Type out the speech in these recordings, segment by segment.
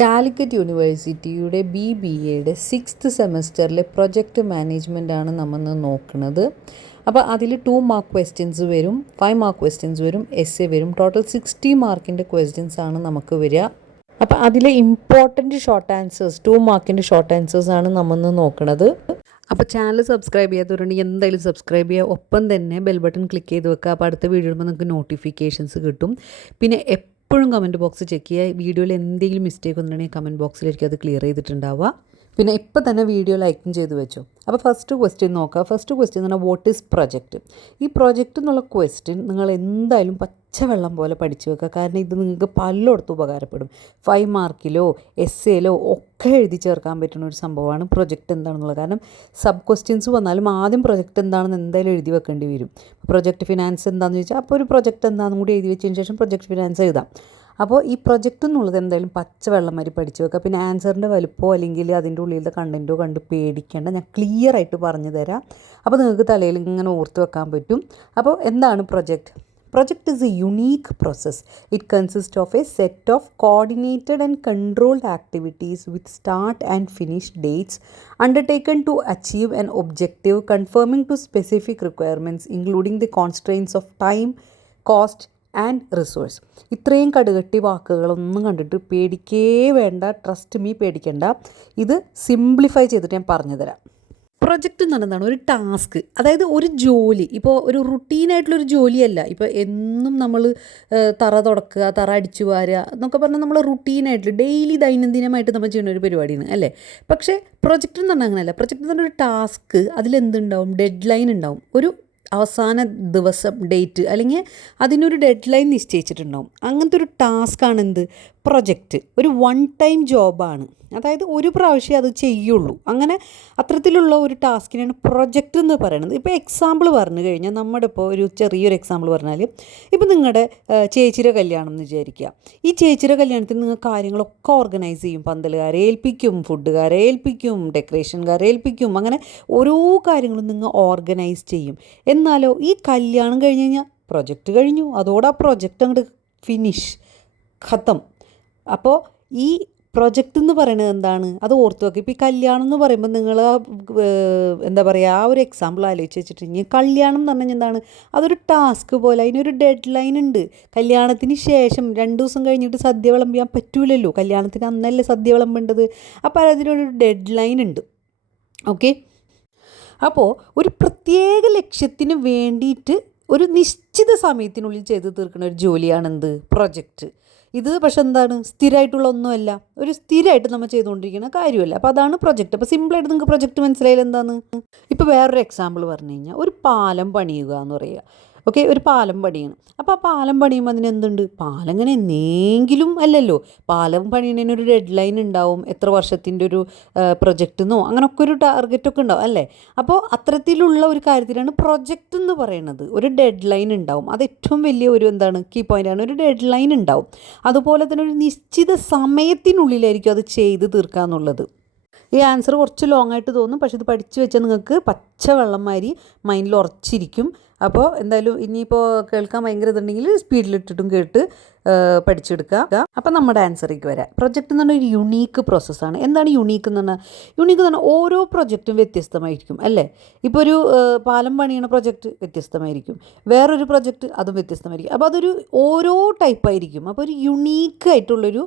കാലിക്കറ്റ് യൂണിവേഴ്സിറ്റിയുടെ BBAയുടെ 6th സെമസ്റ്ററിലെ project മാനേജ്മെൻറ്റാണ് നമ്മൾ നോക്കുന്നത്. അപ്പോൾ അതിൽ 2 മാർക്ക് ക്വസ്റ്റ്യൻസ് വരും, 5 മാർക്ക് ക്വസ്റ്റ്യൻസ് വരും, എസ്സേ വരും. ടോട്ടൽ 60 മാർക്കിൻ്റെ ക്വസ്റ്റ്യൻസ് ആണ് നമുക്ക് വരിക. അപ്പോൾ അതിലെ ഇമ്പോർട്ടൻറ്റ് ഷോർട്ട് ആൻസേഴ്സ് 2 മാർക്കിൻ്റെ ഷോർട്ട് ആൻസേഴ്സ് ആണ് നമ്മൾ നോക്കുന്നത്. അപ്പോൾ ചാനൽ സബ്സ്ക്രൈബ് ചെയ്യാത്തവരുണ്ടെങ്കിൽ എന്തായാലും സബ്സ്ക്രൈബ് ചെയ്യുക. ഒപ്പം തന്നെ ബെൽ ബട്ടൺ ക്ലിക്ക് ചെയ്ത് വെക്കുക. അപ്പോൾ അടുത്ത വീഡിയോ ഇടുമ്പോൾ നിങ്ങൾക്ക് നോട്ടിഫിക്കേഷൻസ് കിട്ടും. പിന്നെ എപ്പോഴും കമൻറ്റ് ബോക്സ് ചെക്ക് ചെയ്യുക. വീഡിയോയിൽ എന്തെങ്കിലും മിസ്റ്റേക്ക് വന്നിട്ടുണ്ടെങ്കിൽ കമൻറ്റ് ബോക്സിലായിരിക്കും അത് ക്ലിയർ ചെയ്തിട്ടുണ്ടാവുക. പിന്നെ ഇപ്പോൾ തന്നെ വീഡിയോ ലൈക്കും ചെയ്ത് വെച്ചോ. അപ്പോൾ ഫസ്റ്റ് ക്വസ്റ്റ്യൻ നോക്കുക. ഫസ്റ്റ് ക്വസ്റ്റ്യൻ എന്ന് പറഞ്ഞാൽ വാട്ട് ഈസ് പ്രൊജക്റ്റ്. ഈ പ്രൊജക്റ്റ് എന്നുള്ള ക്വസ്റ്റ്യൻ നിങ്ങൾ എന്തായാലും പച്ചവെള്ളം പോലെ പഠിച്ചു വെക്കുക. കാരണം ഇത് നിങ്ങൾക്ക് പലയിടത്തും ഉപകാരപ്പെടും. 5 മാർക്കിലോ എസ്സേയിലോ ഒക്കെ എഴുതി ചേർക്കാൻ പറ്റുന്ന ഒരു സംഭവമാണ് പ്രൊജക്റ്റ് എന്താണെന്നുള്ളത്. കാരണം സബ് ക്വസ്റ്റ്യൻസ് വന്നാലും ആദ്യം പ്രൊജക്റ്റ് എന്താണെന്ന് എന്തായാലും എഴുതി വെക്കേണ്ടി വരും. പ്രൊജക്റ്റ് ഫിനാൻസ് എന്താണെന്ന് ചോദിച്ചാൽ അപ്പോൾ ഒരു പ്രൊജക്റ്റ് എന്താണെന്നും കൂടി എഴുതി വെച്ചതിന് ശേഷം പ്രൊജക്റ്റ് ഫിനാൻസ് എഴുതാം. അപ്പോൾ ഈ പ്രൊജക്റ്റ് എന്നുള്ളത് എന്തായാലും പച്ചവെള്ളം വരെ പഠിച്ചു വെക്കുക. പിന്നെ ആൻസറിൻ്റെ വലുപ്പമോ അല്ലെങ്കിൽ അതിൻ്റെ ഉള്ളിലത്തെ കണ്ടൻറ്റോ കണ്ട് പേടിക്കേണ്ട, ഞാൻ ക്ലിയർ ആയിട്ട് പറഞ്ഞു തരാം. അപ്പോൾ നിങ്ങൾക്ക് തലയിൽ ഇങ്ങനെ ഓർത്ത് വെക്കാൻ പറ്റും. അപ്പോൾ എന്താണ് project? Project is a unique process. It consists of a set of coordinated and controlled activities with start and finish dates undertaken to achieve an objective conforming to specific requirements including the constraints of time, cost and resource. ഇത്രയും കടുകട്ടി വാക്കുകളൊന്നും കണ്ടിട്ട് പേടിക്കേ വേണ്ട. Trust me, പേടിക്കേണ്ട. ഇത് simplify ചെയ്തിട്ട് ഞാൻ പറഞ്ഞു തരാം. Project എന്ന് പറഞ്ഞാൽ എന്താണ്? ഒരു ടാസ്ക്, അതായത് ഒരു ജോലി. ഇപ്പോൾ ഒരു റുട്ടീനായിട്ടുള്ളൊരു ജോലിയല്ല. ഇപ്പോൾ എന്നും നമ്മൾ തറ തുടക്കുക, തറ അടിച്ചു വാരുക എന്നൊക്കെ പറഞ്ഞാൽ നമ്മൾ റുട്ടീനായിട്ട് ഡെയിലി ദൈനംദിനമായിട്ട് നമ്മൾ ചെയ്യുന്ന ഒരു പരിപാടിയാണ് അല്ലേ. പക്ഷേ പ്രൊജക്റ്റ് എന്ന് പറഞ്ഞാൽ അങ്ങനെയല്ല. പ്രൊജക്റ്റ് എന്ന് പറഞ്ഞാൽ ഒരു ടാസ്ക്, അതിലെന്തുണ്ടാവും? ഡെഡ് ലൈൻ ഉണ്ടാവും. ഒരു അവസാന ദിവസം ഡേറ്റ് അല്ലെങ്കിൽ അതിനൊരു ഡെഡ് ലൈൻ നിശ്ചയിച്ചിട്ടുണ്ടാവും. അങ്ങനത്തെ ഒരു ടാസ്ക്കാണ് എന്ത്? പ്രൊജക്റ്റ്. ഒരു വൺ ടൈം ജോബാണ്. അതായത് ഒരു പ്രാവശ്യം അത് ചെയ്യുള്ളൂ. അങ്ങനെ അത്തരത്തിലുള്ള ഒരു ടാസ്കിനാണ് പ്രൊജക്റ്റ് എന്ന് പറയുന്നത്. ഇപ്പോൾ എക്സാമ്പിൾ പറഞ്ഞു കഴിഞ്ഞാൽ, നമ്മുടെ ഇപ്പോൾ ഒരു ചെറിയൊരു എക്സാമ്പിൾ പറഞ്ഞാൽ, ഇപ്പോൾ നിങ്ങളുടെ ചേച്ചിയുടെ കല്യാണം എന്ന് വിചാരിക്കുക. ഈ ചേച്ചിയുടെ കല്യാണത്തിന് നിങ്ങൾ കാര്യങ്ങളൊക്കെ ഓർഗനൈസ് ചെയ്യും. പന്തലുകാരെ ഏൽപ്പിക്കും, ഫുഡുകാരെ ഏൽപ്പിക്കും, ഡെക്കറേഷൻകാരെ ഏൽപ്പിക്കും. അങ്ങനെ ഓരോ കാര്യങ്ങളും നിങ്ങൾ ഓർഗനൈസ് ചെയ്യും. എന്നാലോ ഈ കല്യാണം കഴിഞ്ഞ് കഴിഞ്ഞാൽ പ്രൊജക്റ്റ് കഴിഞ്ഞു. അതോടെ ആ പ്രൊജക്റ്റ് അങ്ങോട്ട് ഫിനിഷ്, ഖത്തം. അപ്പോൾ ഈ പ്രൊജക്റ്റ് എന്ന് പറയുന്നത് എന്താണ്? അത് ഓർത്ത് വെക്കുക. ഇപ്പോൾ ഈ കല്യാണം എന്ന് പറയുമ്പോൾ നിങ്ങൾ എന്താ പറയുക, ആ ഒരു എക്സാമ്പിൾ ആലോചിച്ച് വെച്ചിട്ടുണ്ടെങ്കിൽ, കല്യാണം എന്ന് പറഞ്ഞാൽ എന്താണ്? അതൊരു ടാസ്ക് പോലെ. അതിനൊരു ഡെഡ് ലൈൻ ഉണ്ട്. കല്യാണത്തിന് ശേഷം 2 ദിവസം കഴിഞ്ഞിട്ട് സദ്യ വിളമ്പിയാൻ പറ്റൂലല്ലോ. കല്യാണത്തിന് അന്നല്ലേ സദ്യ വിളമ്പേണ്ടത്. അപ്പോൾ അതിനൊരു ഡെഡ് ലൈൻ ഉണ്ട്. ഓക്കെ. അപ്പോൾ ഒരു പ്രത്യേക ലക്ഷ്യത്തിന് വേണ്ടിയിട്ട് ഒരു നിശ്ചിത സമയത്തിനുള്ളിൽ ചെയ്ത് തീർക്കുന്ന ഒരു ജോലിയാണെന്ത്? പ്രൊജക്റ്റ്. ഇത് പക്ഷെ എന്താണ്? സ്ഥിരമായിട്ടുള്ള ഒന്നുമല്ല. ഒരു സ്ഥിരമായിട്ട് നമ്മൾ ചെയ്തുകൊണ്ടിരിക്കുന്ന കാര്യമല്ല. അപ്പോൾ അതാണ് പ്രൊജക്റ്റ്. അപ്പോൾ സിമ്പിളായിട്ട് നിങ്ങൾക്ക് പ്രൊജക്റ്റ് മനസ്സിലായാലും എന്താണ്? ഇപ്പോൾ വേറൊരു എക്സാമ്പിൾ പറഞ്ഞു കഴിഞ്ഞാൽ, ഒരു പാലം പണിയുക എന്ന് പറയുക. ഓക്കെ, ഒരു പാലം പണിയണം. അപ്പോൾ ആ പാലം പണിയുമ്പോൾ അതിനെന്തുണ്ട്? പാലം ഇങ്ങനെ എന്നെങ്കിലും അല്ലല്ലോ. പാലം പണിയുന്നതിനൊരു ഡെഡ് ലൈൻ ഉണ്ടാവും. എത്ര വർഷത്തിൻ്റെ ഒരു പ്രൊജക്റ്റ് എന്നോ അങ്ങനെയൊക്കെ ഒരു ടാർഗറ്റൊക്കെ ഉണ്ടാവും അല്ലേ. അപ്പോൾ അത്തരത്തിലുള്ള ഒരു കാര്യത്തിലാണ് പ്രൊജക്റ്റ് എന്ന് പറയുന്നത്. ഒരു ഡെഡ് ലൈൻ ഉണ്ടാവും. അത് ഏറ്റവും വലിയ ഒരു എന്താണ് കീ പോയിൻ്റാണ്. ഒരു ഡെഡ് ലൈൻ ഉണ്ടാവും. അതുപോലെ തന്നെ ഒരു നിശ്ചിത സമയത്തിനുള്ളിലായിരിക്കും അത് ചെയ്ത് തീർക്കുക എന്നുള്ളത്. ഈ ആൻസർ കുറച്ച് ലോങ് ആയിട്ട് തോന്നും, പക്ഷേ ഇത് പഠിച്ചു വെച്ചാൽ നിങ്ങൾക്ക് പച്ചവെള്ളം മാതിരി മൈൻഡിൽ ഉറച്ചിരിക്കും. അപ്പോൾ എന്തായാലും ഇനിയിപ്പോൾ കേൾക്കാൻ ഭയങ്കര ഇതുണ്ടെങ്കിൽ സ്പീഡിലിട്ടിട്ടും കേട്ട് പഠിച്ചെടുക്കുക. അപ്പോൾ നമ്മുടെ ആൻസറിലേക്ക് വരാം. പ്രൊജക്റ്റ് എന്ന് പറഞ്ഞാൽ ഒരു യുണീക്ക് പ്രോസസ്സാണ്. എന്താണ് യുണീക്ക് എന്ന് പറഞ്ഞാൽ? യുണീക്ക് എന്ന് പറഞ്ഞാൽ ഓരോ പ്രൊജക്റ്റും വ്യത്യസ്തമായിരിക്കും അല്ലേ. ഇപ്പോൾ ഒരു പാലം പണിയണ പ്രൊജക്റ്റ് വ്യത്യസ്തമായിരിക്കും, വേറൊരു പ്രൊജക്റ്റ് അതും വ്യത്യസ്തമായിരിക്കും. അപ്പോൾ അതൊരു ഓരോ ടൈപ്പായിരിക്കും. അപ്പോൾ ഒരു യുണീക്കായിട്ടുള്ളൊരു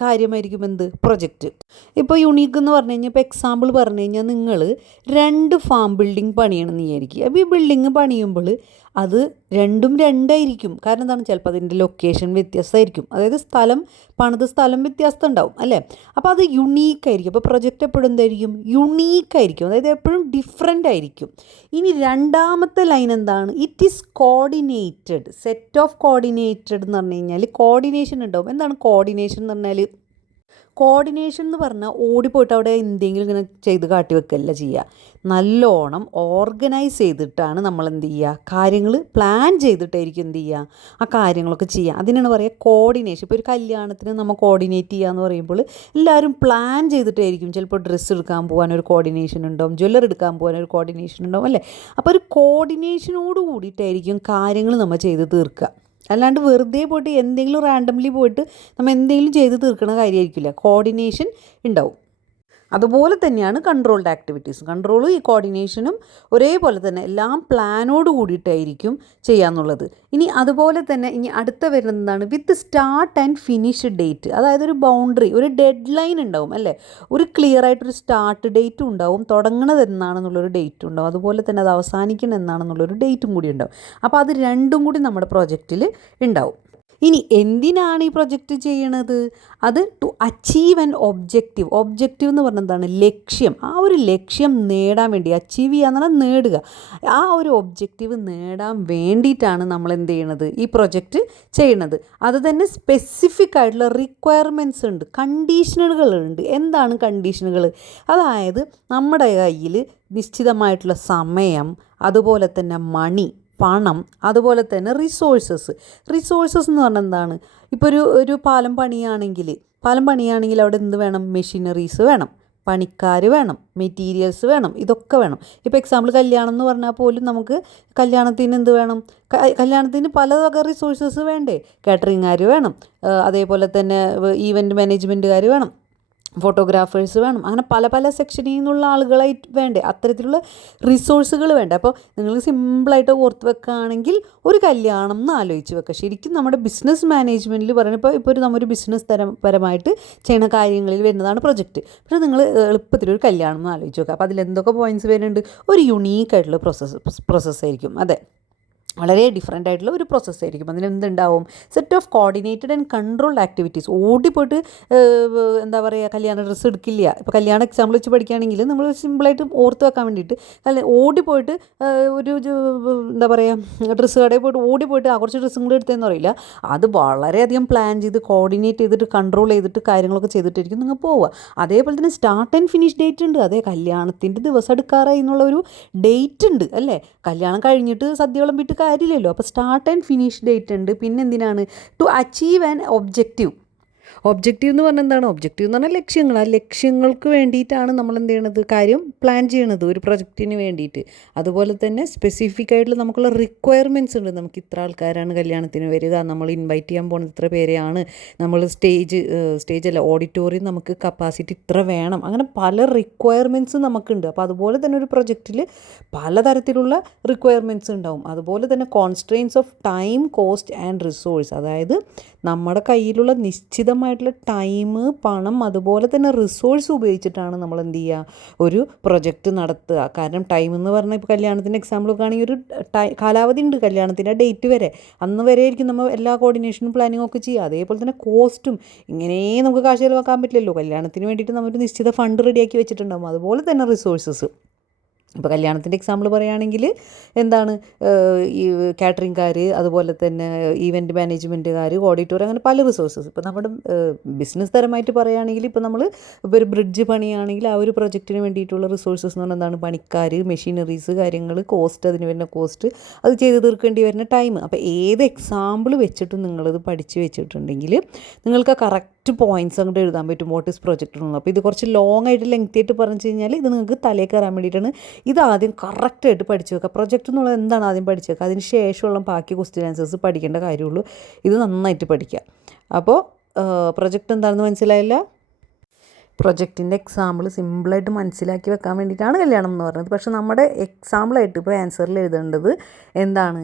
കാര്യമായിരിക്കും എന്ത്? പ്രൊജക്റ്റ്. ഇപ്പോൾ യുണീക്ക് എന്ന് പറഞ്ഞു കഴിഞ്ഞാൽ, ഇപ്പോൾ എക്സാമ്പിൾ പറഞ്ഞു കഴിഞ്ഞാൽ, നിങ്ങൾ 2 ഫാം ബിൽഡിംഗ് പണിയണമെന്ന് വിചാരിക്കുക. അപ്പോൾ ഈ ബിൽഡിങ് പണിയുമ്പോൾ അത് രണ്ടും രണ്ടായിരിക്കും. കാരണം എന്താണ്? ചിലപ്പോൾ അതിൻ്റെ ലൊക്കേഷൻ വ്യത്യസ്തമായിരിക്കും. അതായത് പണിത സ്ഥലം വ്യത്യാസം ഉണ്ടാവും അല്ലേ. അപ്പോൾ അത് യുണീക്കായിരിക്കും. അപ്പോൾ പ്രൊജക്റ്റ് എപ്പോഴും എന്തായിരിക്കും? യുണീക്കായിരിക്കും. അതായത് എപ്പോഴും ഡിഫറെൻ്റ് ആയിരിക്കും. ഇനി രണ്ടാമത്തെ ലൈൻ എന്താണ്? It is coordinated. Set of coordinated എന്ന് പറഞ്ഞു കഴിഞ്ഞാൽ കോർഡിനേഷൻ ഉണ്ടാവും. എന്താണ് കോർഡിനേഷൻ എന്ന് പറഞ്ഞാൽ? കോർഡിനേഷൻ എന്ന് പറഞ്ഞാൽ ഓടിപ്പോയിട്ട് അവിടെ എന്തെങ്കിലും ഇങ്ങനെ ചെയ്ത് കാട്ടി വെക്കല്ല ചെയ്യുക. നല്ലോണം ഓർഗനൈസ് ചെയ്തിട്ടാണ് നമ്മൾ എന്ത് ചെയ്യുക? കാര്യങ്ങൾ പ്ലാൻ ചെയ്തിട്ടായിരിക്കും എന്ത് ചെയ്യുക? ആ കാര്യങ്ങളൊക്കെ ചെയ്യുക. അതിനാണ് പറയുക കോർഡിനേഷൻ. ഇപ്പോൾ ഒരു കല്യാണത്തിന് നമ്മൾ കോർഡിനേറ്റ് ചെയ്യുക എന്ന് പറയുമ്പോൾ എല്ലാവരും പ്ലാൻ ചെയ്തിട്ടായിരിക്കും. ചിലപ്പോൾ ഡ്രസ്സ് എടുക്കാൻ പോകാനൊരു കോർഡിനേഷൻ ഉണ്ടാവും, ജ്വല്ലറി എടുക്കാൻ പോകാനൊരു കോർഡിനേഷൻ ഉണ്ടാവും അല്ലേ. അപ്പോൾ ഒരു കോർഡിനേഷനോട് കൂടിയിട്ടായിരിക്കും കാര്യങ്ങൾ നമ്മൾ ചെയ്ത് തീർക്കുക. അല്ലാണ്ട് വെറുതെ പോയിട്ട് എന്തെങ്കിലും റാൻഡംലി പോയിട്ട് നമ്മൾ എന്തെങ്കിലും ചെയ്ത് തീർക്കുന്ന കാര്യമായിരിക്കില്ല. കോർഡിനേഷൻ ഉണ്ടാവും. അതുപോലെ തന്നെയാണ് കൺട്രോൾഡ് ആക്ടിവിറ്റീസ്. കൺട്രോളും ഈ കോർഡിനേഷനും ഒരേപോലെ തന്നെ എല്ലാം പ്ലാനോട് കൂടിയിട്ടായിരിക്കും ചെയ്യാന്നുള്ളത്. ഇനി അതുപോലെ തന്നെ ഇനി അടുത്ത വരുന്നതാണ് വിത്ത് സ്റ്റാർട്ട് ആൻഡ് ഫിനിഷ് ഡേറ്റ്. അതായത് ഒരു ബൗണ്ടറി, ഒരു ഡെഡ് ലൈൻ ഉണ്ടാവും അല്ലേ. ഒരു ക്ലിയർ ആയിട്ടൊരു സ്റ്റാർട്ട് ഡേറ്റും ഉണ്ടാവും, തുടങ്ങണത് എന്നാണെന്നുള്ളൊരു ഡേറ്റും ഉണ്ടാവും, അതുപോലെ തന്നെ അത് അവസാനിക്കണം എന്നാണെന്നുള്ളൊരു ഡേറ്റും കൂടി ഉണ്ടാവും. അപ്പോൾ അത് രണ്ടും കൂടി നമ്മുടെ പ്രൊജക്റ്റിൽ ഉണ്ടാവും. ഇനി എന്തിനാണ് ഈ പ്രൊജക്റ്റ് ചെയ്യണത്? അത് to achieve an objective. Objective എന്ന് പറഞ്ഞാൽ എന്താണ്? ലക്ഷ്യം. ആ ഒരു ലക്ഷ്യം നേടാൻ വേണ്ടി, അച്ചീവ് ചെയ്യുക എന്ന് പറഞ്ഞാൽ നേടുക. ആ ഒരു ഒബ്ജക്റ്റീവ് നേടാൻ വേണ്ടിയിട്ടാണ് നമ്മൾ എന്ത് ചെയ്യണത്? ഈ പ്രൊജക്റ്റ് ചെയ്യണത്. അത് തന്നെ സ്പെസിഫിക് ആയിട്ടുള്ള റിക്വയർമെൻറ്റ്സ് ഉണ്ട്, കണ്ടീഷനുകളുണ്ട്. എന്താണ് കണ്ടീഷനുകൾ? അതായത് നമ്മുടെ കയ്യിൽ നിശ്ചിതമായിട്ടുള്ള സമയം, അതുപോലെ തന്നെ മണി, പണം, അതുപോലെ തന്നെ റിസോഴ്സസ് എന്ന് പറഞ്ഞാൽ എന്താണ്? ഇപ്പോൾ ഒരു പാലം പണിയാണെങ്കിൽ അവിടെ എന്ത് വേണം? മെഷീനറീസ് വേണം, പണിക്കാർ വേണം, മെറ്റീരിയൽസ് വേണം, ഇതൊക്കെ വേണം. ഇപ്പോൾ എക്സാമ്പിൾ കല്യാണം എന്ന് പറഞ്ഞാൽ പോലും നമുക്ക് കല്യാണത്തിന് എന്ത് വേണം? കല്യാണത്തിന് പല വക റിസോഴ്സസ് വേണ്ടേ? കാറ്ററിംഗുകാർ വേണം, അതേപോലെ തന്നെ ഈവൻറ്റ് മാനേജ്മെൻറ്റുകാർ വേണം, ഫോട്ടോഗ്രാഫേഴ്സ് വേണം, അങ്ങനെ പല പല സെക്ഷനിൽ നിന്നുള്ള ആളുകളായിട്ട് വേണ്ടേ? അത്തരത്തിലുള്ള റിസോഴ്സുകൾ വേണ്ടേ? അപ്പോൾ നിങ്ങൾ സിമ്പിളായിട്ട് ഓർത്ത് വെക്കുകയാണെങ്കിൽ ഒരു കല്യാണം എന്ന് ആലോചിച്ച് വെക്കുക. ശരിക്കും നമ്മുടെ ബിസിനസ് മാനേജ്മെൻറ്റിൽ പറയുന്നത് ഇപ്പോൾ ഒരു ബിസിനസ് പരമായിട്ട് ചെയ്യുന്ന കാര്യങ്ങളിൽ വരുന്നതാണ് പ്രൊജക്റ്റ്. പക്ഷേ നിങ്ങൾ എളുപ്പത്തിലൊരു കല്യാണം എന്ന് ആലോചിച്ച് വെക്കുക. അപ്പോൾ അതിലെന്തൊക്കെ പോയിൻറ്റ്സ് വരുന്നുണ്ട്? ഒരു യുണീക്കായിട്ടുള്ള പ്രോസസ്സായിരിക്കും. അതെ, വളരെ ഡിഫറെൻ്റ് ആയിട്ടുള്ള ഒരു പ്രോസസ്സായിരിക്കും. അതിനെന്തുണ്ടാവും? Set of coordinated and controlled activities. ഓടിപ്പോയിട്ട് എന്താ പറയുക, കല്യാണ ഡ്രസ്സ് എടുക്കില്ല. ഇപ്പോൾ കല്യാണ എക്സാമ്പിൾ വെച്ച് പഠിക്കുകയാണെങ്കിൽ നമ്മൾ സിമ്പിളായിട്ട് ഓർത്ത് വെക്കാൻ വേണ്ടിയിട്ട് ഓടിപ്പോയിട്ട് ഒരു എന്താ പറയുക, ഡ്രസ്സ് കടയിൽ പോയിട്ട് ഓടിപ്പോയിട്ട് കുറച്ച് ഡ്രസ്സും കൂടി എടുത്തതെന്ന് പറയില്ല. അത് വളരെയധികം പ്ലാൻ ചെയ്ത് കോർഡിനേറ്റ് ചെയ്തിട്ട് കൺട്രോൾ ചെയ്തിട്ട് കാര്യങ്ങളൊക്കെ ചെയ്തിട്ടായിരിക്കും നിങ്ങൾ പോവുക. അതേപോലെ തന്നെ സ്റ്റാർട്ട് ആൻഡ് ഫിനിഷ് ഡേറ്റ് ഉണ്ട്. അതെ, കല്യാണത്തിൻ്റെ ദിവസം എടുക്കാറായി എന്നുള്ള ഒരു ഡേറ്റ് ഉണ്ട് അല്ലേ. കല്യാണം കഴിഞ്ഞിട്ട് സദ്യ വിളമ്പിയിട്ട് കാര്യമില്ലല്ലോ. അപ്പോൾ സ്റ്റാർട്ട് ആൻഡ് ഫിനിഷ് ഡേറ്റ് ഉണ്ട്. പിന്നെ എന്തിനാണ്? To achieve an objective. Objective എന്ന് പറഞ്ഞാൽ എന്താണ്? ഒബ്ജക്റ്റീവ് എന്ന് പറഞ്ഞാൽ ലക്ഷ്യങ്ങൾ. ആ ലക്ഷ്യങ്ങൾക്ക് വേണ്ടിയിട്ടാണ് നമ്മൾ എന്ത് ചെയ്യണത്? കാര്യം പ്ലാൻ ചെയ്യണത് ഒരു പ്രൊജക്റ്റിന് വേണ്ടിയിട്ട്. അതുപോലെ തന്നെ സ്പെസിഫിക് ആയിട്ടുള്ള നമുക്കുള്ള റിക്വയർമെൻറ്റ്സ് ഉണ്ട്. നമുക്ക് ഇത്ര ആൾക്കാരാണ് കല്യാണത്തിന് വരിക, നമ്മൾ ഇൻവൈറ്റ് ചെയ്യാൻ പോകുന്നത് ഇത്ര പേരെയാണ്, നമ്മൾ സ്റ്റേജല്ല ഓഡിറ്റോറിയം നമുക്ക് കപ്പാസിറ്റി ഇത്ര വേണം, അങ്ങനെ പല റിക്വയർമെൻറ്റ്സ് നമുക്കുണ്ട്. അപ്പോൾ അതുപോലെ തന്നെ ഒരു പ്രൊജക്റ്റിൽ പലതരത്തിലുള്ള റിക്വയർമെൻറ്റ്സ് ഉണ്ടാവും. അതുപോലെ തന്നെ constraints of time, cost and resource. അതായത് നമ്മുടെ കയ്യിലുള്ള നിശ്ചിതമായിട്ടുള്ള ടൈം, പണം, അതുപോലെ തന്നെ റിസോഴ്സ് ഉപയോഗിച്ചിട്ടാണ് നമ്മൾ എന്ത് ചെയ്യുക? ഒരു പ്രൊജക്റ്റ് നടത്തുക. കാരണം ടൈം എന്ന് പറഞ്ഞാൽ ഇപ്പോൾ കല്യാണത്തിൻ്റെ എക്സാമ്പിൾ ഒക്കെ ആണെങ്കിൽ ഒരു കാലാവധി ഉണ്ട് കല്യാണത്തിൻ്റെ ഡേറ്റ് വരെ. അന്ന് വരെ ആയിരിക്കും നമ്മൾ എല്ലാ കോർഡിനേഷനും പ്ലാനിങ്ങും ഒക്കെ ചെയ്യുക. അതേപോലെ തന്നെ കോസ്റ്റും ഇങ്ങനെ നമുക്ക് കാശ് ചിലവാക്കാൻ പറ്റില്ലല്ലോ. കല്യാണത്തിന് വേണ്ടിയിട്ട് നമ്മളൊരു നിശ്ചിത ഫണ്ട് റെഡിയാക്കി വെച്ചിട്ടുണ്ടാകും. അതുപോലെ തന്നെ റിസോഴ്സസ്. ഇപ്പോൾ കല്യാണത്തിൻ്റെ എക്സാമ്പിൾ പറയുകയാണെങ്കിൽ എന്താണ്? ഈ കാറ്ററിംഗുകാർ, അതുപോലെ തന്നെ ഈവൻറ്റ് മാനേജ്മെൻറ്റുകാർ, ഓഡിറ്റോറിയം, അങ്ങനെ പല റിസോഴ്സസ്. ഇപ്പോൾ നമ്മുടെ ബിസിനസ് തരമായിട്ട് പറയുകയാണെങ്കിൽ ഇപ്പോൾ ഒരു ബ്രിഡ്ജ് പണിയാണെങ്കിൽ ആ ഒരു പ്രൊജക്റ്റിന് വേണ്ടിയിട്ടുള്ള റിസോഴ്സസ് എന്ന് പറഞ്ഞാൽ എന്താണ്? പണിക്കാർ, മെഷീനറീസ്, കാര്യങ്ങൾ, കോസ്റ്റ്, അതിന് വരുന്ന കോസ്റ്റ്, അത് ചെയ്ത് തീർക്കേണ്ടി വരുന്ന ടൈം. അപ്പോൾ ഏത് എക്സാമ്പിൾ വെച്ചിട്ട് നിങ്ങളത് പഠിച്ച് വെച്ചിട്ടുണ്ടെങ്കിൽ നിങ്ങൾക്ക് ആ കറക്റ്റ് പോയിൻറ്റ്സ് അങ്ങോട്ട് എഴുതാൻ പറ്റും. വാട്ട് ഈസ് പ്രൊജക്റ്റ് എന്നുള്ളത്. അപ്പോൾ ഇത് കുറച്ച് ലോങ് ആയിട്ട് ലെങ്തി ആയിട്ട് പറഞ്ഞു കഴിഞ്ഞാൽ ഇത് നിങ്ങൾക്ക് തലയിൽ കയറാൻ വേണ്ടിയിട്ടാണ്. ഇതാദ്യം കറക്റ്റായിട്ട് പഠിച്ചു വെക്കുക. പ്രൊജക്റ്റ് എന്നുള്ളത് എന്താണ് ആദ്യം പഠിച്ചു വെക്കുക. അതിന് ശേഷമുള്ള ബാക്കി ക്വസ്റ്റ്യൻ ആൻസേഴ്സ് പഠിക്കേണ്ട കാര്യമുള്ളൂ. ഇത് നന്നായിട്ട് പഠിക്കുക. അപ്പോൾ പ്രൊജക്റ്റ് എന്താണെന്ന് മനസ്സിലായില്ല? പ്രൊജക്റ്റിൻ്റെ എക്സാമ്പിൾ സിമ്പിളായിട്ട് മനസ്സിലാക്കി വെക്കാൻ വേണ്ടിയിട്ടാണ് കല്യാണം എന്ന് പറയുന്നത്. പക്ഷേ നമ്മുടെ എക്സാമ്പിളായിട്ട് ഇപ്പോൾ ആൻസറിൽ എഴുതേണ്ടത് എന്താണ്?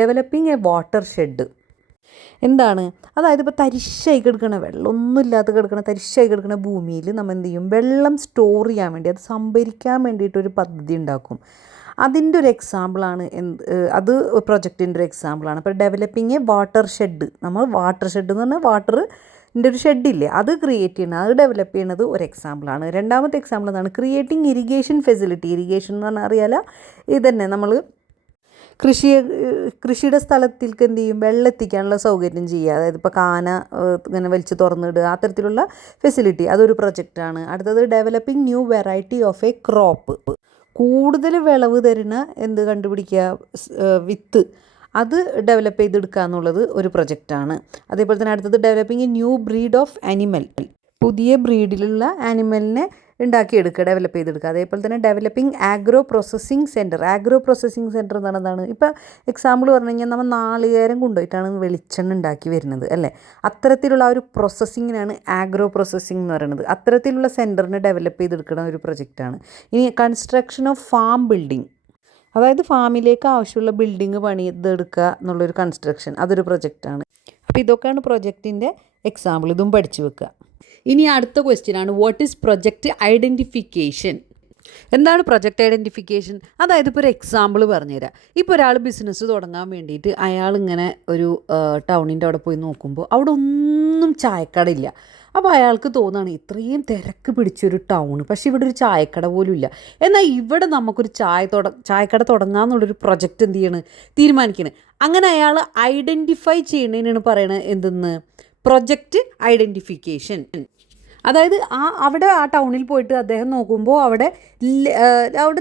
Developing A water shed. എന്താണ്? അതായത് ഇപ്പോൾ തരിശായി കിടക്കണ, വെള്ളമൊന്നും ഇല്ലാതെ കിടക്കണ, തരിശായി കിടക്കണ ഭൂമിയിൽ നമ്മൾ എന്ത് ചെയ്യും? വെള്ളം സ്റ്റോർ ചെയ്യാൻ വേണ്ടി, അത് സംഭരിക്കാൻ വേണ്ടിയിട്ടൊരു പദ്ധതി ഉണ്ടാക്കും. അതിൻ്റെ ഒരു എക്സാമ്പിളാണ് അത് പ്രൊജക്റ്റിൻ്റെ ഒരു എക്സാമ്പിളാണ്. അപ്പോൾ ഡെവലപ്പിംഗ് എ വാട്ടർ ഷെഡ്. നമ്മൾ വാട്ടർ ഷെഡ് എന്ന് പറഞ്ഞാൽ വാട്ടറിൻ്റെ ഒരു ഷെഡില്ലേ, അത് ക്രിയേറ്റ് ചെയ്യണം, അത് ഡെവലപ്പ് ചെയ്യുന്നത് ഒരു എക്സാമ്പിളാണ്. രണ്ടാമത്തെ എക്സാമ്പിൾ എന്താണ്? Creating irrigation facility. ഇറിഗേഷൻ എന്ന് പറഞ്ഞാൽ അറിയാലോ, ഇതന്നെ നമ്മൾ കൃഷിയുടെ സ്ഥലത്തേക്ക് എന്ത് ചെയ്യും? വെള്ളം എത്തിക്കാനുള്ള സൗകര്യം ചെയ്യുക. അതായത് ഇപ്പോൾ കാന ഇങ്ങനെ വലിച്ച് തുറന്നിടുക, അത്തരത്തിലുള്ള ഫെസിലിറ്റി, അതൊരു പ്രൊജക്റ്റാണ്. അടുത്തത് developing new variety of A crop. കൂടുതൽ വിളവ് തരുന്ന കണ്ടുപിടിക്കുക, വിത്ത്, അത് ഡെവലപ്പ് ചെയ്തെടുക്കുക എന്നുള്ളത് ഒരു പ്രൊജക്റ്റാണ്. അതേപോലെ തന്നെ അടുത്തത് developing A new breed of animal. പുതിയ ബ്രീഡിലുള്ള ആനിമലിനെ ഉണ്ടാക്കിയെടുക്കുക, ഡെവലപ്പ് ചെയ്തെടുക്കുക. അതേപോലെ തന്നെ developing agro processing centre. Agro processing centre എന്ന് പറഞ്ഞാൽ എന്താണ്? ഇപ്പോൾ എക്സാമ്പിൾ പറഞ്ഞു കഴിഞ്ഞാൽ നമ്മൾ നാളികേരം കൊണ്ടുപോയിട്ടാണ് വെളിച്ചെണ്ണ ഉണ്ടാക്കി വരുന്നത് അല്ലേ? അത്തരത്തിലുള്ള ആ ഒരു പ്രോസസ്സിങ്ങിനാണ് ആഗ്രോ പ്രോസസ്സിംഗ് എന്ന് പറയുന്നത്. അത്തരത്തിലുള്ള സെൻറ്ററിനെ ഡെവലപ്പ് ചെയ്തെടുക്കുന്ന ഒരു പ്രൊജക്റ്റാണ്. ഇനി കൺസ്ട്രക്ഷൻ ഓഫ് ഫാം ബിൽഡിംഗ്, അതായത് ഫാമിലേക്ക് ആവശ്യമുള്ള ബിൽഡിംഗ് പണിതെടുക്കുക എന്നുള്ളൊരു കൺസ്ട്രക്ഷൻ, അതൊരു പ്രൊജക്റ്റാണ്. അപ്പോൾ ഇതൊക്കെയാണ് പ്രൊജക്റ്റിൻ്റെ എക്സാമ്പിൾ. ഇതും പഠിച്ചു വെക്കുക. ഇനി അടുത്ത ക്വസ്റ്റ്യൻ ആണ്, വാട്ട് ഈസ് പ്രൊജക്റ്റ് ഐഡൻറ്റിഫിക്കേഷൻ? എന്താണ് പ്രൊജക്റ്റ് ഐഡൻറ്റിഫിക്കേഷൻ? അതായത് ഇപ്പോൾ ഒരു എക്സാമ്പിൾ പറഞ്ഞുതരാം. ഇപ്പോൾ ഒരാൾ ബിസിനസ് തുടങ്ങാൻ വേണ്ടിയിട്ട് അയാളിങ്ങനെ ഒരു ടൗണിൻ്റെ അവിടെ പോയി നോക്കുമ്പോൾ അവിടെ ഒന്നും ചായക്കടയില്ല. അപ്പോൾ അയാൾക്ക് തോന്നുകയാണ് ഇത്രയും തിരക്ക് പിടിച്ചൊരു ടൗൺ, പക്ഷേ ഇവിടെ ഒരു ചായക്കട പോലും ഇല്ല. എന്നാൽ ഇവിടെ നമുക്കൊരു ചായക്കട തുടങ്ങാമെന്നുള്ളൊരു പ്രൊജക്റ്റ് എന്ത് ചെയ്യണം, തീരുമാനിക്കണം. അങ്ങനെ അയാൾ ഐഡൻറ്റിഫൈ ചെയ്യണതിനാണ് പറയണത് എന്തെന്ന്, പ്രൊജക്റ്റ് ഐഡൻറ്റിഫിക്കേഷൻ. അതായത് അവിടെ ആ ടൗണിൽ പോയിട്ട് അദ്ദേഹം നോക്കുമ്പോൾ അവിടെ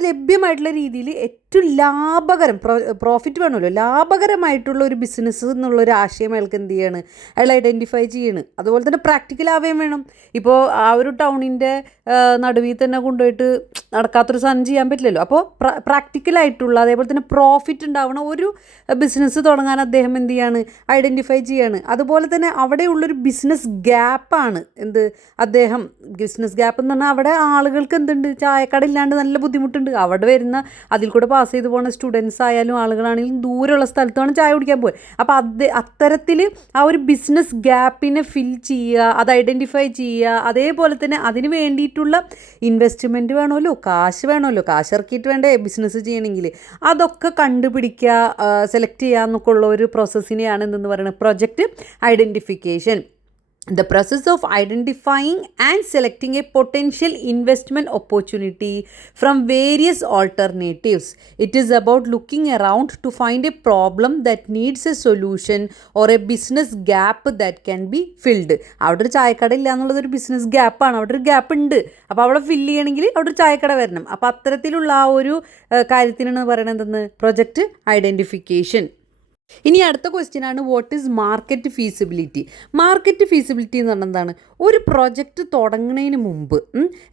ലഭ്യമായിട്ടുള്ള രീതിയിൽ ഏറ്റവും ലാഭകരം, പ്രോഫിറ്റ് വേണമല്ലോ, ലാഭകരമായിട്ടുള്ള ഒരു ബിസിനസ് എന്നുള്ളൊരു ആശയം അയാൾക്ക് എന്ത് ചെയ്യാണ്, അയാൾ ഐഡൻറ്റിഫൈ ചെയ്യണം. അതുപോലെ തന്നെ പ്രാക്ടിക്കലാവുകയും വേണം. ഇപ്പോൾ ആ ഒരു ടൗണിൻ്റെ നടുവിൽ തന്നെ കൊണ്ടുപോയിട്ട് നടക്കാത്തൊരു സാധനം ചെയ്യാൻ പറ്റില്ലല്ലോ. അപ്പോൾ പ്രാക്ടിക്കലായിട്ടുള്ള, അതേപോലെ തന്നെ പ്രോഫിറ്റ് ഉണ്ടാവണ ഒരു ബിസിനസ് തുടങ്ങാൻ അദ്ദേഹം എന്ത് ചെയ്യാണ്, ഐഡൻറ്റിഫൈ ചെയ്യാണ്. അതുപോലെ തന്നെ അവിടെയുള്ളൊരു ബിസിനസ് ഗ്യാപ്പാണ് എന്ത്, അദ്ദേഹം ബിസിനസ് ഗ്യാപ്പ് എന്ന് പറഞ്ഞാൽ അവിടെ ആളുകൾക്ക് എന്തുണ്ട്, ചായക്കട ഇല്ലാണ്ട് നല്ല ബുദ്ധിമുട്ടുണ്ട്. അവിടെ വരുന്ന അതിൽ കൂടെ പാസ് ചെയ്ത് പോകുന്ന സ്റ്റുഡൻസ് ആയാലും ആളുകളാണെങ്കിലും ദൂരമുള്ള സ്ഥലത്താണ് ചായ കുടിക്കാൻ പോകുക. അപ്പോൾ അത്തരത്തിൽ ആ ഒരു ബിസിനസ് ഗ്യാപ്പിനെ ഫിൽ ചെയ്യുക, അത് ഐഡൻറ്റിഫൈ ചെയ്യുക. അതേപോലെ തന്നെ അതിന് വേണ്ടിയിട്ടുള്ള ഇൻവെസ്റ്റ്മെൻറ്റ് വേണമല്ലോ, കാശ് വേണമല്ലോ, കാശ് ഇറക്കിയിട്ട് വേണ്ടേ ബിസിനസ് ചെയ്യണമെങ്കിൽ. അതൊക്കെ കണ്ടുപിടിക്കുക, സെലക്ട് ചെയ്യുക എന്നൊക്കെ ഉള്ള ഒരു പ്രോസസ്സിനെയാണ് എന്തെന്ന് പറയുന്നത്, project identification. The process of identifying and selecting a potential investment opportunity from various alternatives. It is about looking around to find a problem that needs a solution or a business gap that can be filled. അവിടെ ഒരു ചായക്കട ഇല്ല എന്നുള്ളതൊരു business ഗ്യാപ്പാണ്, അവിടെ ഒരു gap ഉണ്ട്. അപ്പോൾ അവിടെ ഫില്ല് ചെയ്യണമെങ്കിൽ അവിടെ ഒരു ചായക്കട വരണം. അപ്പോൾ അത്തരത്തിലുള്ള ആ ഒരു കാര്യത്തിനാണ് പറയുന്നത് എന്തെന്ന്, പ്രൊജക്റ്റ് ഐഡൻറ്റിഫിക്കേഷൻ. ഇനി അടുത്ത ക്വസ്റ്റ്യൻ ആണ്, what is market feasibility? Market feasibility എന്ന് പറഞ്ഞാൽ എന്താണ്, ഒരു പ്രൊജക്റ്റ് തുടങ്ങുന്നതിന് മുമ്പ്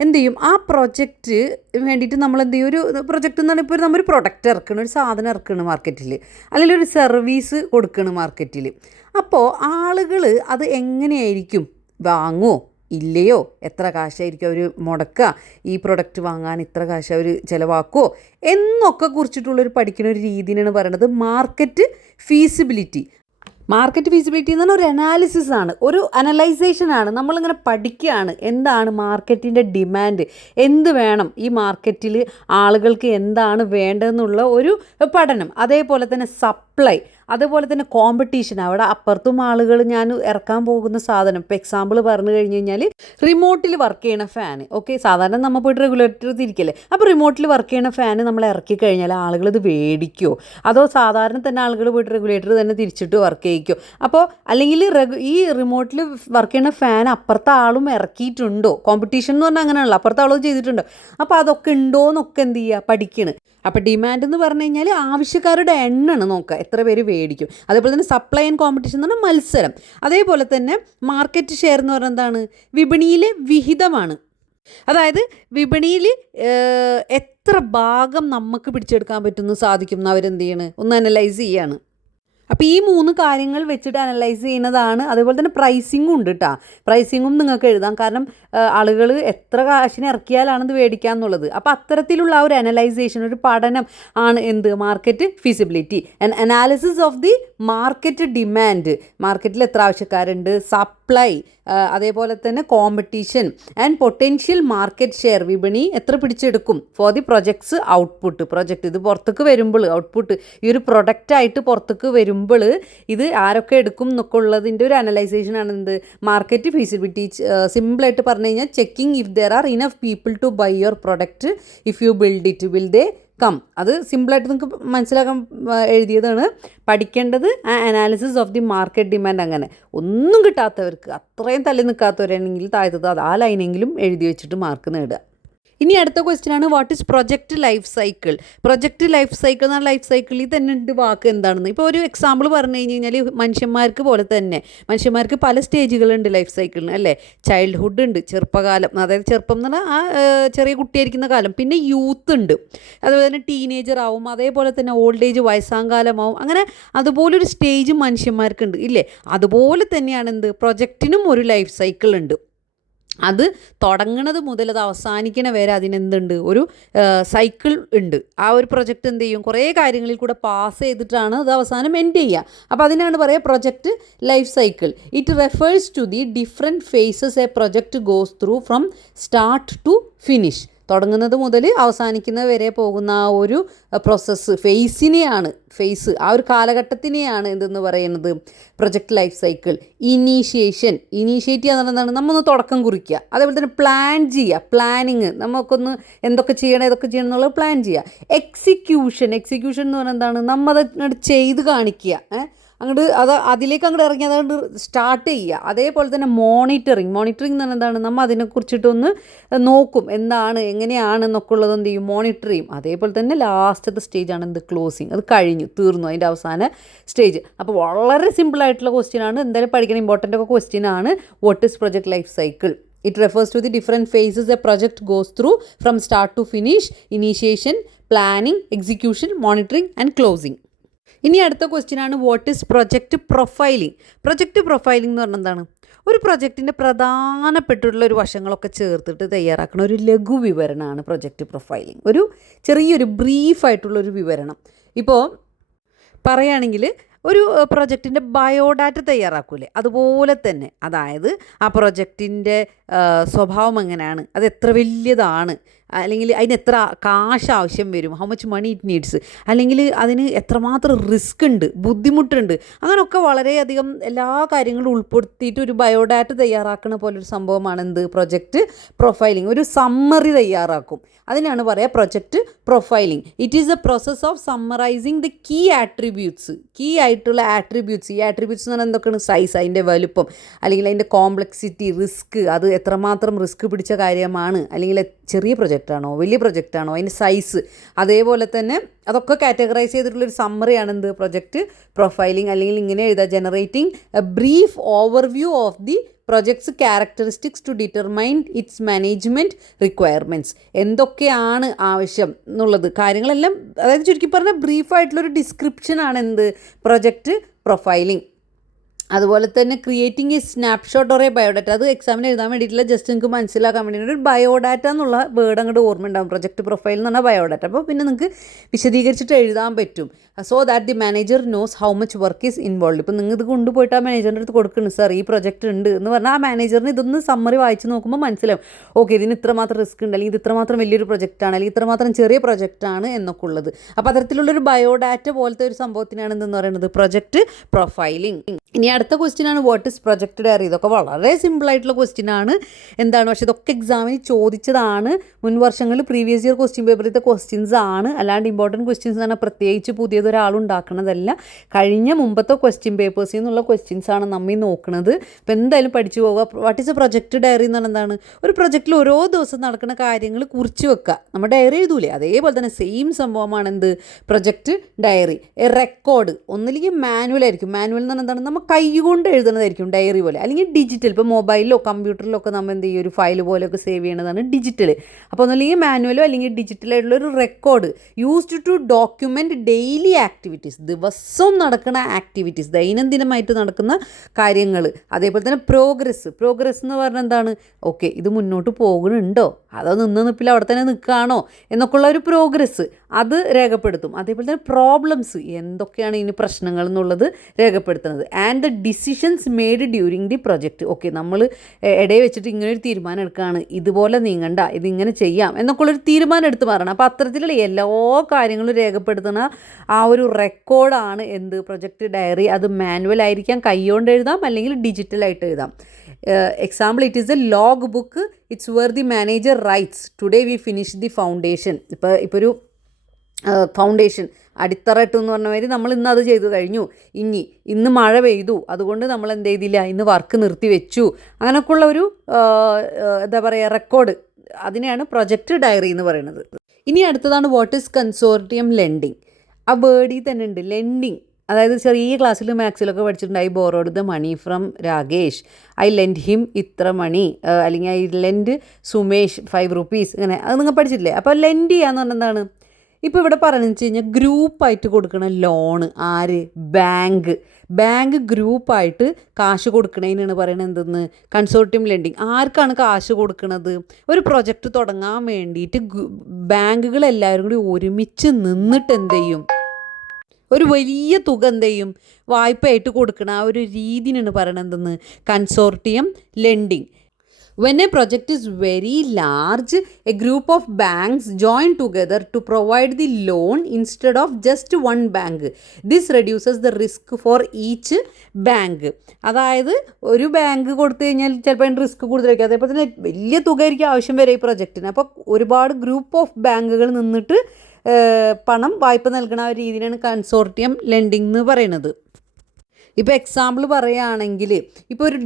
എന്ത് ചെയ്യും, ആ പ്രൊജക്റ്റ് വേണ്ടിയിട്ട് നമ്മൾ എന്ത് ചെയ്യും, ഒരു പ്രൊജക്റ്റ് എന്ന് പറഞ്ഞാൽ ഇപ്പോൾ നമ്മൾ പ്രൊഡക്റ്റ് ഇറക്കണം, ഒരു സാധനം ഇറക്കണം മാർക്കറ്റിൽ, അല്ലെങ്കിൽ ഒരു സർവീസ് കൊടുക്കണം മാർക്കറ്റിൽ. അപ്പോൾ ആളുകൾ അത് എങ്ങനെയായിരിക്കും, വാങ്ങുമോ ഇല്ലയോ, എത്ര കാശായിരിക്കും അവർ മുടക്കുക, ഈ പ്രൊഡക്റ്റ് വാങ്ങാൻ ഇത്ര കാശ് അവർ ചിലവാക്കുമോ എന്നൊക്കെ കുറിച്ചിട്ടുള്ളൊരു പഠിക്കുന്ന ഒരു രീതിയാണ് പറയുന്നത് മാർക്കറ്റ് ഫീസിബിലിറ്റി. മാർക്കറ്റ് ഫീസിബിലിറ്റി എന്ന് പറഞ്ഞാൽ ഒരു അനാലിസിസ് ആണ്, ഒരു അനലൈസേഷനാണ്. നമ്മളിങ്ങനെ പഠിക്കുകയാണ് എന്താണ് മാർക്കറ്റിൻ്റെ ഡിമാൻഡ്, എന്ത് വേണം ഈ മാർക്കറ്റിൽ, ആളുകൾക്ക് എന്താണ് വേണ്ടതെന്നുള്ള ഒരു പഠനം. അതേപോലെ തന്നെ സപ്ലൈ, അതുപോലെ തന്നെ കോമ്പറ്റീഷൻ. അവിടെ അപ്പുറത്തും ആളുകൾ, ഞാൻ ഇറക്കാൻ പോകുന്ന സാധനം, ഇപ്പോൾ എക്സാമ്പിൾ പറഞ്ഞു കഴിഞ്ഞ് കഴിഞ്ഞാൽ റിമോട്ടിൽ വർക്ക് ചെയ്യണ ഫാൻ, ഓക്കെ, സാധാരണ നമ്മൾ പോയിട്ട് റെഗുലേറ്റർ തിരിക്കല്ലേ. അപ്പോൾ റിമോട്ടിൽ വർക്ക് ചെയ്യണ ഫാൻ നമ്മൾ ഇറക്കി കഴിഞ്ഞാൽ ആളുകൾ ഇത് മേടിക്കുമോ, അതോ സാധാരണ തന്നെ ആളുകൾ പോയിട്ട് റെഗുലേറ്റർ തന്നെ തിരിച്ചിട്ട് വർക്ക് ചെയ്യിക്കുമോ? അപ്പോൾ അല്ലെങ്കിൽ ഈ റിമോട്ടിൽ വർക്ക് ചെയ്യണ ഫാൻ അപ്പുറത്തെ ആളും ഇറക്കിയിട്ടുണ്ടോ, കോമ്പറ്റീഷൻ എന്ന് പറഞ്ഞാൽ അങ്ങനെയാണല്ലോ, അപ്പുറത്തെ ആളും ചെയ്തിട്ടുണ്ടോ, അപ്പോൾ അതൊക്കെ ഉണ്ടോ എന്നൊക്കെ എന്ത് ചെയ്യുക, പഠിക്കണം. അപ്പോൾ ഡിമാൻഡ് എന്ന് പറഞ്ഞു കഴിഞ്ഞാൽ ആവശ്യക്കാരുടെ എണ്ണമാണ് നോക്കുക, എത്ര പേര് മേടിക്കും. അതേപോലെ തന്നെ സപ്ലൈ ആൻഡ് കോമ്പറ്റീഷൻ എന്ന് പറഞ്ഞാൽ മത്സരം. അതേപോലെ തന്നെ മാർക്കറ്റ് ഷെയർ എന്ന് പറഞ്ഞാൽ എന്താണ്, വിപണിയിലെ വിഹിതമാണ്. അതായത് വിപണിയിൽ എത്ര ഭാഗം നമുക്ക് പിടിച്ചെടുക്കാൻ പറ്റുന്നു, സാധിക്കും, അവരെന്ത് ചെയ്യണം, ഒന്ന് അനലൈസ് ചെയ്യാണ്. അപ്പോൾ ഈ 3 കാര്യങ്ങൾ വെച്ചിട്ട് അനലൈസ് ചെയ്യുന്നതാണ്. അതേപോലെ തന്നെ പ്രൈസിങ്ങും ഉണ്ട് കേട്ടോ, പ്രൈസിങ്ങും നിങ്ങൾക്ക് എഴുതാം. കാരണം ആളുകൾ എത്ര കാശിന് ഇറക്കിയാലാണിത് മേടിക്കുക എന്നുള്ളത്. അപ്പോൾ അത്തരത്തിലുള്ള ആ ഒരു അനലൈസേഷൻ, ഒരു പഠനം ആണ് എന്ത്, market feasibility. Analysis of the market demand, മാർക്കറ്റിൽ എത്ര ആവശ്യക്കാരുണ്ട്, സപ്ലൈ, അതേപോലെ തന്നെ competition and potential market share, വിപണി എത്ര പിടിച്ചെടുക്കും, for the projects output. Project ഇത് പുറത്തേക്ക് വരുമ്പോൾ, ഔട്ട്പുട്ട് ഈ ഒരു പ്രൊഡക്റ്റായിട്ട് പുറത്തേക്ക് വരുമ്പോൾ ഇത് ആരൊക്കെ എടുക്കും എന്നൊക്കെ ഉള്ളതിൻ്റെ ഒരു അനലൈസേഷനാണ് എന്ത്, മാർക്കറ്റ് ഫീസിബിലിറ്റി. സിമ്പിളായിട്ട് പറഞ്ഞു കഴിഞ്ഞാൽ checking if there are enough people to buy your product, if you build it will they come. അത് സിമ്പിളായിട്ട് നിങ്ങൾക്ക് മനസ്സിലാക്കാൻ എഴുതിയതാണ്. പഠിക്കേണ്ടത് ആ analysis of the market demand. അങ്ങനെ ഒന്നും കിട്ടാത്തവർക്ക്, അത്രയും തള്ളി നിൽക്കാത്തവരാണെങ്കിൽ താഴത്തത് അത് ആ ലൈനെങ്കിലും എഴുതി വെച്ചിട്ട് മാർക്ക് നേടുക. ഇനി അടുത്ത ക്വസ്റ്റ്യൻ ആണ് what is project life cycle. Project life cycle എന്ന ലൈഫ് സൈക്കിളിൽ തന്നെ ഉണ്ട് വാക്ക് എന്താണെന്ന്. ഇപ്പോൾ ഒരു എക്സാമ്പിൾ പറഞ്ഞു കഴിഞ്ഞ് കഴിഞ്ഞാൽ മനുഷ്യന്മാർക്ക് പോലെ തന്നെ മനുഷ്യന്മാർക്ക് പല സ്റ്റേജുകളുണ്ട് ലൈഫ് സൈക്കിളിന് അല്ലേ. ചൈൽഡ്ഹുഡ് ഉണ്ട്, ചെറുപ്പകാലം, അതായത് ചെറുപ്പം എന്ന് പറഞ്ഞാൽ ചെറിയ കുട്ടിയായിരിക്കുന്ന കാലം. പിന്നെ യൂത്ത് ഉണ്ട്, അതുപോലെ തന്നെ ടീനേജർ ആവും, അതേപോലെ തന്നെ ഓൾഡ് ഏജ് വയസ്സാങ്കാലമാവും. അങ്ങനെ അതുപോലൊരു സ്റ്റേജ് മനുഷ്യന്മാർക്കുണ്ട് ഇല്ലേ. അതുപോലെ തന്നെയാണ് എന്ത് പ്രൊജക്റ്റിനും ഒരു ലൈഫ് സൈക്കിൾ ഉണ്ട്. അത് തുടങ്ങുന്നത് മുതൽ അത് അവസാനിക്കണ വരെ അതിനെന്തുണ്ട്, ഒരു സൈക്കിൾ ഉണ്ട്. ആ ഒരു പ്രൊജക്റ്റ് എന്ത് ചെയ്യും, കുറേ കാര്യങ്ങളിൽ കൂടെ പാസ് ചെയ്തിട്ടാണ് അത് അവസാനം എൻഡ് ചെയ്യുക. അപ്പോൾ അതിനാണ് പറയുക project life cycle. It refers to the different phases a project goes through from start to finish. തുടങ്ങുന്നത് മുതൽ അവസാനിക്കുന്നത് വരെ പോകുന്ന ആ ഒരു പ്രോസസ്സ് ഫേസ് ആ ഒരു കാലഘട്ടത്തിനെയാണ് എന്തെന്ന് പറയുന്നത് പ്രൊജക്റ്റ് ലൈഫ് സൈക്കിൾ. ഇനീഷ്യേറ്റ് ചെയ്യുക എന്താണ്, നമ്മൊന്ന് തുടക്കം കുറിക്കുക. അതേപോലെ തന്നെ പ്ലാൻ ചെയ്യുക, പ്ലാനിങ്, നമുക്കൊന്ന് എന്തൊക്കെ ചെയ്യണം എന്നുള്ളത് പ്ലാൻ ചെയ്യുക. എക്സിക്യൂഷൻ എന്ന് പറഞ്ഞാൽ എന്താണ്, നമ്മത് ചെയ്ത് കാണിക്കുക. അതിലേക്ക് ഇറങ്ങി അതങ്ങോട്ട് സ്റ്റാർട്ട് ചെയ്യുക. അതേപോലെ തന്നെ മോണിറ്ററിങ് എന്ന് പറഞ്ഞാൽ എന്താണ്, നമ്മൾ അതിനെക്കുറിച്ചിട്ടൊന്ന് നോക്കും, എന്താണ് എങ്ങനെയാണ് എന്നൊക്കെ ഉള്ളത് എന്ത് ചെയ്യും, മോണിറ്റർ ചെയ്യും. അതേപോലെ തന്നെ ലാസ്റ്റത്തെ സ്റ്റേജാണ് എന്ത്, ക്ലോസിങ്. അത് തീർന്നു അതിൻ്റെ അവസാന സ്റ്റേജ്. അപ്പോൾ വളരെ സിമ്പിളായിട്ടുള്ള ക്വസ്റ്റ്യൻ ആണ്, എന്തായാലും പഠിക്കണം, ഇമ്പോർട്ടൻ്റ് ഒക്കെ ക്വസ്റ്റ്യൻ ആണ്. What is project life cycle? It refers to the different phases a project goes through from start to finish: initiation, planning, execution, monitoring and closing. ഇനി അടുത്ത ക്വസ്റ്റ്യൻ ആണ് what is project profiling. Project profiling എന്ന് പറഞ്ഞാൽ എന്താണ്, ഒരു പ്രൊജക്റ്റിൻ്റെ പ്രധാനപ്പെട്ടുള്ള ഒരു വശങ്ങളൊക്കെ ചേർത്തിട്ട് തയ്യാറാക്കുന്ന ഒരു ലഘു വിവരണമാണ് പ്രൊജക്റ്റ് പ്രൊഫൈലിംഗ്. ഒരു ചെറിയൊരു ബ്രീഫായിട്ടുള്ളൊരു വിവരണം. ഇപ്പോൾ പറയുകയാണെങ്കിൽ ഒരു പ്രൊജക്റ്റിൻ്റെ ബയോഡാറ്റ തയ്യാറാക്കൂലേ, അതുപോലെ തന്നെ, അതായത് ആ പ്രൊജക്റ്റിൻ്റെ സ്വഭാവം എങ്ങനെയാണ്, അത് എത്ര വലിയതാണ്, അല്ലെങ്കിൽ അതിന് എത്ര കാശ് ആവശ്യം വരും, how much money it needs, അല്ലെങ്കിൽ അതിന് എത്രമാത്രം റിസ്ക് ഉണ്ട്, ബുദ്ധിമുട്ടുണ്ട്, അങ്ങനെയൊക്കെ വളരെയധികം എല്ലാ കാര്യങ്ങളും ഉൾപ്പെടുത്തിയിട്ട് ഒരു ബയോഡാറ്റ തയ്യാറാക്കുന്ന പോലൊരു സംഭവമാണ് എന്ത്, പ്രൊജക്റ്റ് പ്രൊഫൈലിംഗ്. ഒരു സമ്മറി തയ്യാറാക്കും, അതിനാണ് പറയുക project profiling. It is a process of summarising the key attributes. Key ആയിട്ടുള്ള ആട്രിബ്യൂട്ട്സ്, ഈ ആട്രിബ്യൂട്ട്സ് എന്ന് പറഞ്ഞാൽ എന്തൊക്കെയാണ്, സൈസ്, അതിൻ്റെ വലുപ്പം, അല്ലെങ്കിൽ അതിൻ്റെ കോംപ്ലക്സിറ്റി, റിസ്ക്, അത് എത്രമാത്രം റിസ്ക് പിടിച്ച കാര്യമാണ്, അല്ലെങ്കിൽ ചെറിയ പ്രൊജക്റ്റാണോ വലിയ പ്രൊജക്റ്റാണോ, അതിൻ്റെ സൈസ്, അതേപോലെ തന്നെ അതൊക്കെ കാറ്റഗറൈസ് ചെയ്തിട്ടുള്ളൊരു സമ്മറിയാണ് എന്ത്, പ്രൊജക്റ്റ് പ്രൊഫൈലിംഗ്. അല്ലെങ്കിൽ ഇങ്ങനെ എഴുതാം, generating a brief overview of the project's characteristics to determine its management requirements. എന്തൊക്കെയാണ് ആവശ്യം എന്നുള്ളത് കാര്യങ്ങളെല്ലാം, അതായത് ചുരുക്കി പറഞ്ഞാൽ ബ്രീഫായിട്ടുള്ളൊരു ഡിസ്ക്രിപ്ഷനാണ് എന്ത്, പ്രൊജക്റ്റ് പ്രൊഫൈലിംഗ്. അതുപോലെ തന്നെ creating A snapshot or A biodata, അത് എക്സാമിന് എഴുതാൻ വേണ്ടിയിട്ടില്ല, ജസ്റ്റ് നിങ്ങൾക്ക് മനസ്സിലാക്കാൻ വേണ്ടി ഒരു ബയോഡാറ്റ എന്നുള്ള വേർഡ് അങ്ങോട്ട് ഓർമ്മ ഉണ്ടാകും. പ്രൊജക്റ്റ് പ്രൊഫൈൽ എന്ന് പറഞ്ഞാൽ ബയോഡാറ്റ. അപ്പോൾ പിന്നെ നിങ്ങൾക്ക് വിശദീകരിച്ചിട്ട് എഴുതാൻ പറ്റും. So that the manager nose how much work is involve. ഇപ്പോൾ നിങ്ങൾ ഇത് കൊണ്ടുപോയിട്ട് ആ മാനേജറിൻ്റെ അടുത്ത് കൊടുക്കുന്നു, സാർ ഈ പ്രൊജക്റ്റ് ഉണ്ട് എന്ന് പറഞ്ഞാൽ ആ മാനേജറിന് ഇതൊന്ന് സമ്മറി വായിച്ച് നോക്കുമ്പോൾ മനസ്സിലാവും, ഓക്കെ ഇതിന് ഇത്രമാത്രം റിസ്ക് ഉണ്ട്, അല്ലെങ്കിൽ ഇത് ഇത്രമാത്രം വലിയൊരു പ്രൊജക്റ്റാണ്, അല്ലെങ്കിൽ ഇത്രമാത്രം ചെറിയ പ്രൊജക്റ്റാണ് എന്നൊക്കെ ഉള്ളത്. അപ്പോൾ അത്തരത്തിലുള്ളൊരു ബയോഡാറ്റ പോലത്തെ ഒരു സംഭവത്തിനാണ് എന്തെന്ന് പറയുന്നത് പ്രൊജക്റ്റ് പ്രൊഫൈലിംഗ്. ഇനി അടുത്ത ക്വസ്റ്റ്യൻ ആണ് വാട്ട് ഈസ് പ്രൊജക്റ്റ് ഡയറി. ഇതൊക്കെ വളരെ സിമ്പിളായിട്ടുള്ള ക്വസ്റ്റ്യൻ ആണ്, എന്താണ്, പക്ഷേ ഇതൊക്കെ എക്സാമിന് ചോദിച്ചതാണ്. മുൻ വർഷങ്ങളിൽ പ്രീവിയസ് ഇയർ ക്വസ്റ്റ്യൻ പേപ്പറിലത്തെ ക്വസ്റ്റ്യൻസ് ആണ്, അല്ലാണ്ട് ഇമ്പോർട്ടൻറ്റ് ക്വസ്റ്റ്യൻസ് എന്ന് പറഞ്ഞാൽ പ്രത്യേകിച്ച് പുതിയതൊരാളുണ്ടാക്കണതല്ല. കഴിഞ്ഞ മുമ്പത്തെ ക്വസ്റ്റ്യൻ പേപ്പേഴ്സിൽ നിന്നുള്ള ക്വസ്റ്റ്യൻസ് ആണ് നമ്മൾ നോക്കുന്നത്. അപ്പോൾ എന്തായാലും പഠിച്ചു പോവുക. What is a project diary എന്ന് പറഞ്ഞാൽ എന്താണ്, ഒരു പ്രൊജക്റ്റിൽ ഓരോ ദിവസം നടക്കുന്ന കാര്യങ്ങൾ കുറിച്ച് വെക്കുക. നമ്മൾ ഡയറി എഴുതൂലേ, അതേപോലെ തന്നെ സെയിം സംഭവമാണ് എന്ത്, പ്രൊജക്റ്റ് ഡയറി. എ റെക്കോർഡ്, ഒന്നില്ലെങ്കിൽ മാനുവൽ ആയിരിക്കും. മാനുവൽ എന്ന് പറഞ്ഞാൽ എന്താണ്, നമ്മൾ കൈ കൊണ്ട് എഴുതുന്നതായിരിക്കും ഡയറി പോലെ, അല്ലെങ്കിൽ ഡിജിറ്റൽ, ഇപ്പോൾ മൊബൈലിലോ കമ്പ്യൂട്ടറിലോ ഒക്കെ നമ്മൾ എന്ത് ചെയ്യും, ഒരു ഫയൽ പോലെയൊക്കെ സേവ് ചെയ്യണതാണ് ഡിജിറ്റൽ. അപ്പോൾ ഒന്നല്ലെങ്കിൽ മാനുവലോ അല്ലെങ്കിൽ ഡിജിറ്റലായിട്ടുള്ളൊരു record used to document daily activities, ദിവസവും നടക്കുന്ന ആക്ടിവിറ്റീസ്, ദൈനംദിനമായിട്ട് നടക്കുന്ന കാര്യങ്ങൾ. അതേപോലെ തന്നെ പ്രോഗ്രസ് എന്ന് പറഞ്ഞാൽ എന്താണ്, ഓക്കെ ഇത് മുന്നോട്ട് പോകുന്നുണ്ടോ, അതോ നിപ്പിൽ അവിടെ തന്നെ നിൽക്കുകയാണോ എന്നൊക്കെയുള്ള ഒരു പ്രോഗ്രസ്, അത് രേഖപ്പെടുത്തും. അതേപോലെ തന്നെ പ്രോബ്ലംസ്, എന്തൊക്കെയാണ് ഇനി പ്രശ്നങ്ങൾ എന്നുള്ളത് രേഖപ്പെടുത്തുന്നത്. And the decisions made during the project. Okay നമ്മൾ ഇടയിൽ വെച്ചിട്ട് ഇങ്ങനൊരു തീരുമാനം എടുക്കുകയാണ്, ഇതുപോലെ നീങ്ങണ്ട, ഇതിങ്ങനെ ചെയ്യാം എന്നൊക്കെയുള്ളൊരു തീരുമാനം എടുത്ത് മാറണം. അപ്പോൾ അത്തരത്തിലുള്ള എല്ലാ കാര്യങ്ങളും രേഖപ്പെടുത്തുന്ന ആ ഒരു റെക്കോർഡാണ് എന്ത്, പ്രൊജക്റ്റ് ഡയറി. അത് മാനുവൽ ആയിരിക്കാം, കൈകൊണ്ട് എഴുതാം, അല്ലെങ്കിൽ ഡിജിറ്റലായിട്ട് എഴുതാം. Example, it is a log book, it's where the manager writes today we finish the foundation. ഇപ്പോൾ ഒരു ഫൗണ്ടേഷൻ അടിത്തറ ഇട്ടു എന്ന് പറഞ്ഞ മാതിരി നമ്മൾ ഇന്ന് അത് ചെയ്തു കഴിഞ്ഞു, ഇന്ന് മഴ പെയ്തു, അതുകൊണ്ട് നമ്മൾ എന്ത് ചെയ്തില്ല, ഇന്ന് വർക്ക് നിർത്തി വെച്ചു, അങ്ങനെയൊക്കെയുള്ള ഒരു എന്താ പറയുക റെക്കോർഡ് അതിനെയാണ് പ്രൊജക്റ്റ് ഡയറി എന്ന് പറയുന്നത്. ഇനി അടുത്തതാണ് വാട്ട് ഈസ് കൺസോർട്ടിയം ലെൻഡിങ്. ആ വേർഡിൽ തന്നെ ഉണ്ട് ലെൻഡിങ്. അതായത് ചെറിയ ക്ലാസ്സിൽ മാത്സിലൊക്കെ പഠിച്ചിട്ടുണ്ട്, I borrowed the money from Rakesh, I lend him ഇത്ര മണി, അല്ലെങ്കിൽ ഐ ലെൻഡ് സുമേഷ് 5 rupees, ഇങ്ങനെ അത് നിങ്ങൾ പഠിച്ചിട്ടില്ലേ. അപ്പോൾ ലെൻഡ് ചെയ്യാന്ന് പറഞ്ഞാൽ എന്താണ്? ഇപ്പോൾ ഇവിടെ പറയുന്നത് വെച്ച് കഴിഞ്ഞാൽ ഗ്രൂപ്പായിട്ട് കൊടുക്കണ ലോണ്. ആര്? ബാങ്ക് ഗ്രൂപ്പായിട്ട് കാശ് കൊടുക്കണതിനാണ് പറയുന്നത് എന്തെന്ന്? Consortium lending. ആർക്കാണ് കാശ് കൊടുക്കുന്നത്? ഒരു പ്രൊജക്റ്റ് തുടങ്ങാൻ വേണ്ടിയിട്ട് ബാങ്കുകൾ എല്ലാവരും കൂടി ഒരുമിച്ച് നിന്നിട്ട് എന്ത് ചെയ്യും? ഒരു വലിയ തുക എന്ത് ചെയ്യും? വായ്പയായിട്ട് കൊടുക്കണം. ആ ഒരു രീതിയാണ് പറയണത് എന്തെന്ന്? Consortium lending. When a project is very large, a group of banks join together to provide the loan instead of just one bank. This reduces the risk for each bank. അതായത് ഒരു ബാങ്ക് കൊടുത്തു കഴിഞ്ഞാൽ ചിലപ്പോൾ അതിന് risk കൂടുതലായിരിക്കും, അതേപോലെ തന്നെ വലിയ തുക ആയിരിക്കും ആവശ്യം വരെ ഈ പ്രൊജക്റ്റിന്. അപ്പോൾ ഒരുപാട് ഗ്രൂപ്പ് ഓഫ് ബാങ്കുകൾ നിന്നിട്ട് പണം വായ്പ നൽകുന്ന ആ ഒരു രീതിയിലാണ് കൺസോർട്ടിയം ലെൻഡിങ് എന്ന് പറയുന്നത്. ഇപ്പോൾ എക്സാമ്പിൾ പറയുകയാണെങ്കിൽ, ഇപ്പോൾ ഒരു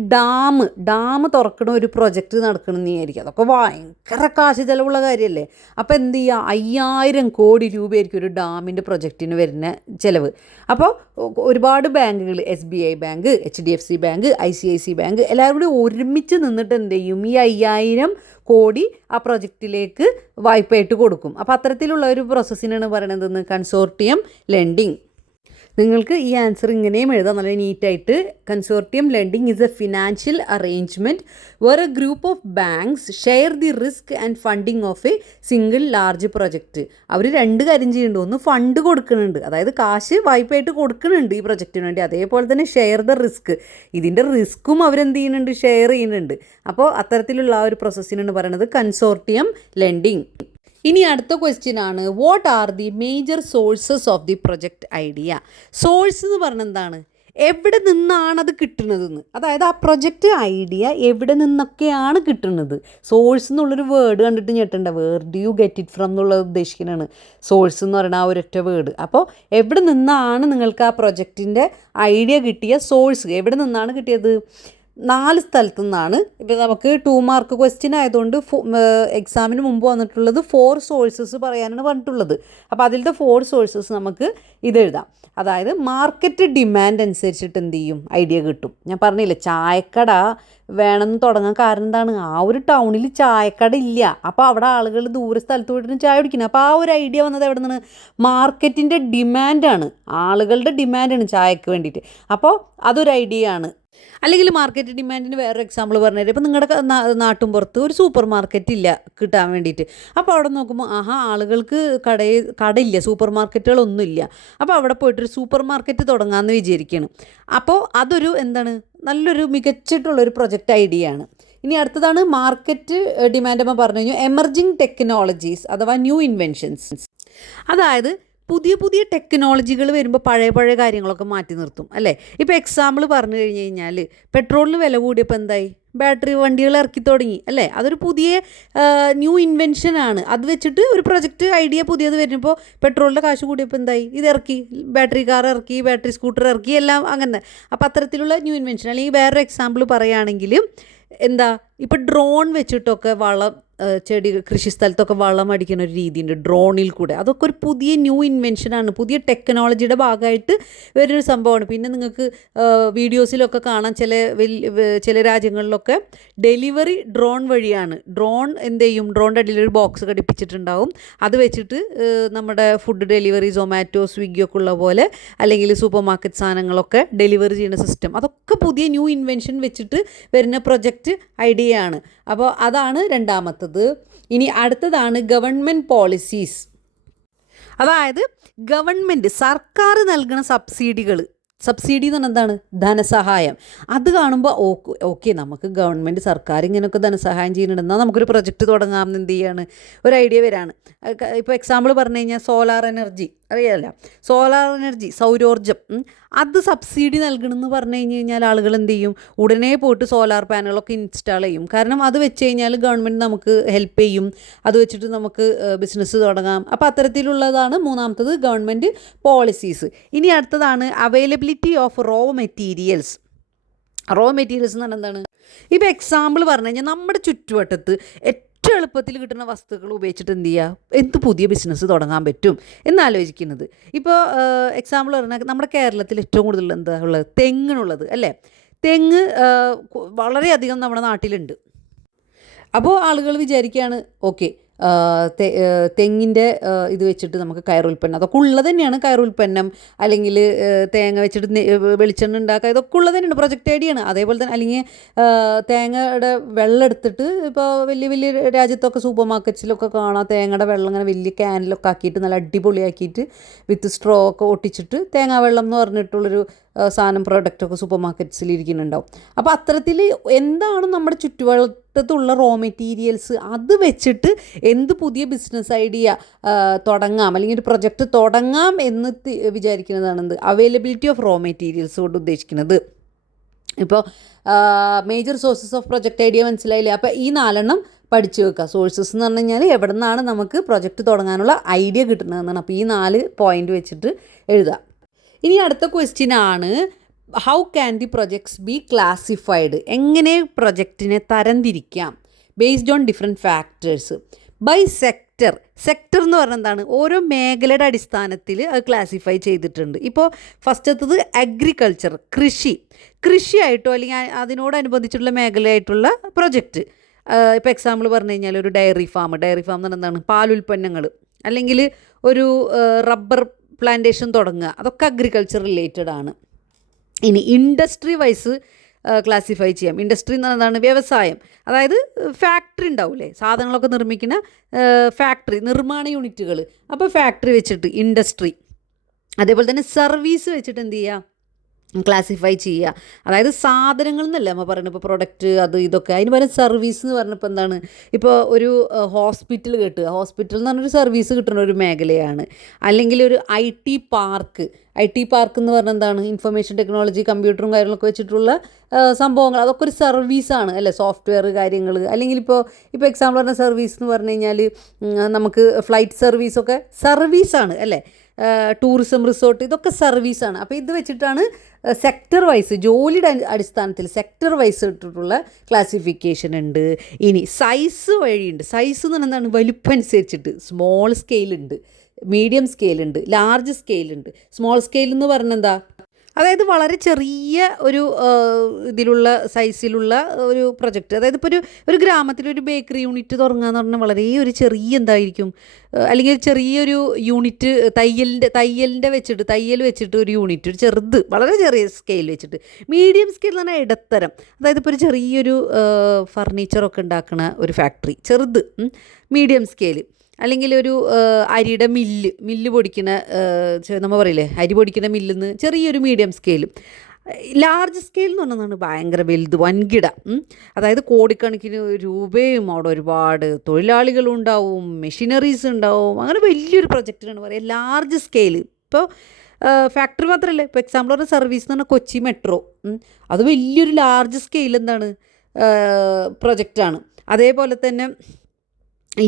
ഡാം തുറക്കണ ഒരു പ്രൊജക്റ്റ് നടക്കണമെന്ന് വിചാരിക്കുക. അതൊക്കെ ഭയങ്കര കാശ് ചിലവുള്ള കാര്യമല്ലേ. അപ്പോൾ എന്ത് ചെയ്യുക? 5000 കോടി രൂപയായിരിക്കും ഒരു ഡാമിൻ്റെ പ്രൊജക്റ്റിന് വരുന്ന ചിലവ്. അപ്പോൾ ഒരുപാട് ബാങ്കുകൾ, SBI bank, HDFC bank, ICIC bank എല്ലാവരും കൂടി ഒരുമിച്ച് നിന്നിട്ട് എന്ത് ചെയ്യും? ഈ 5000 കോടി ആ പ്രൊജക്റ്റിലേക്ക് വായ്പയായിട്ട് കൊടുക്കും. അപ്പോൾ അത്തരത്തിലുള്ള ഒരു പ്രോസസ്സിനാണ് പറയുന്നത് കൺസോർട്ടിയം ലെൻഡിങ്. നിങ്ങൾക്ക് ഈ ആൻസർ ഇങ്ങനെയും എഴുതാം നല്ല നീറ്റായിട്ട്. Consortium lending is a financial arrangement where a group of banks share the risk and funding of a single large project. അവർ 2 കാര്യം ചെയ്യുന്നുണ്ട്. ഒന്ന് ഫണ്ട് കൊടുക്കുന്നുണ്ട്, അതായത് കാശ് വായ്പയായിട്ട് കൊടുക്കുന്നുണ്ട് ഈ പ്രൊജക്റ്റിന് വേണ്ടി. അതേപോലെ തന്നെ ഷെയർ ദ റിസ്ക്, ഇതിൻ്റെ റിസ്ക്കും അവരെന്ത് ചെയ്യുന്നുണ്ട്? ഷെയർ ചെയ്യുന്നുണ്ട്. അപ്പോൾ അത്തരത്തിലുള്ള ആ ഒരു പ്രോസസ്സിനാണ് പറയുന്നത് കൺസോർട്ടിയം ലെൻഡിങ്. ഇനി അടുത്ത ക്വസ്റ്റ്യൻ ആണ്, what are the major sources of the project idea? Source എന്ന് പറഞ്ഞാൽ എന്താണ്? എവിടെ നിന്നാണത് കിട്ടുന്നതെന്ന്. അതായത് ആ പ്രൊജക്റ്റ് ഐഡിയ എവിടെ നിന്നൊക്കെയാണ് കിട്ടുന്നത്. സോഴ്സ് എന്നുള്ളൊരു വേർഡ് കണ്ടിട്ട് ഞെട്ടണ്ട. Where do you get it from എന്നുള്ളത് ഉദ്ദേശിക്കുന്നതാണ് സോഴ്സ് എന്ന് പറയുന്ന ആ ഒരൊറ്റ വേർഡ്. അപ്പോൾ എവിടെ നിന്നാണ് നിങ്ങൾക്ക് ആ പ്രൊജക്റ്റിൻ്റെ ഐഡിയ കിട്ടിയ സോഴ്സ് എവിടെ നിന്നാണ് കിട്ടിയത്? 4 സ്ഥലത്തു നിന്നാണ്. ഇപ്പോൾ നമുക്ക് 2 മാർക്ക് ക്വസ്റ്റ്യൻ ആയതുകൊണ്ട് എക്സാമിന് മുമ്പ് വന്നിട്ടുള്ളത് 4 സോഴ്സസ് പറയാനാണ് പറഞ്ഞിട്ടുള്ളത്. അപ്പോൾ അതിലത്തെ 4 സോഴ്സസ് നമുക്ക് ഇതെഴുതാം. അതായത് മാർക്കറ്റ് ഡിമാൻഡ് അനുസരിച്ചിട്ട് എന്ത് ചെയ്യും? ഐഡിയ കിട്ടും. ഞാൻ പറഞ്ഞില്ലേ ചായക്കട വേണമെന്ന് തുടങ്ങാൻ കാരണം എന്താണ്? ആ ഒരു ടൗണിൽ ചായക്കട ഇല്ല. അപ്പോൾ അവിടെ ആളുകൾ ദൂര സ്ഥലത്ത് പോയിട്ട് ചായ കുടിക്കുന്നത്. അപ്പോൾ ആ ഒരു ഐഡിയ വന്നത് എവിടെ നിന്നാണ്? മാർക്കറ്റിൻ്റെ ഡിമാൻഡാണ്, ആളുകളുടെ ഡിമാൻഡാണ് ചായക്ക് വേണ്ടിയിട്ട്. അപ്പോൾ അതൊരു ഐഡിയ ആണ്. അല്ലെങ്കിൽ മാർക്കറ്റ് ഡിമാൻഡിന് വേറൊരു എക്സാമ്പിൾ പറഞ്ഞുതരാം. ഇപ്പോൾ നിങ്ങളുടെ നാട്ടും പുറത്ത് ഒരു സൂപ്പർ മാർക്കറ്റ് ഇല്ല കിട്ടാൻ വേണ്ടിയിട്ട്. അപ്പോൾ അവിടെ നോക്കുമ്പോൾ ആളുകൾക്ക് കടയില്ല, സൂപ്പർ മാർക്കറ്റുകളൊന്നുമില്ല. അപ്പോൾ അവിടെ പോയിട്ടൊരു സൂപ്പർ മാർക്കറ്റ് തുടങ്ങാമെന്ന് വിചാരിക്കുകയാണ്. അപ്പോൾ അതൊരു എന്താണ്? നല്ലൊരു മികച്ചിട്ടുള്ളൊരു പ്രൊജക്റ്റ് ഐഡിയ ആണ്. ഇനി അടുത്തതാണ് മാർക്കറ്റ് ഡിമാൻഡ്. നമ്മൾ പറഞ്ഞു കഴിഞ്ഞു എമർജിങ് ടെക്നോളജീസ് അഥവാ ന്യൂ ഇൻവെൻഷൻസ്. അതായത് പുതിയ ടെക്നോളജികൾ വരുമ്പോൾ പഴയ കാര്യങ്ങളൊക്കെ മാറ്റി നിർത്തും അല്ലേ. ഇപ്പോൾ എക്സാമ്പിൾ പറഞ്ഞു കഴിഞ്ഞ് കഴിഞ്ഞാൽ പെട്രോളിന് വില കൂടിയപ്പോൾ എന്തായി? ബാറ്ററി വണ്ടികൾ ഇറക്കി തുടങ്ങി അല്ലേ. അതൊരു പുതിയ ന്യൂ ഇൻവെൻഷനാണ്. അത് വെച്ചിട്ട് ഒരു പ്രൊജക്റ്റ് ഐഡിയ പുതിയത് വരുമ്പോൾ പെട്രോളിൻ്റെ കാശ് കൂടിയപ്പോൾ എന്തായി? ഇറക്കി, ബാറ്ററി കാർ ഇറക്കി, ബാറ്ററി സ്കൂട്ടർ ഇറക്കി, എല്ലാം അങ്ങനെ. അപ്പോൾ അത്തരത്തിലുള്ള ന്യൂ ഇൻവെൻഷൻ. അല്ലെങ്കിൽ വേറൊരു എക്സാമ്പിൾ പറയുകയാണെങ്കിൽ എന്താ, ഇപ്പോൾ ഡ്രോൺ വെച്ചിട്ടൊക്കെ വളം കൃഷി സ്ഥലത്തൊക്കെ വളം അടിക്കുന്ന ഒരു രീതിയുണ്ട് ഡ്രോണിൽ കൂടെ. അതൊക്കെ ഒരു പുതിയ ന്യൂ ഇൻവെൻഷനാണ്, പുതിയ ടെക്നോളജിയുടെ ഭാഗമായിട്ട് വരുന്നൊരു സംഭവമാണ്. പിന്നെ നിങ്ങൾക്ക് വീഡിയോസിലൊക്കെ കാണാം, ചില രാജ്യങ്ങളിലൊക്കെ ഡെലിവറി ഡ്രോൺ വഴിയാണ്. ഡ്രോൺ എന്ത് ചെയ്യും? ഡ്രോണിൻ്റെ അടിയിൽ ഒരു ബോക്സ് ഘടിപ്പിച്ചിട്ടുണ്ടാവും. അത് വെച്ചിട്ട് നമ്മുടെ ഫുഡ് ഡെലിവറി, സൊമാറ്റോ, സ്വിഗ്ഗി ഒക്കെ ഉള്ള പോലെ, അല്ലെങ്കിൽ സൂപ്പർ മാർക്കറ്റ് സാധനങ്ങളൊക്കെ ഡെലിവറി ചെയ്യുന്ന സിസ്റ്റം, അതൊക്കെ പുതിയ ന്യൂ ഇൻവെൻഷൻ വെച്ചിട്ട് വരുന്ന പ്രൊജക്റ്റ് ഐഡിയ ആണ്. അപ്പോൾ അതാണ് രണ്ടാമത്തത്. ഇനി അടുത്തതാണ് ഗവൺമെൻറ് പോളിസീസ്. അതായത് ഗവൺമെൻറ് സർക്കാർ നൽകുന്ന സബ്സിഡി എന്ന് പറഞ്ഞാൽ എന്താണ്? ധനസഹായം. അത് കാണുമ്പോൾ ഓക്കെ നമുക്ക് ഗവൺമെൻറ് സർക്കാർ ഇങ്ങനെയൊക്കെ ധനസഹായം ചെയ്യുന്നുണ്ടെന്നാൽ നമുക്കൊരു പ്രൊജക്റ്റ് തുടങ്ങാമെന്ന് എന്ത് ചെയ്യാണ്? ഒരു ഐഡിയ വരാണ്. ഇപ്പോൾ എക്സാമ്പിൾ പറഞ്ഞു കഴിഞ്ഞാൽ സോളാർ എനർജി അറിയാമല്ല, സോളാർ എനർജി, സൗരോർജ്ജം, അത് സബ്സിഡി നൽകണമെന്ന് പറഞ്ഞു കഴിഞ്ഞാൽ ആളുകൾ എന്ത് ചെയ്യും? ഉടനെ പോയിട്ട് സോലാർ പാനലൊക്കെ ഇൻസ്റ്റാൾ ചെയ്യും. കാരണം അത് വെച്ച് കഴിഞ്ഞാൽ ഗവൺമെൻറ് നമുക്ക് ഹെൽപ്പ് ചെയ്യും, അത് വെച്ചിട്ട് നമുക്ക് ബിസിനസ് തുടങ്ങാം. അപ്പോൾ അത്തരത്തിലുള്ളതാണ് മൂന്നാമത്തത് ഗവൺമെൻറ് പോളിസീസ്. ഇനി അടുത്തതാണ് availability of raw materials. Raw materials എന്ന് പറഞ്ഞാൽ എന്താണ്? ഇപ്പോൾ എക്സാമ്പിൾ പറഞ്ഞു കഴിഞ്ഞാൽ നമ്മുടെ ചുറ്റുവട്ടത്ത് ഏറ്റവും എളുപ്പത്തിൽ കിട്ടുന്ന വസ്തുക്കൾ ഉപയോഗിച്ചിട്ട് എന്ത് ചെയ്യുക, എന്ത് പുതിയ ബിസിനസ് തുടങ്ങാൻ പറ്റും എന്നാലോചിക്കുന്നത്. ഇപ്പോൾ എക്സാമ്പിൾ പറഞ്ഞാൽ നമ്മുടെ കേരളത്തിൽ ഏറ്റവും കൂടുതൽ എന്താ ഉള്ളത്, തെങ്ങിനുള്ളത് അല്ലേ. തെങ്ങ് വളരെയധികം നമ്മുടെ നാട്ടിലുണ്ട്. അപ്പോൾ ആളുകൾ വിചാരിക്കുകയാണ് ഓക്കെ തെങ്ങിൻ്റെ ഇത് വെച്ചിട്ട് നമുക്ക് കയറുൽപ്പന്നം, അതൊക്കെ ഉള്ളത് തന്നെയാണ്. കയറുൽപ്പന്നം അല്ലെങ്കിൽ തേങ്ങ വെച്ചിട്ട് വെളിച്ചെണ്ണ ഉണ്ടാക്കുക, ഇതൊക്കെ ഉള്ളത് തന്നെയാണ്, പ്രൊജക്റ്റ് ഐഡിയ ആണ്. അതേപോലെ തന്നെ അല്ലെങ്കിൽ തേങ്ങയുടെ വെള്ളം എടുത്തിട്ട് ഇപ്പോൾ വലിയ വലിയ രാജ്യത്തൊക്കെ സൂപ്പർ മാർക്കറ്റ്സിലൊക്കെ കാണാം, തേങ്ങയുടെ വെള്ളം ഇങ്ങനെ വലിയ ക്യാനിലൊക്കെ ആക്കിയിട്ട് നല്ല അടിപൊളിയാക്കിയിട്ട് വിത്ത് സ്ട്രോ ഒക്കെ ഒട്ടിച്ചിട്ട് തേങ്ങാ വെള്ളം എന്ന് പറഞ്ഞിട്ടുള്ളൊരു സാധനം പ്രൊഡക്റ്റൊക്കെ സൂപ്പർ മാർക്കറ്റ്സിൽ ഇരിക്കുന്നുണ്ടാവും. അപ്പോൾ അത്തരത്തിൽ എന്താണ് നമ്മുടെ ചുറ്റുവട്ടത്തുള്ള റോ മെറ്റീരിയൽസ്, അത് വെച്ചിട്ട് എന്ത് പുതിയ ബിസിനസ് ഐഡിയ തുടങ്ങാം അല്ലെങ്കിൽ ഒരു പ്രൊജക്റ്റ് തുടങ്ങാം എന്ന് വിചാരിക്കുന്നതാണ് എന്ത് അവൈലബിലിറ്റി ഓഫ് റോ മെറ്റീരിയൽസ് കൊണ്ട് ഉദ്ദേശിക്കുന്നത്. ഇപ്പോൾ major sources of project idea മനസ്സിലായില്ലേ. അപ്പോൾ ഈ 4 പഠിച്ചു വെക്കുക. സോഴ്സസ് എന്ന് പറഞ്ഞു കഴിഞ്ഞാൽ എവിടെ നിന്നാണ് നമുക്ക് പ്രൊജക്റ്റ് തുടങ്ങാനുള്ള ഐഡിയ കിട്ടുന്നതെന്നാണ്. അപ്പോൾ ഈ 4 പോയിൻ്റ് വെച്ചിട്ട് എഴുതുക. ഇനി അടുത്ത ക്വസ്റ്റ്യൻ ആണ്, how can the projects be classified, എങ്ങനെ പ്രൊജക്റ്റിനെ തരംതിരിക്കാം based on different factors by sector. Sector എന്ന് പറഞ്ഞാൽ എന്താണ്, ഓരോ മേഖലയുടെ അടിസ്ഥാനത്തിൽ അത് ക്ലാസിഫൈ ചെയ്തിട്ടുണ്ട്. ഇപ്പോൾ ഫസ്റ്റത്തത് അഗ്രികൾച്ചർ, കൃഷിയായിട്ടോ അല്ലെങ്കിൽ അതിനോടനുബന്ധിച്ചുള്ള മേഖലയായിട്ടുള്ള പ്രൊജക്റ്റ്. ഇപ്പോൾ എക്സാമ്പിൾ പറഞ്ഞു കഴിഞ്ഞാൽ ഒരു ഡയറി ഫാം എന്ന് പറഞ്ഞാൽ എന്താണ്, പാലുൽപ്പന്നങ്ങൾ, അല്ലെങ്കിൽ ഒരു റബ്ബർ പ്ലാന്റേഷൻ തുടങ്ങുക, അതൊക്കെ അഗ്രികൾച്ചർ റിലേറ്റഡ് ആണ്. ഇനി ഇൻഡസ്ട്രി വൈസ് ക്ലാസിഫൈ ചെയ്യാം. ഇൻഡസ്ട്രി എന്ന് പറയുന്നതാണ് വ്യവസായം, അതായത് ഫാക്ടറി ഉണ്ടാവില്ലേ, സാധനങ്ങളൊക്കെ നിർമ്മിക്കുന്ന ഫാക്ടറി, നിർമ്മാണ യൂണിറ്റുകൾ, അപ്പോൾ ഫാക്ടറി വെച്ചിട്ട് ഇൻഡസ്ട്രി. അതേപോലെ തന്നെ സർവീസ് വെച്ചിട്ട് എന്ത് ചെയ്യുക, ക്ലാസിഫൈ ചെയ്യുക. അതായത് സാധനങ്ങൾ എന്നല്ല നമ്മൾ പറയുന്നത്, ഇപ്പോൾ പ്രൊഡക്റ്റ് അത് ഇതൊക്കെ, അതിന് പകരം സർവീസ് എന്ന് പറഞ്ഞപ്പോൾ എന്താണ്, ഇപ്പോൾ ഒരു ഹോസ്പിറ്റൽ എന്ന് പറഞ്ഞൊരു സർവീസ് കിട്ടുന്ന ഒരു മേഖലയാണ്. അല്ലെങ്കിൽ ഒരു IT പാർക്ക് എന്ന് പറഞ്ഞാൽ എന്താണ്, ഇൻഫർമേഷൻ ടെക്നോളജി, കമ്പ്യൂട്ടറും കാര്യങ്ങളൊക്കെ വെച്ചിട്ടുള്ള സംഭവങ്ങൾ, അതൊക്കെ ഒരു സർവീസാണ് അല്ലേ, സോഫ്റ്റ്വെയർ കാര്യങ്ങൾ. അല്ലെങ്കിൽ ഇപ്പോൾ എക്സാമ്പിൾ പറഞ്ഞ സർവീസ് എന്ന് പറഞ്ഞു കഴിഞ്ഞാൽ നമുക്ക് ഫ്ലൈറ്റ് സർവീസൊക്കെ സർവീസാണ് അല്ലേ, ടൂറിസം റിസോർട്ട്, ഇതൊക്കെ സർവീസാണ്. അപ്പോൾ ഇത് വെച്ചിട്ടാണ് സെക്ടർ വൈസ്, ജോലിയുടെ അടിസ്ഥാനത്തിൽ സെക്ടർ വൈസ് ഇട്ടിട്ടുള്ള ക്ലാസിഫിക്കേഷൻ ഉണ്ട്. ഇനി സൈസ് വഴിയുണ്ട്. സൈസ് എന്ന് പറഞ്ഞാൽ എന്താണ്, വലുപ്പം അനുസരിച്ചിട്ട് സ്മോൾ സ്കെയിലുണ്ട്, മീഡിയം സ്കെയിലുണ്ട്, ലാർജ് സ്കെയിലുണ്ട്. സ്മോൾ സ്കെയിൽ എന്ന് പറഞ്ഞാൽ എന്താ, അതായത് വളരെ ചെറിയ ഒരു ഇതിലുള്ള സൈസിലുള്ള ഒരു പ്രൊജക്റ്റ്. അതായത് ഇപ്പോൾ ഒരു ഗ്രാമത്തിലൊരു ബേക്കറി യൂണിറ്റ് തുടങ്ങുക എന്ന് പറഞ്ഞാൽ വളരെ ഒരു ചെറിയ എന്തായിരിക്കും, അല്ലെങ്കിൽ ചെറിയൊരു യൂണിറ്റ് തയ്യൽ വെച്ചിട്ട് ഒരു യൂണിറ്റ്, ഒരു ചെറുത്, വളരെ ചെറിയ സ്കെയിൽ വെച്ചിട്ട്. മീഡിയം സ്കെയിൽ എന്ന് പറഞ്ഞാൽ ഇടത്തരം, അതായത് ഇപ്പോൾ ഒരു ചെറിയൊരു ഫർണിച്ചറൊക്കെ ഉണ്ടാക്കുന്ന ഒരു ഫാക്ടറി, ചെറുത് മീഡിയം സ്കെയിൽ. അല്ലെങ്കിൽ ഒരു അരിയുടെ മില്ല് പൊടിക്കുന്ന, നമ്മൾ പറയില്ലേ അരി പൊടിക്കുന്ന മില്ലെന്ന്, ചെറിയൊരു മീഡിയം സ്കെയിൽ. ലാർജ് സ്കെയിൽ എന്ന് പറഞ്ഞതാണ് ഭയങ്കര വലുത്, വൻകിട. അതായത് കോടിക്കണക്കിന് രൂപയും അവിടെ ഒരുപാട് തൊഴിലാളികളുണ്ടാവും, മെഷീനറീസ് ഉണ്ടാവും, അങ്ങനെ വലിയൊരു പ്രൊജക്റ്റിനാണ് പറയുക ലാർജ് സ്കെയിൽ. ഇപ്പോൾ ഫാക്ടറി മാത്രമല്ല, ഇപ്പോൾ എക്സാമ്പിൾ പറഞ്ഞ സർവീസ് എന്ന് പറഞ്ഞാൽ കൊച്ചി മെട്രോ, അത് വലിയൊരു ലാർജ് സ്കെയിൽ എന്താണ് പ്രൊജക്റ്റാണ്. അതേപോലെ തന്നെ ഈ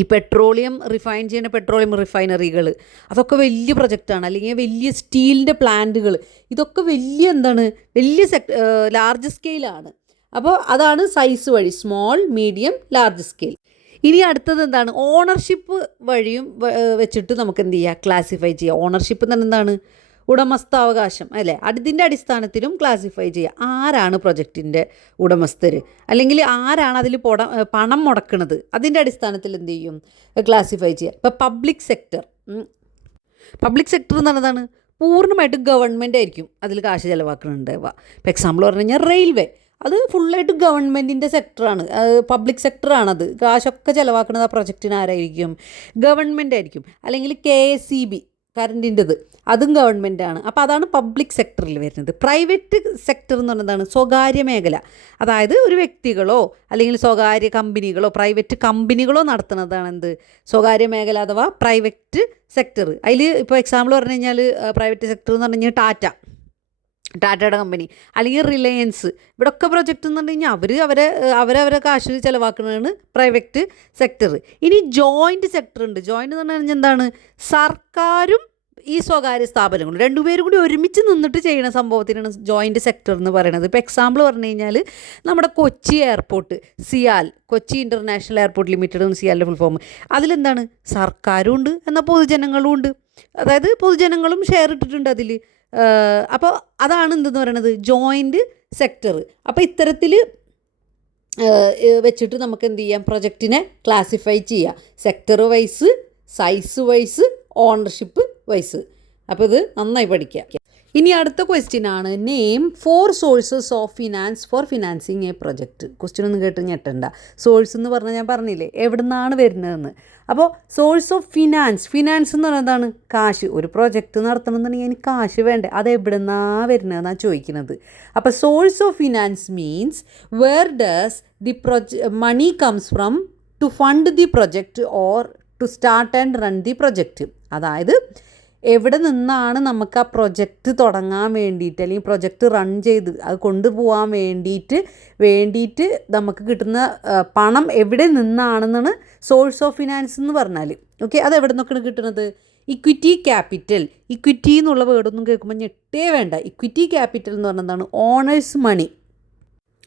റിഫൈൻ ചെയ്യുന്ന പെട്രോളിയം റിഫൈനറികൾ, അതൊക്കെ വലിയ പ്രൊജക്റ്റാണ്. അല്ലെങ്കിൽ വലിയ സ്റ്റീലിൻ്റെ പ്ലാന്റുകൾ, ഇതൊക്കെ വലിയ ലാർജ് സ്കെയിലാണ്. അപ്പോൾ അതാണ് സൈസ് വഴി, സ്മോൾ, മീഡിയം, ലാർജ് സ്കെയിൽ. ഇനി അടുത്തത് എന്താണ്, ഓണർഷിപ്പ് വഴിയും വെച്ചിട്ട് നമുക്ക് എന്ത് ചെയ്യുക, ക്ലാസിഫൈ ചെയ്യുക. ഓണർഷിപ്പ് എന്ന് പറഞ്ഞാൽ എന്താണ്, ഉടമസ്ഥാവകാശം അല്ലേ, അതിൻ്റെ അടിസ്ഥാനത്തിലും ക്ലാസിഫൈ ചെയ്യുക. ആരാണ് പ്രൊജക്റ്റിൻ്റെ ഉടമസ്ഥർ, അല്ലെങ്കിൽ ആരാണ് അതിൽ പണം മുടക്കുന്നത്, അതിൻ്റെ അടിസ്ഥാനത്തിൽ എന്ത് ചെയ്യും, ക്ലാസിഫൈ ചെയ്യുക. ഇപ്പോൾ പബ്ലിക് സെക്ടർ എന്ന് പറഞ്ഞതാണ് പൂർണ്ണമായിട്ട് ഗവൺമെൻറ് ആയിരിക്കും അതിൽ കാശ് ചിലവാക്കുന്നുണ്ടാവുക. ഇപ്പോൾ എക്സാമ്പിൾ പറഞ്ഞു കഴിഞ്ഞാൽ റെയിൽവേ, അത് ഫുള്ളായിട്ട് ഗവൺമെൻറ്റിൻ്റെ സെക്ടറാണ്, പബ്ലിക് സെക്ടറാണത്. കാശൊക്കെ ചിലവാക്കുന്നത് ആ പ്രൊജക്റ്റിന് ആരായിരിക്കും, ഗവൺമെൻറ് ആയിരിക്കും. അല്ലെങ്കിൽ KSEB കറണ്ടിൻ്റെത്, അതും ഗവൺമെൻറ്റാണ്. അപ്പോൾ അതാണ് പബ്ലിക് സെക്ടറിൽ വരുന്നത്. പ്രൈവറ്റ് സെക്ടർ എന്ന് പറയുന്നതാണ് സ്വകാര്യ മേഖല, അതായത് ഒരു വ്യക്തികളോ അല്ലെങ്കിൽ സ്വകാര്യ കമ്പനികളോ പ്രൈവറ്റ് കമ്പനികളോ നടത്തുന്നതാണ് എന്ത്, സ്വകാര്യ മേഖല അഥവാ പ്രൈവറ്റ് സെക്ടർ. അതിൽ ഇപ്പോൾ എക്സാമ്പിൾ പറഞ്ഞു കഴിഞ്ഞാൽ പ്രൈവറ്റ് സെക്ടർ എന്ന് പറഞ്ഞു കഴിഞ്ഞാൽ ടാറ്റയുടെ കമ്പനി, അല്ലെങ്കിൽ റിലയൻസ്, ഇവിടെയൊക്കെ പ്രൊജക്റ്റ് എന്ന് പറഞ്ഞു കഴിഞ്ഞാൽ അവരെ കാശ് ചിലവാക്കുന്നതാണ് പ്രൈവറ്റ് സെക്ടർ. ഇനി ജോയിൻറ്റ് സെക്ടർ ഉണ്ട്. ജോയിൻറ്റ് എന്ന് പറഞ്ഞു കഴിഞ്ഞാൽ എന്താണ്, സർക്കാരും ഈ സ്വകാര്യ സ്ഥാപനങ്ങളും രണ്ടുപേരും കൂടി ഒരുമിച്ച് നിന്നിട്ട് ചെയ്യുന്ന സംഭവത്തിനാണ് ജോയിൻറ്റ് സെക്ടർ എന്ന് പറയുന്നത്. ഇപ്പോൾ എക്സാമ്പിൾ പറഞ്ഞു കഴിഞ്ഞാൽ നമ്മുടെ Kochi airport, CIAL, Kochi international airport limited എന്ന് സിയാലിൻ്റെ ഫുൾ ഫോം. അതിലെന്താണ്, സർക്കാരും ഉണ്ട് എന്നാൽ പൊതുജനങ്ങളും ഉണ്ട്. അതായത് പൊതുജനങ്ങളും ഷെയർ ഇട്ടിട്ടുണ്ട് അതിൽ. അപ്പോൾ അതാണ് എന്തെന്ന് പറയുന്നത്, ജോയിൻറ്റ് സെക്ടർ. അപ്പോൾ ഇത്തരത്തിൽ വെച്ചിട്ട് നമുക്ക് എന്ത് ചെയ്യാം, പ്രൊജക്റ്റിനെ ക്ലാസിഫൈ ചെയ്യാം. Sector wise, size wise, ownership wise. അപ്പോൾ ഇത് നന്നായി പഠിക്കുക. ഇനി അടുത്ത ക്വസ്റ്റ്യൻ ആണ്, name 4 sources of finance for financing a project. Question ഒന്നും കേട്ട് ഞെട്ടണ്ട. സോഴ്സ് എന്ന് പറഞ്ഞാൽ ഞാൻ പറഞ്ഞില്ലേ എവിടെ നിന്നാണ് വരുന്നതെന്ന്. അപ്പോൾ സോഴ്സ് ഓഫ് ഫിനാൻസ് എന്ന് പറഞ്ഞാൽ എന്താണ്, കാശ്. ഒരു പ്രൊജക്റ്റ് നടത്തണമെന്നുണ്ടെങ്കിൽ അതിന് കാശ് വേണ്ടേ, അത് എവിടെ നിന്നാണ് വരുന്നതെന്നാണ് ചോദിക്കുന്നത്. അപ്പോൾ source of finance means where does the money comes from to fund the project or to start and run the project. അതായത് എവിടെ നിന്നാണ് നമുക്ക് ആ പ്രൊജക്റ്റ് തുടങ്ങാൻ വേണ്ടിയിട്ട് അല്ലെങ്കിൽ പ്രൊജക്റ്റ് റൺ ചെയ്ത് അത് കൊണ്ടുപോകാൻ വേണ്ടിയിട്ട് നമുക്ക് കിട്ടുന്ന പണം എവിടെ നിന്നാണെന്നാണ് സോഴ്സ് ഓഫ് ഫിനാൻസ് എന്ന് പറഞ്ഞാൽ. ഓക്കെ, അത് എവിടെ നിന്നൊക്കെയാണ് കിട്ടുന്നത്? Equity capital. ഇക്വിറ്റി എന്നുള്ള വേർഡൊന്നും കേൾക്കുമ്പോൾ ഞെട്ടേ വേണ്ട. ഇക്വിറ്റി ക്യാപിറ്റൽ എന്ന് പറഞ്ഞാൽ എന്താണ്, ഓണേഴ്സ് മണി.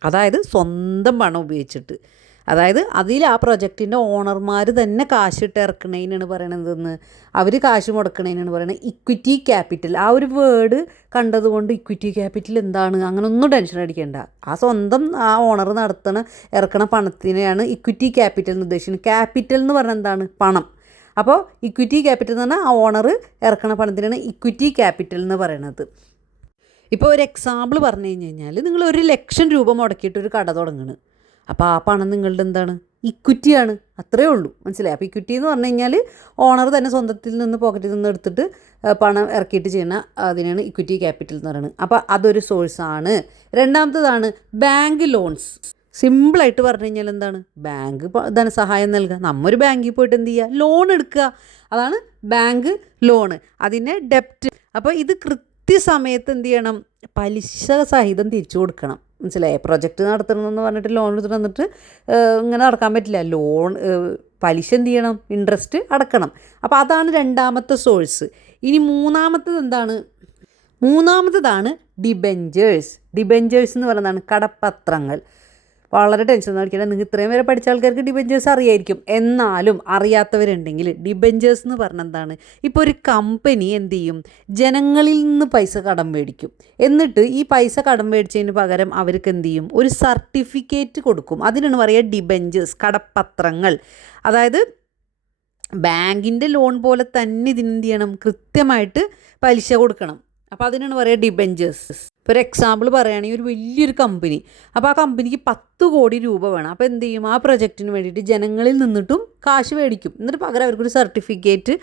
അതായത് സ്വന്തം പണം ഉപയോഗിച്ചിട്ട്, അതായത് അതിൽ ആ പ്രൊജക്റ്റിൻ്റെ ഓണർമാർ തന്നെ കാശിട്ട് ഇറക്കണതിനാണ് പറയണതെന്ന്, അവർ കാശ് മുടക്കണതിനാണ് പറയുന്നത് ഇക്വിറ്റി ക്യാപിറ്റൽ. ആ ഒരു വേർഡ് കണ്ടതുകൊണ്ട് ഇക്വിറ്റി ക്യാപിറ്റൽ എന്താണ് അങ്ങനെ ഒന്നും ടെൻഷൻ അടിക്കേണ്ട. ആ സ്വന്തം ആ ഓണർ ഇറക്കണ പണത്തിനെയാണ് ഇക്വിറ്റി ക്യാപിറ്റൽ എന്ന് ഉദ്ദേശിക്കുന്നത്. ക്യാപിറ്റൽ എന്ന് പറഞ്ഞാൽ എന്താണ്, പണം. അപ്പോൾ ഇക്വിറ്റി ക്യാപിറ്റൽ എന്ന് പറഞ്ഞാൽ ആ ഓണർ ഇറക്കണ പണത്തിനാണ് ഇക്വിറ്റി ക്യാപിറ്റൽ എന്ന് പറയുന്നത്. ഇപ്പോൾ ഒരു എക്സാമ്പിൾ പറഞ്ഞു കഴിഞ്ഞാൽ, നിങ്ങൾ 1,00,000 രൂപ മുടക്കിയിട്ടൊരു കട തുടങ്ങുന്നു. അപ്പോൾ ആ പണം നിങ്ങളുടെ എന്താണ്, ഇക്വിറ്റിയാണ്. അത്രയേ ഉള്ളൂ, മനസ്സിലായി? അപ്പോൾ ഇക്വിറ്റി എന്ന് പറഞ്ഞു കഴിഞ്ഞാൽ ഓണർ തന്നെ സ്വന്തത്തിൽ നിന്ന് പോക്കറ്റിൽ നിന്ന് എടുത്തിട്ട് പണം ഇറക്കിയിട്ട് ചെയ്യുന്ന അതിനാണ് ഇക്വിറ്റി ക്യാപിറ്റൽ എന്ന് പറയുന്നത്. അപ്പോൾ അതൊരു സോഴ്സാണ്. രണ്ടാമത്തതാണ് ബാങ്ക് ലോൺസ്. സിമ്പിളായിട്ട് പറഞ്ഞു കഴിഞ്ഞാൽ എന്താണ്, ബാങ്ക് ധനസഹായം നൽകുക. നമ്മൊരു ബാങ്കിൽ പോയിട്ട് എന്ത് ചെയ്യുക, ലോൺ എടുക്കുക. അതാണ് ബാങ്ക് ലോണ്. അതിനെ ഡെപ്റ്റ്. അപ്പോൾ ഇത് കൃത്യസമയത്ത് എന്ത് ചെയ്യണം, പലിശ സഹിതം തിരിച്ചു കൊടുക്കണം. മനസ്സിലായേ? പ്രൊജക്റ്റ് നടത്തണമെന്ന് പറഞ്ഞിട്ട് ലോൺ എടുത്തിട്ട് വന്നിട്ട് ഇങ്ങനെ നടക്കാൻ പറ്റില്ല. ലോൺ പലിശ എന്ത് ചെയ്യണം, ഇൻട്രസ്റ്റ് അടക്കണം. അപ്പോൾ അതാണ് രണ്ടാമത്തെ സോഴ്സ്. ഇനി മൂന്നാമത്തതാണ് ഡിബെഞ്ചേഴ്സ്. ഡിബെഞ്ചേഴ്സ് എന്ന് പറയുന്നതാണ് കടപ്പത്രങ്ങൾ. വളരെ ടെൻഷൻ ഒന്നും അടിക്കണം. നിങ്ങൾക്ക് ഇത്രയും വരെ പഠിച്ച ആൾക്കാർക്ക് ഡിബെഞ്ചേഴ്സ് അറിയായിരിക്കും. എന്നാലും അറിയാത്തവരുണ്ടെങ്കിൽ ഡിബെഞ്ചേഴ്സ് എന്ന് പറഞ്ഞാൽ എന്താണ്, ഇപ്പോൾ ഒരു കമ്പനി എന്ത് ചെയ്യും, ജനങ്ങളിൽ നിന്ന് പൈസ കടം മേടിക്കും. എന്നിട്ട് ഈ പൈസ കടം മേടിച്ചതിന് പകരം അവർക്ക് എന്ത് ചെയ്യും, ഒരു സർട്ടിഫിക്കറ്റ് കൊടുക്കും. അതിനാണ് പറയുക ഡിബെഞ്ചേഴ്സ്, കടപ്പത്രങ്ങൾ. അതായത് ബാങ്കിൻ്റെ ലോൺ പോലെ തന്നെ ഇതിനെന്ത് ചെയ്യണം, കൃത്യമായിട്ട് പലിശ കൊടുക്കണം. അപ്പോൾ അതിനാണ് പറയുക ഡിബെഞ്ചേഴ്സ്. ഇപ്പോൾ ഒരു എക്സാമ്പിൾ പറയുകയാണെങ്കിൽ ഒരു വലിയൊരു കമ്പനി, അപ്പോൾ ആ കമ്പനിക്ക് 10 കോടി രൂപ വേണം. അപ്പോൾ എന്ത് ചെയ്യും, ആ പ്രൊജക്റ്റിന് വേണ്ടിയിട്ട് ജനങ്ങളിൽ നിന്നിട്ടും കാശ് മേടിക്കും. എന്നിട്ട് പകരം അവർക്കൊരു സർട്ടിഫിക്കറ്റ്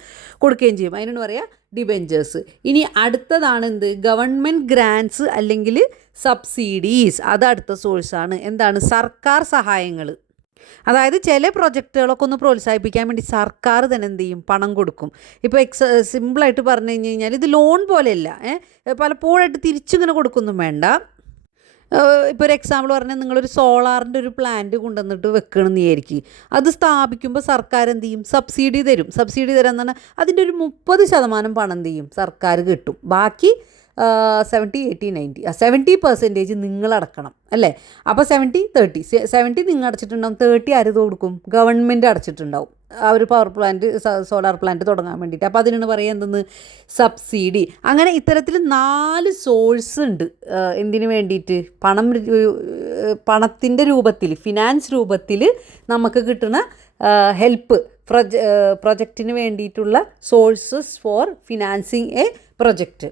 കൊടുക്കുകയും ചെയ്യും. അതിനാണ് പറയുക ഡിബെഞ്ചേഴ്സ്. ഇനി അടുത്തതാണ് എന്ത്, ഗവൺമെൻറ് ഗ്രാൻറ്റ്സ് അല്ലെങ്കിൽ സബ്സിഡീസ്. അത് അടുത്ത സോഴ്സാണ്. എന്താണ്, സർക്കാർ സഹായങ്ങൾ. അതായത് ചില പ്രൊജക്റ്റുകളൊക്കെ ഒന്ന് പ്രോത്സാഹിപ്പിക്കാൻ വേണ്ടി സർക്കാർ തന്നെ എന്ത് ചെയ്യും, പണം കൊടുക്കും. ഇപ്പോൾ സിമ്പിളായിട്ട് പറഞ്ഞു കഴിഞ്ഞാൽ ഇത് ലോൺ പോലെയല്ല, പലപ്പോഴായിട്ട് തിരിച്ചിങ്ങനെ കൊടുക്കൊന്നും വേണ്ട. ഇപ്പോൾ ഒരു എക്സാമ്പിൾ പറഞ്ഞാൽ നിങ്ങളൊരു സോളാറിൻ്റെ ഒരു പ്ലാന്റ് കൊണ്ടുവന്നിട്ട് വെക്കണമെന്ന് വിചാരിക്കും. അത് സ്ഥാപിക്കുമ്പോൾ സർക്കാർ എന്ത് ചെയ്യും, സബ്സിഡി തരും. സബ്സിഡി തരാൻ പറഞ്ഞാൽ അതിൻ്റെ ഒരു 30% പണം എന്ത് ചെയ്യും, സർക്കാർ കിട്ടും. ബാക്കി 70, 80, 90 70% നിങ്ങൾ അടക്കണം അല്ലേ. അപ്പോൾ 70-30 70 നിങ്ങൾ അടച്ചിട്ടുണ്ടാവും, 30 ആര് കൊടുക്കും, ഗവൺമെൻറ് അടച്ചിട്ടുണ്ടാവും. ആ ഒരു പവർ പ്ലാന്റ്, സോളാർ പ്ലാന്റ് തുടങ്ങാൻ വേണ്ടിയിട്ട്. അപ്പോൾ അതിനാണ് പറയുക എന്തെന്ന്, സബ്സിഡി. അങ്ങനെ ഇത്തരത്തിൽ 4 സോഴ്സ് ഉണ്ട് എന്തിനു വേണ്ടിയിട്ട്, പണത്തിൻ്റെ രൂപത്തിൽ, ഫിനാൻസ് രൂപത്തിൽ നമുക്ക് കിട്ടുന്ന ഹെൽപ്പ്, പ്രൊജക്റ്റിന് വേണ്ടിയിട്ടുള്ള sources for financing a project.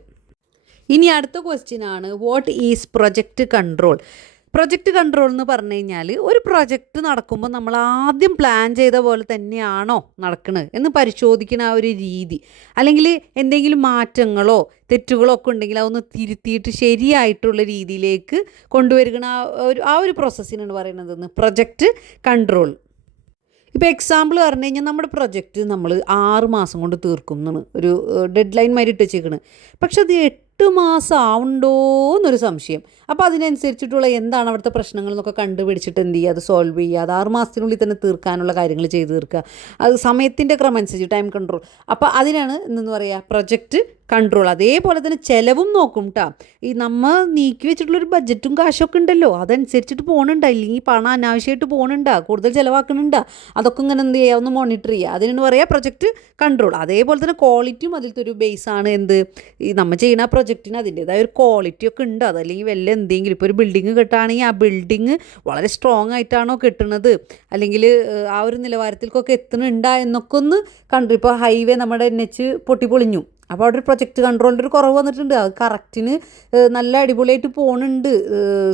ഇനി അടുത്ത ക്വസ്റ്റ്യൻ ആണ്, what is project control. Project control എന്ന് പറഞ്ഞു കഴിഞ്ഞാൽ ഒരു പ്രൊജക്റ്റ് നടക്കുമ്പോൾ നമ്മൾ ആദ്യം പ്ലാൻ ചെയ്ത പോലെ തന്നെയാണോ നടക്കുന്നത് എന്ന് പരിശോധിക്കുന്ന ആ ഒരു രീതി, അല്ലെങ്കിൽ എന്തെങ്കിലും മാറ്റങ്ങളോ തെറ്റുകളോ ഒക്കെ ഉണ്ടെങ്കിൽ അതൊന്ന് തിരുത്തിയിട്ട് ശരിയായിട്ടുള്ള രീതിയിലേക്ക് കൊണ്ടുവരികണ ആ ഒരു പ്രോസസ്സിനാണ് പറയുന്നത് പ്രൊജക്റ്റ് കൺട്രോൾ. ഇപ്പോൾ എക്സാമ്പിൾ പറഞ്ഞു കഴിഞ്ഞാൽ നമ്മുടെ പ്രൊജക്റ്റ് നമ്മൾ 6 മാസം കൊണ്ട് തീർക്കും എന്നാണ് ഒരു ഡെഡ് ലൈൻ മാതിരി ഇട്ട് വെച്ചേക്കണ്. പക്ഷെ അത് 8 മാസം ആവുണ്ടോ എന്നൊരു സംശയം. അപ്പോൾ അതിനനുസരിച്ചിട്ടുള്ള എന്താണ് അവിടുത്തെ പ്രശ്നങ്ങൾ എന്നൊക്കെ കണ്ടുപിടിച്ചിട്ട് എന്ത് ചെയ്യുക, അത് സോൾവ് ചെയ്യുക, അത് 6 മാസത്തിനുള്ളിൽ തന്നെ തീർക്കാനുള്ള കാര്യങ്ങൾ ചെയ്ത് തീർക്കുക, അത് സമയത്തിൻ്റെ ക്രമം അനുസരിച്ച് ടൈം കൺട്രോൾ. അപ്പോൾ അതിനാണ് എന്തെന്ന് പറയുക, പ്രൊജക്റ്റ് കൺട്രോൾ. അതേപോലെ തന്നെ ചിലവും നോക്കും കേട്ടോ. ഈ നമ്മൾ നീക്കി വെച്ചിട്ടുള്ളൊരു ബഡ്ജറ്റും കാശൊക്കെ ഉണ്ടല്ലോ, അതനുസരിച്ചിട്ട് പോകണുണ്ടോ, ഇല്ലെങ്കിൽ പണം അനാവശ്യമായിട്ട് പോകണുണ്ടോ, കൂടുതൽ ചിലവാക്കണുണ്ടോ, അതൊക്കെ ഇങ്ങനെ എന്ത് ചെയ്യുക, ഒന്ന് മോണിറ്റർ ചെയ്യുക. അതിനാണ് പറയുക പ്രൊജക്റ്റ് കൺട്രോൾ. അതേപോലെ തന്നെ ക്വാളിറ്റിയും അതിലത്തെ ഒരു ബേസാണ് എന്ത്, ഈ നമ്മൾ ചെയ്യുന്ന പ്രൊജക്റ്റിന് അതിൻ്റേതായ ഒരു ക്വാളിറ്റി ഒക്കെ ഉണ്ട്. അതല്ലെങ്കിൽ വല്ല എന്തെങ്കിലും ഇപ്പോൾ ഒരു ബിൽഡിങ് കെട്ടുകയാണെങ്കിൽ ആ ബിൽഡിങ് വളരെ സ്ട്രോങ് ആയിട്ടാണോ കെട്ടുന്നത്, അല്ലെങ്കിൽ ആ ഒരു നിലവാരത്തിലേക്കൊക്കെ എത്തുന്നുണ്ടോ എന്നൊക്കെ ഒന്ന് കണ്ടു. ഇപ്പോൾ ഹൈവേ നമ്മുടെ NH പൊട്ടിപ്പൊളിഞ്ഞു, അപ്പോൾ അവിടെ ഒരു പ്രൊജക്റ്റ് കൺട്രോളിൻ്റെ ഒരു കുറവ് വന്നിട്ടുണ്ട്. അത് കറക്റ്റിന് നല്ല അടിപൊളിയായിട്ട് പോകുന്നുണ്ട്,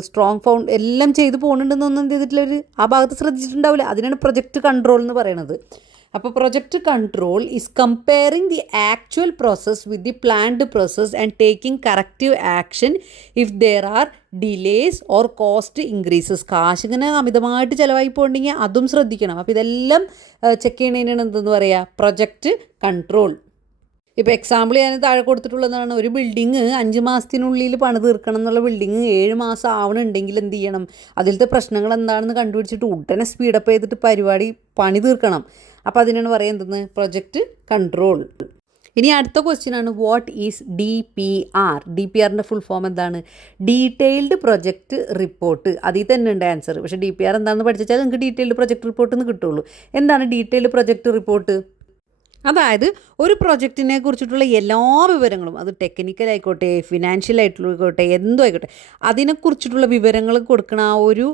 സ്ട്രോങ് എല്ലാം ചെയ്ത് പോകുന്നുണ്ടെന്നൊന്നും എന്ത് ചെയ്തിട്ടില്ല, ആ ഭാഗത്ത് ശ്രദ്ധിച്ചിട്ടുണ്ടാവില്ല. അതിനാണ് പ്രൊജക്റ്റ് കൺട്രോൾ എന്ന് പറയുന്നത്. അപ്പോൾ project control is comparing the actual process with the planned process and taking corrective action if there are delays or cost increases. കാശ് ഇങ്ങനെ അമിതമായിട്ട് ചിലവായി പോയിട്ടുണ്ടെങ്കിൽ അതും ശ്രദ്ധിക്കണം. അപ്പോൾ ഇതെല്ലാം ചെക്ക് ചെയ്യണതിനാണ് എന്തെന്ന് പറയുക, പ്രൊജക്റ്റ് കൺട്രോൾ. ഇപ്പോൾ എക്സാമ്പിൾ ഞാൻ താഴെ കൊടുത്തിട്ടുള്ളതാണ്, ഒരു ബിൽഡിങ് 5 മാസത്തിനുള്ളിൽ പണി തീർക്കണം എന്നുള്ള ബിൽഡിങ് 7 മാസം ആവണമെങ്കിൽ എന്ത് ചെയ്യണം, അതിലത്തെ പ്രശ്നങ്ങൾ എന്താണെന്ന് കണ്ടുപിടിച്ചിട്ട് ഉടനെ സ്പീഡപ്പ് ചെയ്തിട്ട് പരിപാടി പണി തീർക്കണം. അപ്പോൾ അതിനാണ് പറയുന്നത് പ്രൊജക്റ്റ് കൺട്രോൾ. ഇനി അടുത്ത ക്വസ്റ്റ്യനാണ്, വാട്ട് ഈസ് DPR? DPRൻ്റെ ഫുൾ ഫോം എന്താണ്? Detailed project report. അതിൽ തന്നെ ഉണ്ട് ആൻസർ. പക്ഷേ DPR എന്താണെന്ന് പഠിച്ചാൽ നിങ്ങൾക്ക് ഡീറ്റെയിൽഡ് പ്രൊജക്റ്റ് റിപ്പോർട്ട് എന്ന് കിട്ടുള്ളൂ. എന്താണ് ഡീറ്റെയിൽഡ് പ്രൊജക്റ്റ് റിപ്പോർട്ട്? അതായത് ഒരു പ്രൊജക്റ്റിനെ കുറിച്ചിട്ടുള്ള എല്ലാ വിവരങ്ങളും, അത് ടെക്നിക്കൽ ആയിക്കോട്ടെ, ഫിനാൻഷ്യൽ ആയിക്കോട്ടെ, എന്തോ ആയിക്കോട്ടെ, അതിനെക്കുറിച്ചിട്ടുള്ള വിവരങ്ങൾ കൊടുക്കുന്ന ആ ഒരു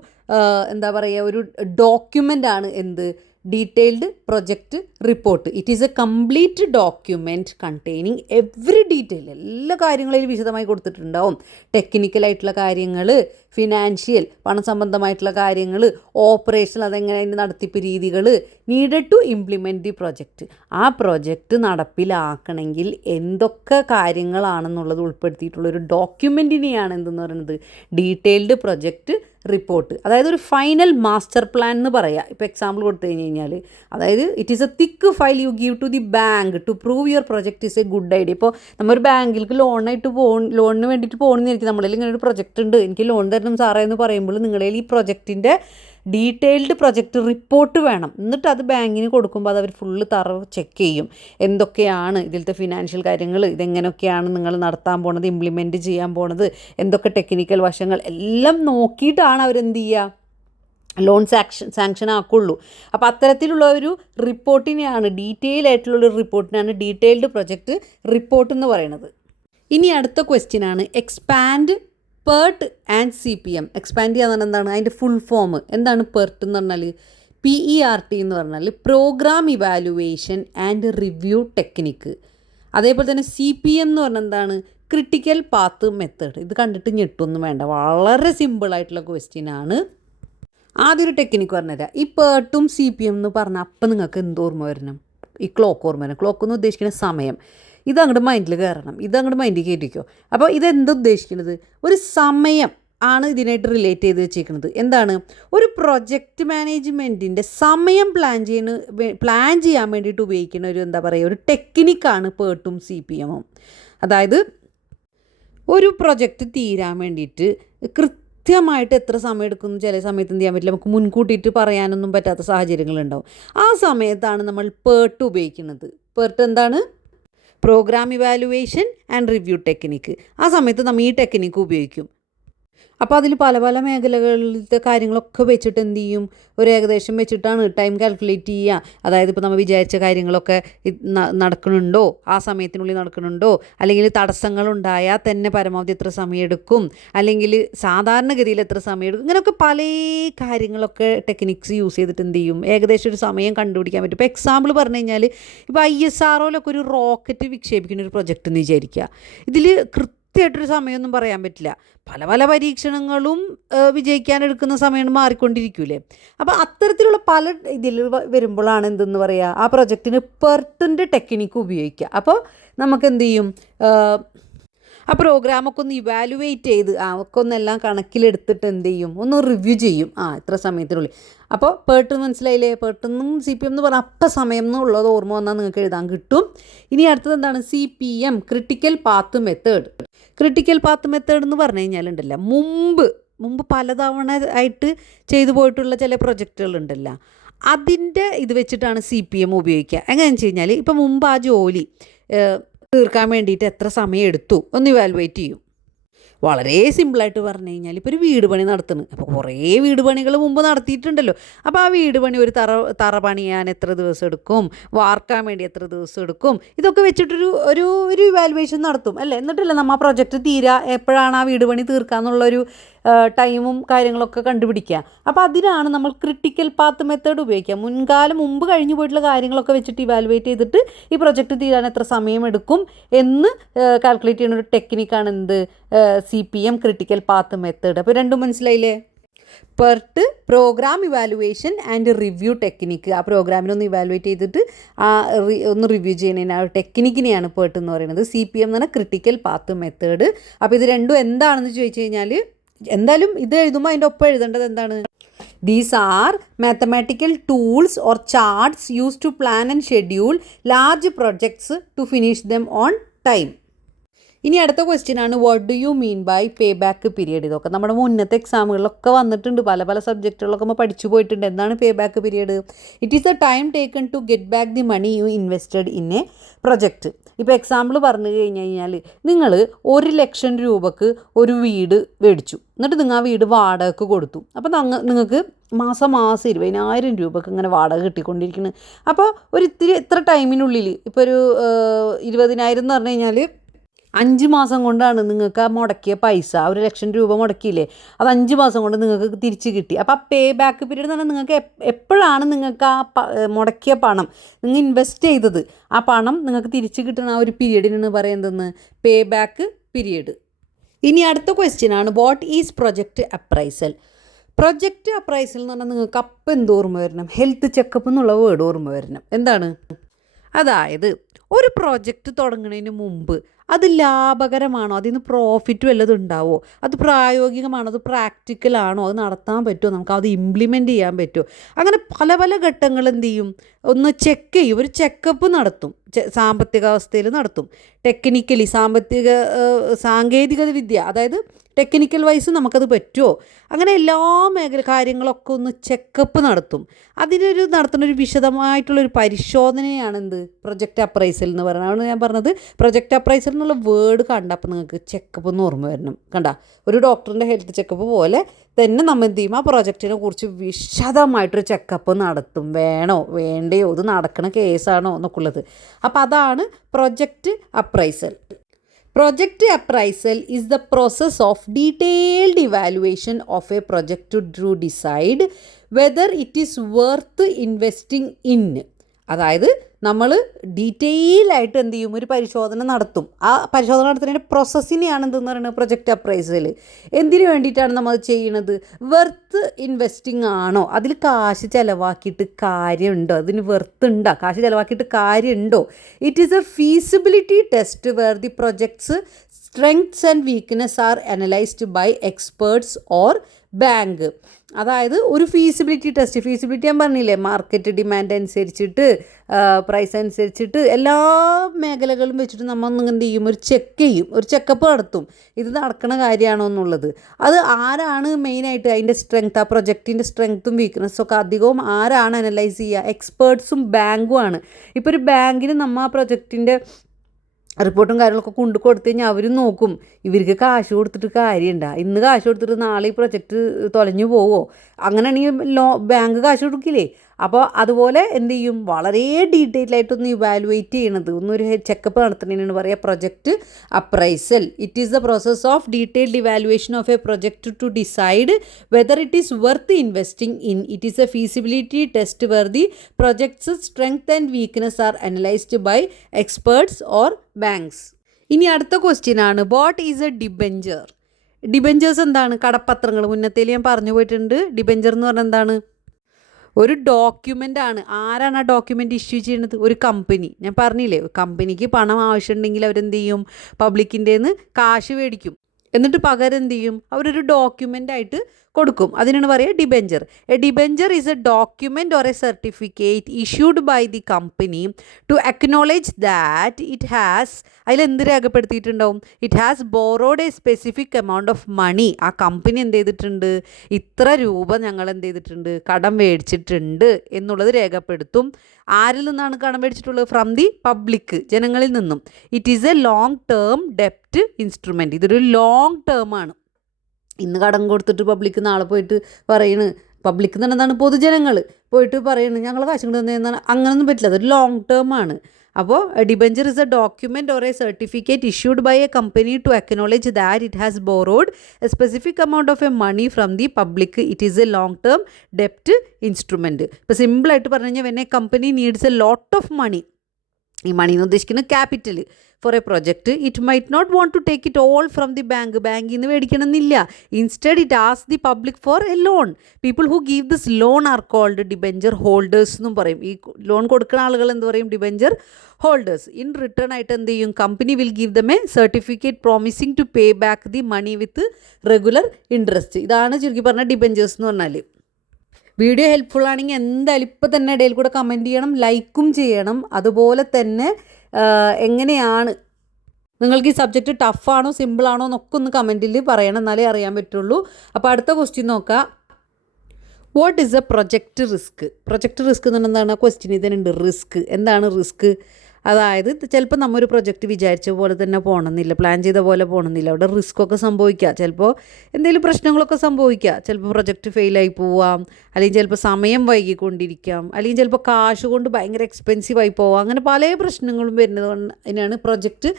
എന്താ പറയുക, ഒരു ഡോക്യുമെൻ്റാണ് എന്ത്, detailed project report. It is A complete document containing every detail. എല്ലാ കാര്യങ്ങളും വിശദമായി കൊടുത്തിട്ടുണ്ടാവും. ടെക്നിക്കലായിട്ടുള്ള കാര്യങ്ങൾ, ഫിനാൻഷ്യൽ പണസംബന്ധമായിട്ടുള്ള കാര്യങ്ങൾ, ഓപ്പറേഷണൽ അതെങ്ങനെ അതിൻ്റെ നടത്തിപ്പ് രീതികൾ, needed to implement the project. ആ പ്രൊജക്റ്റ് നടപ്പിലാക്കണമെങ്കിൽ എന്തൊക്കെ കാര്യങ്ങളാണെന്നുള്ളത് ഉൾപ്പെടുത്തിയിട്ടുള്ളൊരു ഡോക്യുമെൻറ്റിനെയാണ് എന്തെന്ന് പറയുന്നത്, ഡീറ്റെയിൽഡ് പ്രൊജക്റ്റ് റിപ്പോർട്ട്. അതായത് ഒരു ഫൈനൽ മാസ്റ്റർ പ്ലാൻ എന്ന് പറയാം. ഇപ്പോൾ എക്സാമ്പിൾ കൊടുത്തു കഴിഞ്ഞാൽ, അതായത് it is a thick file you give to the bank to prove your project is a good idea. ഇപ്പോൾ നമ്മൊരു ബാങ്കിലേക്ക് ലോണിന് വേണ്ടിയിട്ട് പോകണമെന്നിരിക്കും, നമ്മളതിൽ ഇങ്ങനെ ഒരു പ്രൊജക്റ്റ് ഉണ്ട്, എനിക്ക് ലോൺ തരണം സാറേ എന്ന് പറയുമ്പോൾ നിങ്ങളിൽ ഈ പ്രൊജക്റ്റിൻ്റെ ഡീറ്റെയിൽഡ് പ്രൊജക്റ്റ് റിപ്പോർട്ട് വേണം. എന്നിട്ട് അത് ബാങ്കിന് കൊടുക്കുമ്പോൾ അത് അവർ ഫുള്ള് ചെക്ക് ചെയ്യും, എന്തൊക്കെയാണ് ഇതിലത്തെ ഫിനാൻഷ്യൽ കാര്യങ്ങൾ, ഇതെങ്ങനെയൊക്കെയാണ് നിങ്ങൾ നടത്താൻ പോണത്, ഇംപ്ലിമെൻറ്റ് ചെയ്യാൻ പോണത്, എന്തൊക്കെ ടെക്നിക്കൽ വശങ്ങൾ എല്ലാം നോക്കിയിട്ടാണ് അവരെന്ത് ചെയ്യുക, ലോൺ സാങ്ഷൻ ആക്കുള്ളൂ. അപ്പോൾ അത്തരത്തിലുള്ള ഒരു റിപ്പോർട്ടിനെയാണ്, ഡീറ്റെയിൽ ആയിട്ടുള്ളൊരു റിപ്പോർട്ടിനാണ് ഡീറ്റെയിൽഡ് പ്രൊജക്റ്റ് റിപ്പോർട്ട് എന്ന് പറയുന്നത്. ഇനി അടുത്ത ക്വസ്റ്റ്യനാണ്, expand PERT and CPM. Expand ചെയ്യാന്ന് പറഞ്ഞാൽ എന്താണ്, അതിൻ്റെ ഫുൾ ഫോം എന്താണ്? PERT എന്ന് പറഞ്ഞാൽ PERT എന്ന് പറഞ്ഞാൽ programme evaluation and review technique. അതേപോലെ തന്നെ CPM എന്ന് പറഞ്ഞാൽ എന്താണ്? Critical path method. ഇത് കണ്ടിട്ട് ഞെട്ടൊന്നും വേണ്ട, വളരെ സിമ്പിളായിട്ടുള്ള ക്വസ്റ്റ്യനാണ്. ആദ്യം ഒരു ടെക്നിക്ക് പറഞ്ഞുതരാം. ഈ PERTും CPM എന്ന് പറഞ്ഞാൽ അപ്പം നിങ്ങൾക്ക് എന്തോർമ്മ വരണം? ഈ ക്ലോക്ക് ഓർമ്മ വരണം. ക്ലോക്ക് എന്ന് ഉദ്ദേശിക്കുന്ന സമയം. ഇതങ്ങോട്ട് മൈൻഡിൽ കയറണം, ഇതങ്ങോട്ട് മൈൻഡിൽ കയറ്റിക്കോ. അപ്പോൾ ഇതെന്ത് ഉദ്ദേശിക്കുന്നത്? ഒരു സമയം ആണ് ഇതിനായിട്ട് റിലേറ്റ് ചെയ്ത് വെച്ചിരിക്കുന്നത്. എന്താണ്? ഒരു പ്രൊജക്റ്റ് മാനേജ്മെൻറ്റിൻ്റെ സമയം പ്ലാൻ ചെയ്യാൻ വേണ്ടിയിട്ട് ഉപയോഗിക്കുന്ന ഒരു എന്താ പറയുക, ഒരു ടെക്നിക്കാണ് PERTും CPMും. അതായത് ഒരു പ്രൊജക്റ്റ് തീരാൻ വേണ്ടിയിട്ട് കൃത്യമായിട്ട് എത്ര സമയം എടുക്കുന്നു ചില സമയത്ത് എന്ത് ചെയ്യാൻ പറ്റില്ല, നമുക്ക് മുൻകൂട്ടിയിട്ട് പറയാനൊന്നും പറ്റാത്ത സാഹചര്യങ്ങളുണ്ടാവും. ആ സമയത്താണ് നമ്മൾ PERT ഉപയോഗിക്കുന്നത്. PERT എന്താണ്? Programme evaluation and review technique. ആ സമയത്ത് നമ്മൾ ഈ ടെക്നിക്ക് ഉപയോഗിക്കും. അപ്പോൾ അതിൽ പല പല മേഖലകളിലത്തെ കാര്യങ്ങളൊക്കെ വെച്ചിട്ട് എന്ത് ചെയ്യും, ഒരു ഏകദേശം വെച്ചിട്ടാണ് ടൈം കാൽക്കുലേറ്റ് ചെയ്യുക. അതായത് ഇപ്പോൾ നമ്മൾ വിചാരിച്ച കാര്യങ്ങളൊക്കെ നടക്കുന്നുണ്ടോ, ആ സമയത്തിനുള്ളിൽ നടക്കുന്നുണ്ടോ, അല്ലെങ്കിൽ തടസ്സങ്ങളുണ്ടായാൽ തന്നെ പരമാവധി എത്ര സമയം എടുക്കും, അല്ലെങ്കിൽ സാധാരണഗതിയിൽ എത്ര സമയം എടുക്കും, ഇങ്ങനെയൊക്കെ പല കാര്യങ്ങളൊക്കെ ടെക്നിക്സ് യൂസ് ചെയ്തിട്ട് എന്ത് ചെയ്യും, ഏകദേശം ഒരു സമയം കണ്ടുപിടിക്കാൻ പറ്റും. ഇപ്പോൾ എക്സാമ്പിൾ പറഞ്ഞു കഴിഞ്ഞാൽ, ഇപ്പോൾ ISROയിലൊക്കെ ഒരു റോക്കറ്റ് വിക്ഷേപിക്കുന്ന ഒരു പ്രൊജക്റ്റ് എന്ന് വിചാരിക്കുക. ഇതിൽ കൃത്യമായിട്ടൊരു സമയമൊന്നും പറയാൻ പറ്റില്ല. പല പല പരീക്ഷണങ്ങളും വിജയിക്കാനെടുക്കുന്ന സമയം മാറിക്കൊണ്ടിരിക്കൂലേ. അപ്പോൾ അത്തരത്തിലുള്ള പല ഇതിൽ വരുമ്പോഴാണ് എന്തെന്ന് പറയുക, ആ പ്രൊജക്റ്റിന് PERTൻ്റെ ടെക്നിക്ക് ഉപയോഗിക്കുക. അപ്പോൾ നമുക്ക് എന്ത് ചെയ്യും, ആ പ്രോഗ്രാമൊക്കെ ഒന്ന് ഇവാലുവേറ്റ് ചെയ്ത് ഒക്കെ ഒന്നെല്ലാം കണക്കിലെടുത്തിട്ട് എന്ത് ചെയ്യും, ഒന്ന് റിവ്യൂ ചെയ്യും. ഇത്ര സമയത്തിനുള്ളിൽ. അപ്പോൾ പേർട്ട് മനസ്സിലായില്ലേ? പേർട്ടെന്നും CPM എന്ന് പറഞ്ഞാൽ അപ്പം സമയം എന്നുള്ളത് ഓർമ്മ വന്നാൽ നിങ്ങൾക്ക് എഴുതാൻ കിട്ടും. ഇനി അടുത്തത് എന്താണ്? CPM, critical path method. Critical path method എന്ന് പറഞ്ഞു കഴിഞ്ഞാലുണ്ടല്ലോ, മുമ്പ് പലതവണ ആയിട്ട് ചെയ്തു പോയിട്ടുള്ള ചില പ്രൊജക്റ്റുകളുണ്ടല്ലോ, അതിൻ്റെ ഇത് വെച്ചിട്ടാണ് CPM ഉപയോഗിക്കുക. എങ്ങനെയാണെന്ന് വെച്ച് കഴിഞ്ഞാൽ, ഇപ്പം മുമ്പ് ആ ജോലി തീർക്കാൻ വേണ്ടിയിട്ട് എത്ര സമയം എടുത്തു ഒന്ന് ഇവാലുവേറ്റ് ചെയ്യും. വളരെ സിമ്പിളായിട്ട് പറഞ്ഞു കഴിഞ്ഞാൽ, ഇപ്പോൾ ഒരു വീട് പണി നടത്തുന്നു. അപ്പോൾ കുറേ വീട് പണികൾ മുമ്പ് നടത്തിയിട്ടുണ്ടല്ലോ. അപ്പോൾ ആ വീട് പണി ഒരു തറ പണിയാൻ എത്ര ദിവസം എടുക്കും, വാർക്കാൻ വേണ്ടി എത്ര ദിവസം എടുക്കും, ഇതൊക്കെ വെച്ചിട്ടൊരു ഒരു ഒരു ഇവാലുവേഷൻ നടത്തും അല്ലേ. എന്നിട്ടല്ലേ നമ്മൾ ആ പ്രൊജക്റ്റ് തീരുക, എപ്പോഴാണ് ആ വീട് പണി തീർക്കാന്നുള്ളൊരു ടൈമും കാര്യങ്ങളൊക്കെ കണ്ടുപിടിക്കുക. അപ്പോൾ അതിനാണ് നമ്മൾ ക്രിട്ടിക്കൽ പാത്ത് മെത്തേഡ് ഉപയോഗിക്കുക. മുമ്പ് കഴിഞ്ഞു പോയിട്ടുള്ള കാര്യങ്ങളൊക്കെ വെച്ചിട്ട് ഇവാലുവേറ്റ് ചെയ്തിട്ട് ഈ പ്രൊജക്റ്റ് തീരാൻ എത്ര സമയം എടുക്കും എന്ന് കാൽക്കുലേറ്റ് ചെയ്യുന്ന ഒരു ടെക്നിക്കാണ് എന്ത്, CPM, ക്രിട്ടിക്കൽ പാത്ത് മെത്തേഡ്. അപ്പോൾ രണ്ടും മനസ്സിലായില്ലേ? PERT programme evaluation and review technique. ആ പ്രോഗ്രാമിനൊന്ന് ഇവാലുവേറ്റ് ചെയ്തിട്ട് ഒന്ന് റിവ്യൂ ചെയ്യുന്നതിന് ആ ടെക്നിക്കിനെയാണ് പെർട്ട് എന്ന് പറയുന്നത്. CPM എന്ന് പറഞ്ഞാൽ ക്രിട്ടിക്കൽ പാത്ത് മെത്തേഡ്. അപ്പോൾ ഇത് രണ്ടും എന്താണെന്ന് ചോദിച്ചു കഴിഞ്ഞാൽ, എന്തായാലും ഇത് എഴുതുമ്പോൾ അതിൻ്റെ ഒപ്പം എഴുതേണ്ടത് എന്താണ്? These are mathematical tools or charts use to plan and schedule large projects to finish them on time. ഇനി അടുത്ത ക്വസ്റ്റ്യൻ ആണ്, what do you mean by pay back period? ഇതൊക്കെ നമ്മുടെ മുന്നത്തെ എക്സാമുകളിലൊക്കെ വന്നിട്ടുണ്ട്, പല സബ്ജക്റ്റുകളൊക്കെ നമ്മൾ പഠിച്ചു പോയിട്ടുണ്ട്. എന്താണ് pay back period? It is the time taken to get back the money you invested in a project. ഇപ്പോൾ എക്സാമ്പിൾ പറഞ്ഞു കഴിഞ്ഞാൽ, നിങ്ങൾ 1,00,000 രൂപക്ക് ഒരു വീട് മേടിച്ചു, എന്നിട്ട് നിങ്ങൾ ആ വീട് വാടകയ്ക്ക് കൊടുത്തു. അപ്പോൾ നിങ്ങൾക്ക് മാസം 20,000 രൂപക്ക് ഇങ്ങനെ വാടക കിട്ടിക്കൊണ്ടിരിക്കുന്നു. അപ്പോൾ ഇത്ര ടൈമിനുള്ളിൽ, ഇപ്പോൾ ഒരു 20,000 എന്ന് പറഞ്ഞു കഴിഞ്ഞാൽ 5 മാസം കൊണ്ടാണ് നിങ്ങൾക്ക് ആ മുടക്കിയ പൈസ, 1,00,000 രൂപ മുടക്കിയില്ലേ, അത് 5 മാസം കൊണ്ട് നിങ്ങൾക്ക് തിരിച്ച് കിട്ടി. അപ്പോൾ ആ പേ ബാക്ക് പീരീഡ് എന്ന് പറഞ്ഞാൽ നിങ്ങൾക്ക് എപ്പോഴാണ് നിങ്ങൾക്ക് ആ മുടക്കിയ പണം, നിങ്ങൾ ഇൻവെസ്റ്റ് ചെയ്തത്, ആ പണം നിങ്ങൾക്ക് തിരിച്ച് കിട്ടുന്ന ആ ഒരു പീരീഡിനാണ് പറയുന്നതെന്ന് പേ ബാക്ക് പീരീഡ്. ഇനി അടുത്ത ക്വസ്റ്റ്യൻ ആണ്, what is project appraisal? Project appraisal എന്ന് പറഞ്ഞാൽ നിങ്ങൾക്ക് അപ്പം എന്ത് ഓർമ്മ വരണം? ഹെൽത്ത് ചെക്കപ്പ് എന്നുള്ള വേർഡ് ഓർമ്മ വരണം. എന്താണ്? അതായത് ഒരു പ്രോജക്റ്റ് തുടങ്ങുന്നതിന് മുമ്പ് അത് ലാഭകരമാണോ, അതിൽ നിന്ന് പ്രോഫിറ്റ് വല്ലതും ഉണ്ടാവോ, അത് പ്രായോഗികമാണോ, അത് പ്രാക്ടിക്കലാണോ, അത് നടത്താൻ പറ്റുമോ, നമുക്ക് അത് ഇംപ്ലിമെൻറ്റ് ചെയ്യാൻ പറ്റുമോ, അങ്ങനെ പല ഘട്ടങ്ങൾ എന്ത് ചെയ്യും, ഒന്ന് ചെക്ക് ചെയ്യും, ഒരു ചെക്കപ്പ് നടത്തും, സാമ്പത്തിക അവസ്ഥയിൽ നടത്തും, ടെക്നിക്കലി സാങ്കേതിക വിദ്യ, അതായത് ടെക്നിക്കൽ വൈസ് നമുക്കത് പറ്റുമോ, അങ്ങനെ എല്ലാ കാര്യങ്ങളൊക്കെ ഒന്ന് ചെക്കപ്പ് നടത്തും. നടത്തുന്നൊരു വിശദമായിട്ടുള്ളൊരു പരിശോധനയാണ് എന്ത്, പ്രൊജക്റ്റ് അപ്രൈസൽ എന്ന് പറയുന്നത്. അതാണ് ഞാൻ പറഞ്ഞത്, പ്രൊജക്റ്റ് അപ്രൈസൽ എന്നുള്ള വേർഡ് കണ്ടപ്പോൾ നിങ്ങൾക്ക് ചെക്കപ്പ് എന്ന് ഓർമ്മ വരണം. ഒരു ഡോക്ടറിൻ്റെ ഹെൽത്ത് ചെക്കപ്പ് പോലെ തന്നെ നമ്മൾ എന്ത് ചെയ്യും, ആ പ്രൊജക്റ്റിനെ കുറിച്ച് വിശദമായിട്ടൊരു ചെക്കപ്പ് നടത്തും, വേണോ വേണ്ടയോ, ഇത് നടക്കണ കേസാണോ എന്നൊക്കെ ഉള്ളത്. അപ്പോൾ അതാണ് project appraisal. Project appraisal is the process of detailed evaluation of a project to decide whether it is worth investing in. അതായത് നമ്മൾ ഡീറ്റെയിൽ ആയിട്ട് എന്ത് ചെയ്യും, ഒരു പരിശോധന നടത്തും. ആ പരിശോധന നടത്തുന്നതിൻ്റെ പ്രോസസ്സിനെയാണ് എന്തെന്ന് പറയുന്നത് പ്രൊജക്റ്റ് അപ്രൈസൽ. എന്തിനു വേണ്ടിയിട്ടാണ് നമ്മൾ ചെയ്യുന്നത്? വെർത്ത് ഇൻവെസ്റ്റിംഗ് ആണോ, അതിൽ കാശ് ചിലവാക്കിയിട്ട് കാര്യമുണ്ടോ, അതിന് വെർത്ത് ഉണ്ടോ, കാശ് ചിലവാക്കിയിട്ട് കാര്യമുണ്ടോ. It is a feasibility test where the project's strengths and weakness are analysed by experts or bank. അതായത് ഒരു ഫീസിബിലിറ്റി ഞാൻ പറഞ്ഞില്ലേ, മാർക്കറ്റ് ഡിമാൻഡ് അനുസരിച്ചിട്ട്, പ്രൈസ് അനുസരിച്ചിട്ട് എല്ലാ മേഖലകളും വെച്ചിട്ട് നമ്മൾ എന്ത് ചെയ്യും, ഒരു ചെക്കപ്പ് നടത്തും, ഇത് നടക്കണ കാര്യമാണോ എന്നുള്ളത്. അത് ആരാണ് മെയിനായിട്ട് അതിൻ്റെ സ്ട്രെങ്ത്, ആ പ്രൊജക്റ്റിൻ്റെ സ്ട്രെങ്ത്തും വീക്ക്നെസ്സൊക്കെ അധികവും ആരാണ് അനലൈസ് ചെയ്യുക? എക്സ്പേർട്സും ബാങ്കും ആണ്. ഇപ്പോൾ ഒരു ബാങ്കിന് നമ്മൾ ആ പ്രൊജക്റ്റിൻ്റെ റിപ്പോർട്ടും കാര്യങ്ങളൊക്കെ കൊടുത്തു കഴിഞ്ഞാൽ അവരും നോക്കും, ഇവർക്ക് കാശ് കൊടുത്തിട്ട് കാര്യമുണ്ടോ, ഇന്ന് കാശ് കൊടുത്തിട്ട് നാളെ ഈ പ്രൊജക്റ്റ് തൊലഞ്ഞു പോവോ, അങ്ങനെയാണെങ്കിൽ ബാങ്ക് കാശ് കൊടുക്കില്ലേ. അപ്പോൾ അതുപോലെ എന്ത് ചെയ്യും, വളരെ ഡീറ്റെയിൽ ആയിട്ടൊന്ന് ഇവാലുവേറ്റ് ചെയ്യണത്, ഒന്നൊരു ചെക്കപ്പ് നടത്തുന്നതിനാണ് പറയുക project appraisal. It is the process of detailed evaluation of a project to decide whether it is worth investing in. It is a feasibility test where the project's strength and weakness are analysed by experts or banks. ഇനി അടുത്ത question ആണ്, what is a debenture? Debentures എന്താണ്? കടപ്പത്രങ്ങൾ. മുന്നത്തേൽ ഞാൻ പറഞ്ഞു പോയിട്ടുണ്ട്. Debenture എന്ന് പറഞ്ഞാൽ എന്താണ്? ഒരു ഡോക്യുമെൻ്റ് ആണ്. ആരാണ് ആ ഡോക്യുമെൻ്റ് ഇഷ്യൂ ചെയ്യുന്നത്? ഒരു കമ്പനി. ഞാൻ പറഞ്ഞില്ലേ, കമ്പനിക്ക് പണം ആവശ്യമുണ്ടെങ്കിൽ അവരെന്ത് ചെയ്യും? പബ്ലിക്കിൻ്റെ നിന്ന് കാശ് മേടിക്കും. എന്നിട്ട് പകരം എന്ത് ചെയ്യും? അവരൊരു ഡോക്യുമെൻ്റായിട്ട് കൊടുക്കും. അതിനാണ് പറയുക debenture. A debenture is a document or a certificate issued by the company to acknowledge that it has, അതിലെന്ത് രേഖപ്പെടുത്തിയിട്ടുണ്ടാവും? It has borrowed a specific amount of money. ആ കമ്പനി എന്ത് ചെയ്തിട്ടുണ്ട്? ഇത്ര രൂപ ഞങ്ങൾ എന്ത് ചെയ്തിട്ടുണ്ട്? കടം മേടിച്ചിട്ടുണ്ട് എന്നുള്ളത് രേഖപ്പെടുത്തും. ആരിൽ നിന്നാണ് കടം മേടിച്ചിട്ടുള്ളത്? ഫ്രം ദി പബ്ലിക്, ജനങ്ങളിൽ നിന്നും. It is a long term ഡെപ്റ്റ് ഇൻസ്ട്രുമെൻറ്റ്. ഇതൊരു ലോങ് ടേം ആണ്. ഇന്ന് കടം കൊടുത്തിട്ട് പബ്ലിക്ക് നാളെ പോയിട്ട് പറയണ്, പബ്ലിക്ക് എന്ന് പറഞ്ഞാൽ എന്താണ്? പൊതുജനങ്ങൾ പോയിട്ട് പറയണ് ഞങ്ങൾ കാശ് കൊണ്ട് തന്നെയെന്നാണ്. അങ്ങനൊന്നും പറ്റില്ല, അതൊരു ലോങ് ടേം ആണ്. അപ്പോൾ debenture is a document or a certificate issued by a company to acknowledge that it has borrowed a specific amount of a money from the public. It is a long term ഡെപ്റ്റ് instrument. ഇപ്പോൾ സിമ്പിളായിട്ട് പറഞ്ഞു കഴിഞ്ഞാൽ when a company needs a lot of money, ഈ money എന്ന് ഉദ്ദേശിക്കുന്നത് capital for a project, it might not want to take it all from the bank. ബാങ്കിൽ നിന്ന് മേടിക്കണമെന്നില്ല. Instead it ask the public for a loan. People who give this loan are called debenture holders എന്നും പറയും. ഈ loan കൊടുക്കുന്ന ആളുകൾ എന്ത് പറയും? Debenture holders. In return ആയിട്ട് എന്ത് ചെയ്യും? Company will give them a certificate promising to pay back the money with regular interest. ഇതാണ് ചുരുക്കി പറഞ്ഞ ഡിബെഞ്ചേഴ്സ് എന്ന് പറഞ്ഞാൽ. വീഡിയോ ഹെൽപ്ഫുൾ ആണെങ്കിൽ എന്തായാലും ഇപ്പോൾ തന്നെ ഇടയിൽ കൂടെ കമൻറ്റ് ചെയ്യണം, ലൈക്കും ചെയ്യണം. അതുപോലെ തന്നെ എങ്ങനെയാണ് നിങ്ങൾക്ക് ഈ സബ്ജക്റ്റ് ടഫാണോ സിമ്പിളാണോ എന്നൊക്കെ ഒന്ന് കമൻറ്റിൽ പറയണം, എന്നാലേ അറിയാൻ പറ്റുള്ളൂ. അപ്പോൾ അടുത്ത ക്വസ്റ്റ്യൻ നോക്കാം. What is a project risk? Project risk എന്ന് പറഞ്ഞാൽ എന്താണ്? ക്വസ്റ്റ്യൻ ഇതിനുണ്ട്. റിസ്ക് എന്താണ്? റിസ്ക് അതായത് ചിലപ്പോൾ നമ്മൊരു പ്രൊജക്റ്റ് വിചാരിച്ച പോലെ തന്നെ പോകണമെന്നില്ല, പ്ലാൻ ചെയ്ത പോലെ പോകണമെന്നില്ല. അവിടെ റിസ്ക്കൊക്കെ സംഭവിക്കുക. ചിലപ്പോൾ എന്തെങ്കിലും പ്രശ്നങ്ങളൊക്കെ സംഭവിക്കുക. ചിലപ്പോൾ പ്രൊജക്റ്റ് ഫെയിലായി പോവാം, അല്ലെങ്കിൽ ചിലപ്പോൾ സമയം വൈകിക്കൊണ്ടിരിക്കാം, അല്ലെങ്കിൽ ചിലപ്പോൾ കാശ് കൊണ്ട് ഭയങ്കര എക്സ്പെൻസീവായി പോവാം. അങ്ങനെ പല പ്രശ്നങ്ങളും വരുന്നത് അതിനാണ് പ്രൊജക്റ്റ്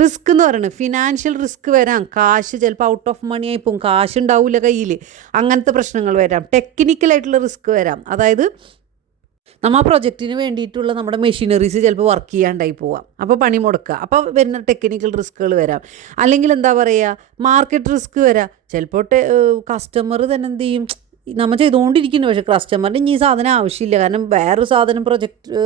റിസ്ക് എന്ന് പറയുന്നത്. ഫിനാൻഷ്യൽ റിസ്ക് വരാം. കാശ് ചിലപ്പോൾ ഔട്ട് ഓഫ് മണി ആയി പോകും, കാശ് ഉണ്ടാവില്ല കയ്യിൽ, അങ്ങനത്തെ പ്രശ്നങ്ങൾ വരാം. ടെക്നിക്കലായിട്ടുള്ള റിസ്ക് വരാം. അതായത് നമ്മൾ ആ പ്രൊജക്റ്റിന് വേണ്ടിയിട്ടുള്ള നമ്മുടെ മെഷീനറീസ് ചിലപ്പോൾ വർക്ക് ചെയ്യാണ്ടായി പോവാം, അപ്പോൾ പണി മുടക്കുക. അപ്പോൾ വരുന്ന ടെക്നിക്കൽ റിസ്ക്കുകൾ വരാം. അല്ലെങ്കിൽ എന്താ പറയുക, മാർക്കറ്റ് റിസ്ക് വരാം. ചിലപ്പോൾ കസ്റ്റമർ തന്നെ എന്ത് ചെയ്യും? നമ്മൾ ചെയ്തുകൊണ്ടിരിക്കുന്നു, പക്ഷേ കസ്റ്റമറിന് ഇനി ഈ സാധനം ആവശ്യമില്ല, കാരണം വേറൊരു സാധനം പ്രൊജക്റ്റ്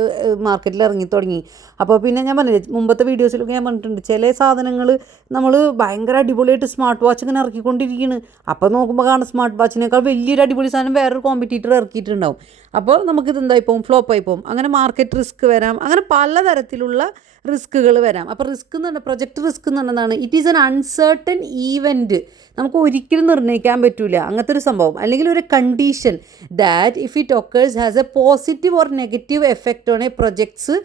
മാർക്കറ്റിൽ ഇറങ്ങി തുടങ്ങി. അപ്പോൾ പിന്നെ ഞാൻ പറഞ്ഞില്ലേ, മുമ്പത്തെ വീഡിയോസിലൊക്കെ ഞാൻ പറഞ്ഞിട്ടുണ്ട്, ചില സാധനങ്ങൾ നമ്മൾ ഭയങ്കര അടിപൊളിയായിട്ട് സ്മാർട്ട് വാച്ച് ഇങ്ങനെ ഇറക്കിക്കൊണ്ടിരിക്കുകയാണ്. അപ്പോൾ നോക്കുമ്പോൾ കാണും സ്മാർട്ട് വാച്ചിനേക്കാൾ വലിയൊരു അടിപൊളി സാധനം വേറൊരു കോമ്പറ്റീറ്റർ ഇറക്കിയിട്ടുണ്ടാവും. അപ്പോൾ നമുക്കിത് എന്തായി പോകും? ഫ്ലോപ്പായി പോകും. അങ്ങനെ മാർക്കറ്റ് റിസ്ക് വരാം. അങ്ങനെ പലതരത്തിലുള്ള റിസ്ക്കുകൾ വരാം. അപ്പോൾ റിസ്ക് എന്ന് പറഞ്ഞാൽ, പ്രൊജക്റ്റ് റിസ്ക് എന്ന് പറഞ്ഞതാണ് it is N uncertain event. നമുക്ക് ഒരിക്കലും നിർണ്ണയിക്കാൻ പറ്റില്ല അങ്ങനത്തെ ഒരു സംഭവം, അല്ലെങ്കിൽ ഒരു condition that if it occurs has A positive or negative effect on A projects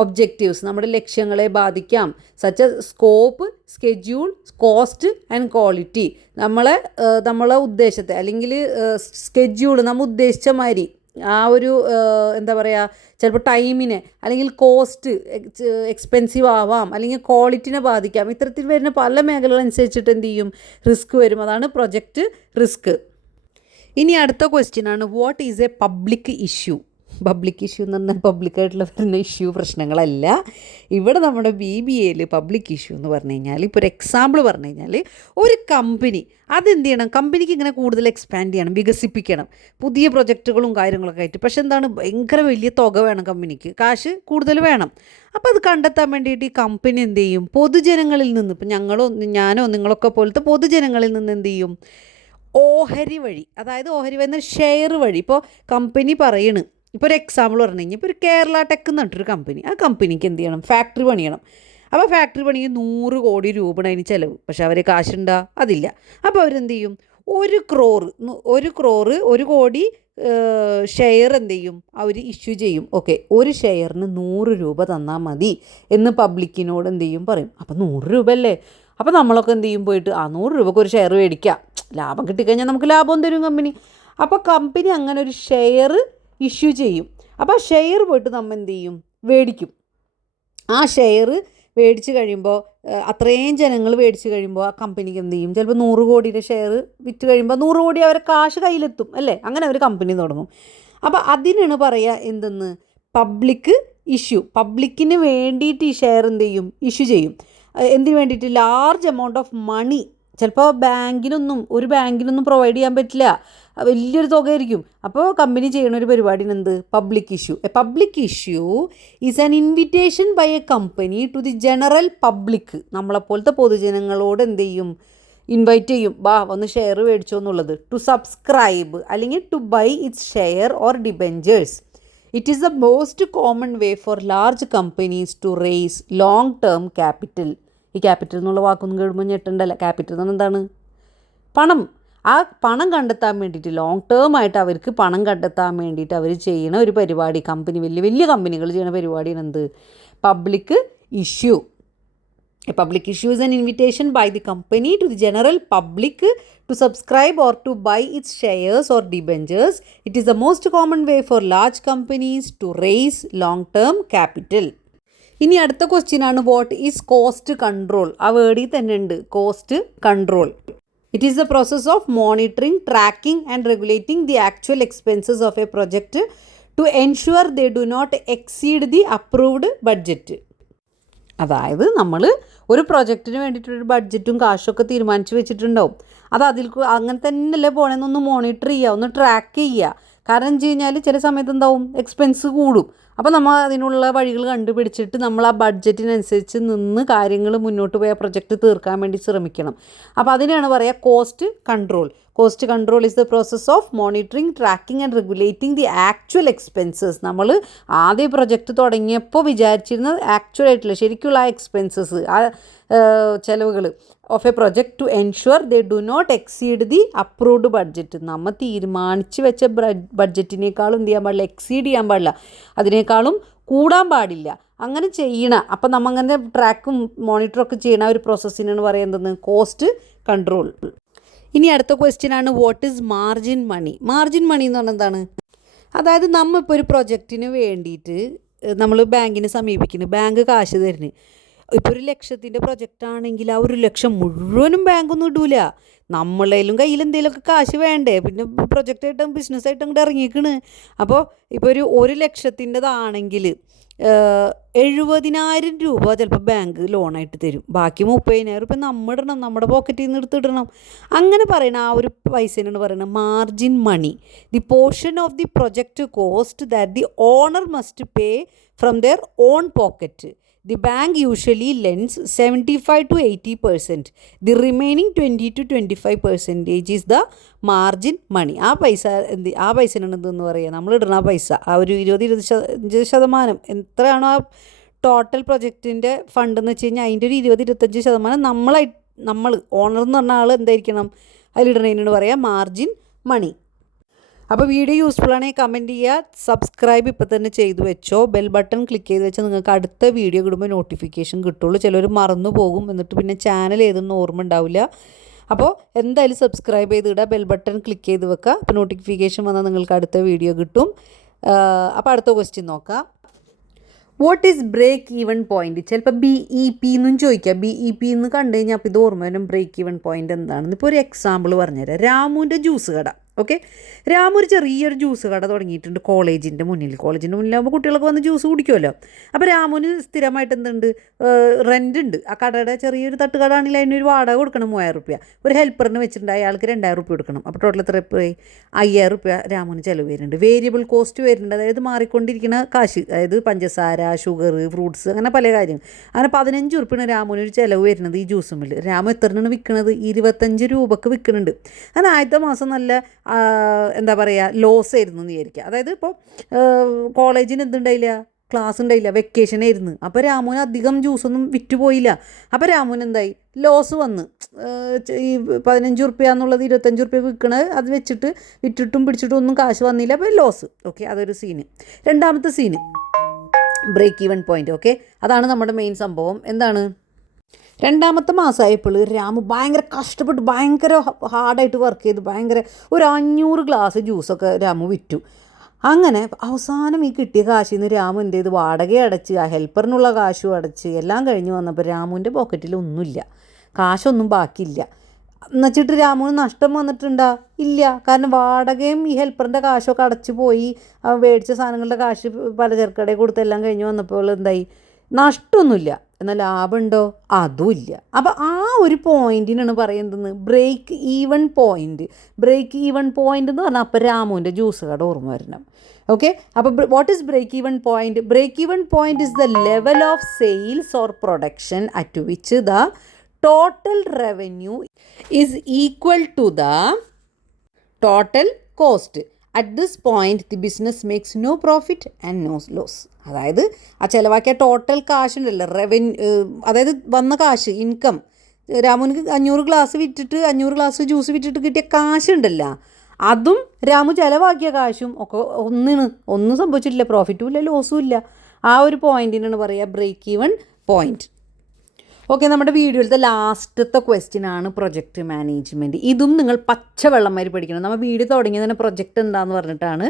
objectives. നമ്മുടെ ലക്ഷ്യങ്ങളെ ബാധിക്കാം. Such A scope, schedule, cost and quality. നമ്മളെ ഉദ്ദേശത്തെ അല്ലെങ്കിൽ സ്കെഡ്യൂൾ നമ്മൾ ഉദ്ദേശിച്ച മാതിരി ആ ഒരു എന്താ പറയുക, ചിലപ്പോൾ ടൈമിനെ അല്ലെങ്കിൽ കോസ്റ്റ് എക്സ്പെൻസീവ് ആവാം, അല്ലെങ്കിൽ ക്വാളിറ്റിനെ ബാധിക്കാം. ഇത്തരത്തിൽ വരുന്ന പല മേഖലകളനുസരിച്ചിട്ട് എന്ത് ചെയ്യും? റിസ്ക് വരും. അതാണ് പ്രൊജക്റ്റ് റിസ്ക്. ഇനി അടുത്ത ക്വസ്റ്റ്യൻ ആണ്, what is A public issue? Public issue എന്ന് പറഞ്ഞാൽ പബ്ലിക്കായിട്ടുള്ള വരുന്ന ഇഷ്യൂ പ്രശ്നങ്ങളല്ല. ഇവിടെ നമ്മുടെ BBAയിൽ പബ്ലിക് ഇഷ്യൂ എന്ന് പറഞ്ഞു കഴിഞ്ഞാൽ, ഇപ്പോൾ ഒരു എക്സാമ്പിൾ പറഞ്ഞു കഴിഞ്ഞാൽ, ഒരു കമ്പനി അതെന്ത് ചെയ്യണം? കമ്പനിക്ക് ഇങ്ങനെ കൂടുതൽ എക്സ്പാൻഡ് ചെയ്യണം, വികസിപ്പിക്കണം, പുതിയ പ്രൊജക്റ്റുകളും കാര്യങ്ങളൊക്കെ ആയിട്ട്. പക്ഷെ എന്താണ്? ഭയങ്കര വലിയ തുക വേണം കമ്പനിക്ക്, കാശ് കൂടുതൽ വേണം. അപ്പോൾ അത് കണ്ടെത്താൻ വേണ്ടിയിട്ട് ഈ കമ്പനി എന്ത് ചെയ്യും? പൊതുജനങ്ങളിൽ നിന്ന്, ഇപ്പം ഞാനോ നിങ്ങളൊക്കെ പോലത്തെ പൊതുജനങ്ങളിൽ നിന്ന് എന്ത് ചെയ്യും? ഓഹരി വഴി, അതായത് ഓഹരി വരുന്ന ഷെയർ വഴി. ഇപ്പോൾ കമ്പനി പറയണ്, ഇപ്പോൾ ഒരു എക്സാമ്പിൾ പറഞ്ഞു കഴിഞ്ഞാൽ, ഇപ്പോൾ ഒരു കേരള ടെക് എന്ന് പറഞ്ഞിട്ടൊരു കമ്പനി, ആ കമ്പനിക്ക് എന്ത് ചെയ്യണം? ഫാക്ടറി പണിയണം. അപ്പോൾ ഫാക്ടറി പണിക്ക് 100 കോടി രൂപയാണ് അതിന് ചിലവ്. പക്ഷേ അവർ കാശുണ്ടാ? അതില്ല. അപ്പോൾ അവരെന്ത് ചെയ്യും? 1 കോടി ഷെയർ എന്ത് ചെയ്യും? അവർ ഇഷ്യൂ ചെയ്യും. ഓക്കെ, ഒരു ഷെയറിന് 100 രൂപ തന്നാൽ മതി എന്ന് പബ്ലിക്കിനോട് എന്ത് ചെയ്യും? പറയും. അപ്പോൾ 100 രൂപ അല്ലേ? അപ്പോൾ നമ്മളൊക്കെ എന്ത് ചെയ്യും? പോയിട്ട് 100 രൂപയ്ക്ക് ഒരു ഷെയർ മേടിക്കാം, ലാഭം കിട്ടിക്കഴിഞ്ഞാൽ നമുക്ക് ലാഭം തരും കമ്പനി. അപ്പോൾ കമ്പനി അങ്ങനെ ഒരു ഷെയർ ഇഷ്യൂ ചെയ്യും. അപ്പോൾ ആ ഷെയർ പോയിട്ട് നമ്മൾ എന്ത് ചെയ്യും? മേടിക്കും. ആ ഷെയർ മേടിച്ച് കഴിയുമ്പോൾ, അത്രയും ജനങ്ങൾ മേടിച്ച് കഴിയുമ്പോൾ, ആ കമ്പനിക്ക് എന്ത് ചെയ്യും? ചിലപ്പോൾ 100 കോടിയുടെ ഷെയർ വിറ്റ് കഴിയുമ്പോൾ 100 കോടി അവരെ കാശ് കയ്യിലെത്തും അല്ലേ? അങ്ങനെ അവർ കമ്പനി തുടങ്ങും. അപ്പോൾ അതിനാണ് പറയുക എന്തെന്ന്? Public issue. പബ്ലിക്കിന് വേണ്ടിയിട്ട് ഈ ഷെയർ എന്ത് ചെയ്യും? ഇഷ്യൂ ചെയ്യും. എന്തിനു വേണ്ടിയിട്ട്? ലാർജ് എമൗണ്ട് ഓഫ് മണി ചിലപ്പോൾ ഒരു ബാങ്കിനൊന്നും പ്രൊവൈഡ് ചെയ്യാൻ പറ്റില്ല, വലിയൊരു തുകയായിരിക്കും. അപ്പോൾ കമ്പനി ചെയ്യുന്ന ഒരു പരിപാടിയാണ് എന്ത്? Public issue. A public issue is an invitation by a company to the general public. നമ്മളെപ്പോലത്തെ പൊതുജനങ്ങളോട് എന്ത് ചെയ്യും? ഇൻവൈറ്റ് ചെയ്യും, ഒന്ന് ഷെയർ മേടിച്ചോ എന്നുള്ളത്. ടു സബ്സ്ക്രൈബ് അല്ലെങ്കിൽ to buy its share or debentures. It is the most common way for large companies to raise long term capital. ഈ ക്യാപിറ്റൽ എന്നുള്ള വാക്കൊന്നും കേൾക്കുമ്പോൾ ഞെട്ടണ്ടല്ല. ക്യാപിറ്റൽ എന്ന് എന്താണ്? പണം. ആ പണം കണ്ടെത്താൻ വേണ്ടിയിട്ട്, ലോങ് ടേം ആയിട്ട് അവർക്ക് പണം കണ്ടെത്താൻ വേണ്ടിയിട്ട് അവർ ചെയ്യുന്ന ഒരു പരിപാടി, വലിയ വലിയ കമ്പനികൾ ചെയ്യുന്ന പരിപാടിയാണ് എന്ത്? Public issue. A public issue is an invitation by the company to the general public to subscribe or to buy its shares or debentures. It is the most common way for large companies to raise long-term capital. ഇനി അടുത്ത question ആണ്, what is cost control? ആ വേർഡിൽ തന്നെ ഉണ്ട് cost control. It is the process of monitoring, tracking and regulating the actual expenses of a project to ensure they do not exceed the approved budget. അതായത് നമ്മൾ ഒരു പ്രൊജക്റ്റിന് വേണ്ടിയിട്ടൊരു ബഡ്ജറ്റും കാശൊക്കെ തീരുമാനിച്ച് വെച്ചിട്ടുണ്ടാവും. അത് അങ്ങനെ തന്നെയല്ലേ പോകണമെന്നൊന്ന് മോണിറ്റർ ചെയ്യുക, ഒന്ന് ട്രാക്ക് ചെയ്യുക. കാരണം എന്ന് വെച്ച് കഴിഞ്ഞാൽ ചില സമയത്ത് എന്താവും? എക്സ്പെൻസ് കൂടും. അപ്പോൾ നമ്മൾ അതിനുള്ള വഴികൾ കണ്ടുപിടിച്ചിട്ട് നമ്മൾ ആ ബഡ്ജറ്റിനനുസരിച്ച് നിന്ന് കാര്യങ്ങൾ മുന്നോട്ട് പോയി ആ പ്രൊജക്റ്റ് തീർക്കാൻ വേണ്ടി ശ്രമിക്കണം. അപ്പോൾ അതിനെയാണ് പറയുക cost control. Cost control is the process of monitoring, tracking and regulating the actual expenses. നമ്മൾ ആദ്യം പ്രൊജക്റ്റ് തുടങ്ങിയപ്പോൾ വിചാരിച്ചിരുന്നത് ആക്ച്വൽ ആയിട്ടുള്ള ശരിക്കുള്ള ആ എക്സ്പെൻസസ്, ആ ചിലവുകൾ of a project to ensure they do not exceed the approved budget. നമ്മൾ തീരുമാനിച്ച് വെച്ച ബഡ്ജറ്റിനേക്കാളും എന്ത് ചെയ്യാൻ പാടില്ല? എക്സീഡ് ചെയ്യാൻ പാടില്ല, അതിനേക്കാളും കൂടാൻ പാടില്ല. അങ്ങനെ ചെയ്യണം. അപ്പം നമ്മങ്ങനെ ട്രാക്കും മോണിറ്ററൊക്കെ ചെയ്യണ ഒരു പ്രോസസ്സിനാണ് പറയുന്നത് കോസ്റ്റ് കൺട്രോൾ. ഇനി അടുത്ത ക്വസ്റ്റ്യൻ ആണ്, what is margin money? Margin money എന്ന് പറഞ്ഞാൽ എന്താണ്? അതായത് നമ്മളിപ്പോൾ ഒരു പ്രൊജക്റ്റിന് വേണ്ടിയിട്ട് നമ്മൾ ബാങ്കിനെ സമീപിക്കുന്നു, ബാങ്ക് കാശ് തരുന്നു. ഇപ്പോൾ 1,00,000 പ്രൊജക്റ്റ് ആണെങ്കിൽ ആ 1,00,000 മുഴുവനും ബാങ്കൊന്നും ഇടൂല. നമ്മളേലും കയ്യിൽ എന്തെങ്കിലുമൊക്കെ കാശ് വേണ്ടേ? പിന്നെ പ്രൊജക്റ്റായിട്ടും ബിസിനസ്സായിട്ടും അങ്ങോട്ട് ഇറങ്ങിയേക്കണ്. അപ്പോൾ ഇപ്പോൾ ഒരു 1,00,000-ൻ്റെതാണെങ്കിൽ 70,000 രൂപ ചിലപ്പോൾ ബാങ്ക് ലോണായിട്ട് തരും. ബാക്കി 30,000 രൂപ നമ്മളിടണം, നമ്മുടെ പോക്കറ്റിൽ നിന്ന് എടുത്തിടണം. അങ്ങനെ പറയണ ആ ഒരു പൈസയാണ് പറയുന്നത് margin money. The portion of the project cost that the owner must pay from their own pocket. The bank usually lends 75 to 80%. The remaining 20 to 25% is the margin money. ആ പൈസയാണ് എന്തെന്ന് പറയുക? നമ്മൾ പൈസ ആ ഒരു 20-25% എത്രയാണോ ആ ടോട്ടൽ പ്രൊജക്റ്റിൻ്റെ ഫണ്ട് എന്ന് വെച്ച് കഴിഞ്ഞാൽ അതിൻ്റെ ഒരു 20-25% നമ്മൾ ഓണർ എന്ന് പറഞ്ഞ ആൾ എന്തായിരിക്കണം? അതിലിടണതിനാണ് പറയുക മാർജിൻ മണി. അപ്പോൾ വീഡിയോ യൂസ്ഫുൾ ആണെങ്കിൽ കമൻറ്റ് ചെയ്യുക, സബ്സ്ക്രൈബ് ഇപ്പോൾ തന്നെ ചെയ്തു വെച്ചോ, ബെൽ ബട്ടൺ ക്ലിക്ക് ചെയ്ത് വെച്ചാൽ നിങ്ങൾക്ക് അടുത്ത വീഡിയോ ഇടുമ്പോൾ നോട്ടിഫിക്കേഷൻ കിട്ടുള്ളൂ. ചിലർ മറന്നു പോകും, എന്നിട്ട് പിന്നെ ചാനൽ ഏതൊന്നും ഓർമ്മ ഉണ്ടാവില്ല. അപ്പോൾ എന്തായാലും സബ്സ്ക്രൈബ് ചെയ്തിടുക, ബെൽ ബട്ടൺ ക്ലിക്ക് ചെയ്ത് വെക്കുക. അപ്പോൾ നോട്ടിഫിക്കേഷൻ വന്നാൽ നിങ്ങൾക്ക് അടുത്ത വീഡിയോ കിട്ടും. അപ്പോൾ അടുത്ത ക്വസ്റ്റ്യൻ നോക്കാം. What is break even point? ചിലപ്പോൾ BEP എന്നും ചോദിക്കുക. BEP എന്ന് കണ്ടു കഴിഞ്ഞാൽ അപ്പോൾ ഇത് ഓർമ്മ വരും ബ്രേക്ക് ഈവൻ പോയിൻറ്റ് എന്താണെന്ന്. ഇപ്പോൾ ഒരു എക്സാമ്പിൾ പറഞ്ഞുതരാം. രാമുവിൻ്റെ ജ്യൂസ് കട. ഓക്കെ, രാമു ഒരു ചെറിയൊരു ജ്യൂസ് കട തുടങ്ങിയിട്ടുണ്ട് കോളേജിൻ്റെ മുന്നിലാകുമ്പോൾ കുട്ടികളൊക്കെ വന്ന് ജ്യൂസ് കുടിക്കുമല്ലോ. അപ്പോൾ രാമുവിന് സ്ഥിരമായിട്ട് എന്തുണ്ട്? റെൻ്റ് ഉണ്ട്. ആ കടയുടെ ചെറിയൊരു തട്ടുകട ആണെങ്കിൽ അതിനൊരു വാടക കൊടുക്കണം 3,000 രൂപ. ഒരു ഹെൽപ്പറിന് വെച്ചിട്ടുണ്ട്, അയാൾക്ക് 2,000 രൂപ കൊടുക്കണം. അപ്പോൾ ടോട്ടൽ എത്ര രൂപയായി? 5,000 രൂപ രാമുവിന് ചിലവ് വരുന്നുണ്ട്. വേരിയബിൾ കോസ്റ്റ് വരുന്നുണ്ട്, അതായത് മാറിക്കൊണ്ടിരിക്കുന്ന കാശ്, അതായത് പഞ്ചസാര, ഷുഗർ, ഫ്രൂട്ട്സ്, അങ്ങനെ പല കാര്യങ്ങൾ. അങ്ങനെ 15 രൂപയാണ് രാമുവിന് ഒരു ചിലവ് വരുന്നത് ഈ ജ്യൂസുമിൽ. രാമു എത്രയാണ് വിൽക്കുന്നത്? 25 രൂപക്ക് വിൽക്കുന്നുണ്ട്. അങ്ങനെ ആദ്യത്തെ മാസം നല്ല എന്താ പറയുക ലോസ് ആയിരുന്നു എന്ന് വിചാരിക്കുക. അതായത് ഇപ്പോൾ കോളേജിന് എന്തുണ്ടായില്ല? ക്ലാസ് ഉണ്ടായില്ല, വെക്കേഷൻ ആയിരുന്നു. അപ്പോൾ രാമുവിന് അധികം ജ്യൂസൊന്നും വിറ്റ് പോയില്ല. അപ്പോൾ രാമുവിന് എന്തായി? ലോസ് വന്ന് ഈ 15 രൂപ എന്നുള്ളത് 25 രൂപ വിൽക്കണത് അത് വെച്ചിട്ട് വിറ്റിട്ടും പിടിച്ചിട്ടും ഒന്നും കാശ് വന്നില്ല. അപ്പോൾ ലോസ്. ഓക്കെ, അതൊരു സീന്. രണ്ടാമത്തെ scene break even point. Okay, അതാണ് നമ്മുടെ മെയിൻ സംഭവം. എന്താണ്? രണ്ടാമത്തെ മാസമായപ്പോൾ രാമു ഭയങ്കര കഷ്ടപ്പെട്ട് ഭയങ്കര ഹാർഡായിട്ട് വർക്ക് ചെയ്ത് ഒരു 500 ഗ്ലാസ് ജ്യൂസൊക്കെ രാമു വിറ്റു. അങ്ങനെ അവസാനം ഈ കിട്ടിയ കാശിൽ നിന്ന് രാമു എന്ത് ചെയ്ത്? വാടക അടച്ച്, ആ ഹെൽപ്പറിനുള്ള കാശും അടച്ച് എല്ലാം കഴിഞ്ഞ് വന്നപ്പോൾ രാമുവിൻ്റെ പോക്കറ്റിൽ ഒന്നുമില്ല, കാശൊന്നും ബാക്കിയില്ല. എന്നുവെച്ചിട്ട് രാമുവിന് നഷ്ടം വന്നിട്ടുണ്ടോ? ഇല്ല. കാരണം വാടകയും ഈ ഹെൽപ്പറിൻ്റെ കാശൊക്കെ അടച്ചു പോയി. മേടിച്ച സാധനങ്ങളുടെ കാശ് പലചരക്കടയിൽ കൊടുത്തെല്ലാം കഴിഞ്ഞ് വന്നപ്പോൾ എന്തായി? നഷ്ടമൊന്നുമില്ല. എന്നാൽ ലാഭമുണ്ടോ? അതുമില്ല. അപ്പോൾ ആ ഒരു പോയിൻറ്റിനാണ് പറയുന്നത് break even point. Break even point എന്ന് പറഞ്ഞാൽ അപ്പോൾ രാമുവിൻ്റെ ജ്യൂസ് കട ഓർമ്മ വരണം. ഓക്കെ, അപ്പോൾ what is break even point? Break even point is the level of sales or production at which the total revenue is equal to the total cost. At this point the business makes no profit and no loss. അതായത് ആ ചിലവാക്കിയ total കാശുണ്ടല്ലോ, അതായത് വന്ന കാശ്, income, രാമുവിന് 500 glass വിറ്റിട്ട് 500 glass juice വിറ്റിട്ട് കിട്ടിയ കാശുണ്ടല്ലോ, അതും രാമു ചിലവാക്കിയ കാശും ഒക്കെ ഒന്നും സംഭവിച്ചിട്ടില്ല, പ്രോഫിറ്റും ഇല്ല ലോസും ഇല്ല. ആ ഒരു പോയിൻറ്റിനാണ് പറയുക ബ്രേക്ക് ഈവൺ പോയിൻറ്റ്. ഓക്കെ, നമ്മുടെ വീഡിയോയിലത്തെ ലാസ്റ്റത്തെ ക്വസ്റ്റ്യൻ ആണ് പ്രൊജക്റ്റ് മാനേജ്മെൻറ്റ്. ഇതും നിങ്ങൾ പച്ചവെള്ളം മാതിരി പഠിക്കണം. നമ്മൾ വീഡിയോ തുടങ്ങിയത് തന്നെ പ്രൊജക്റ്റ് എന്താണെന്ന് പറഞ്ഞിട്ടാണ്.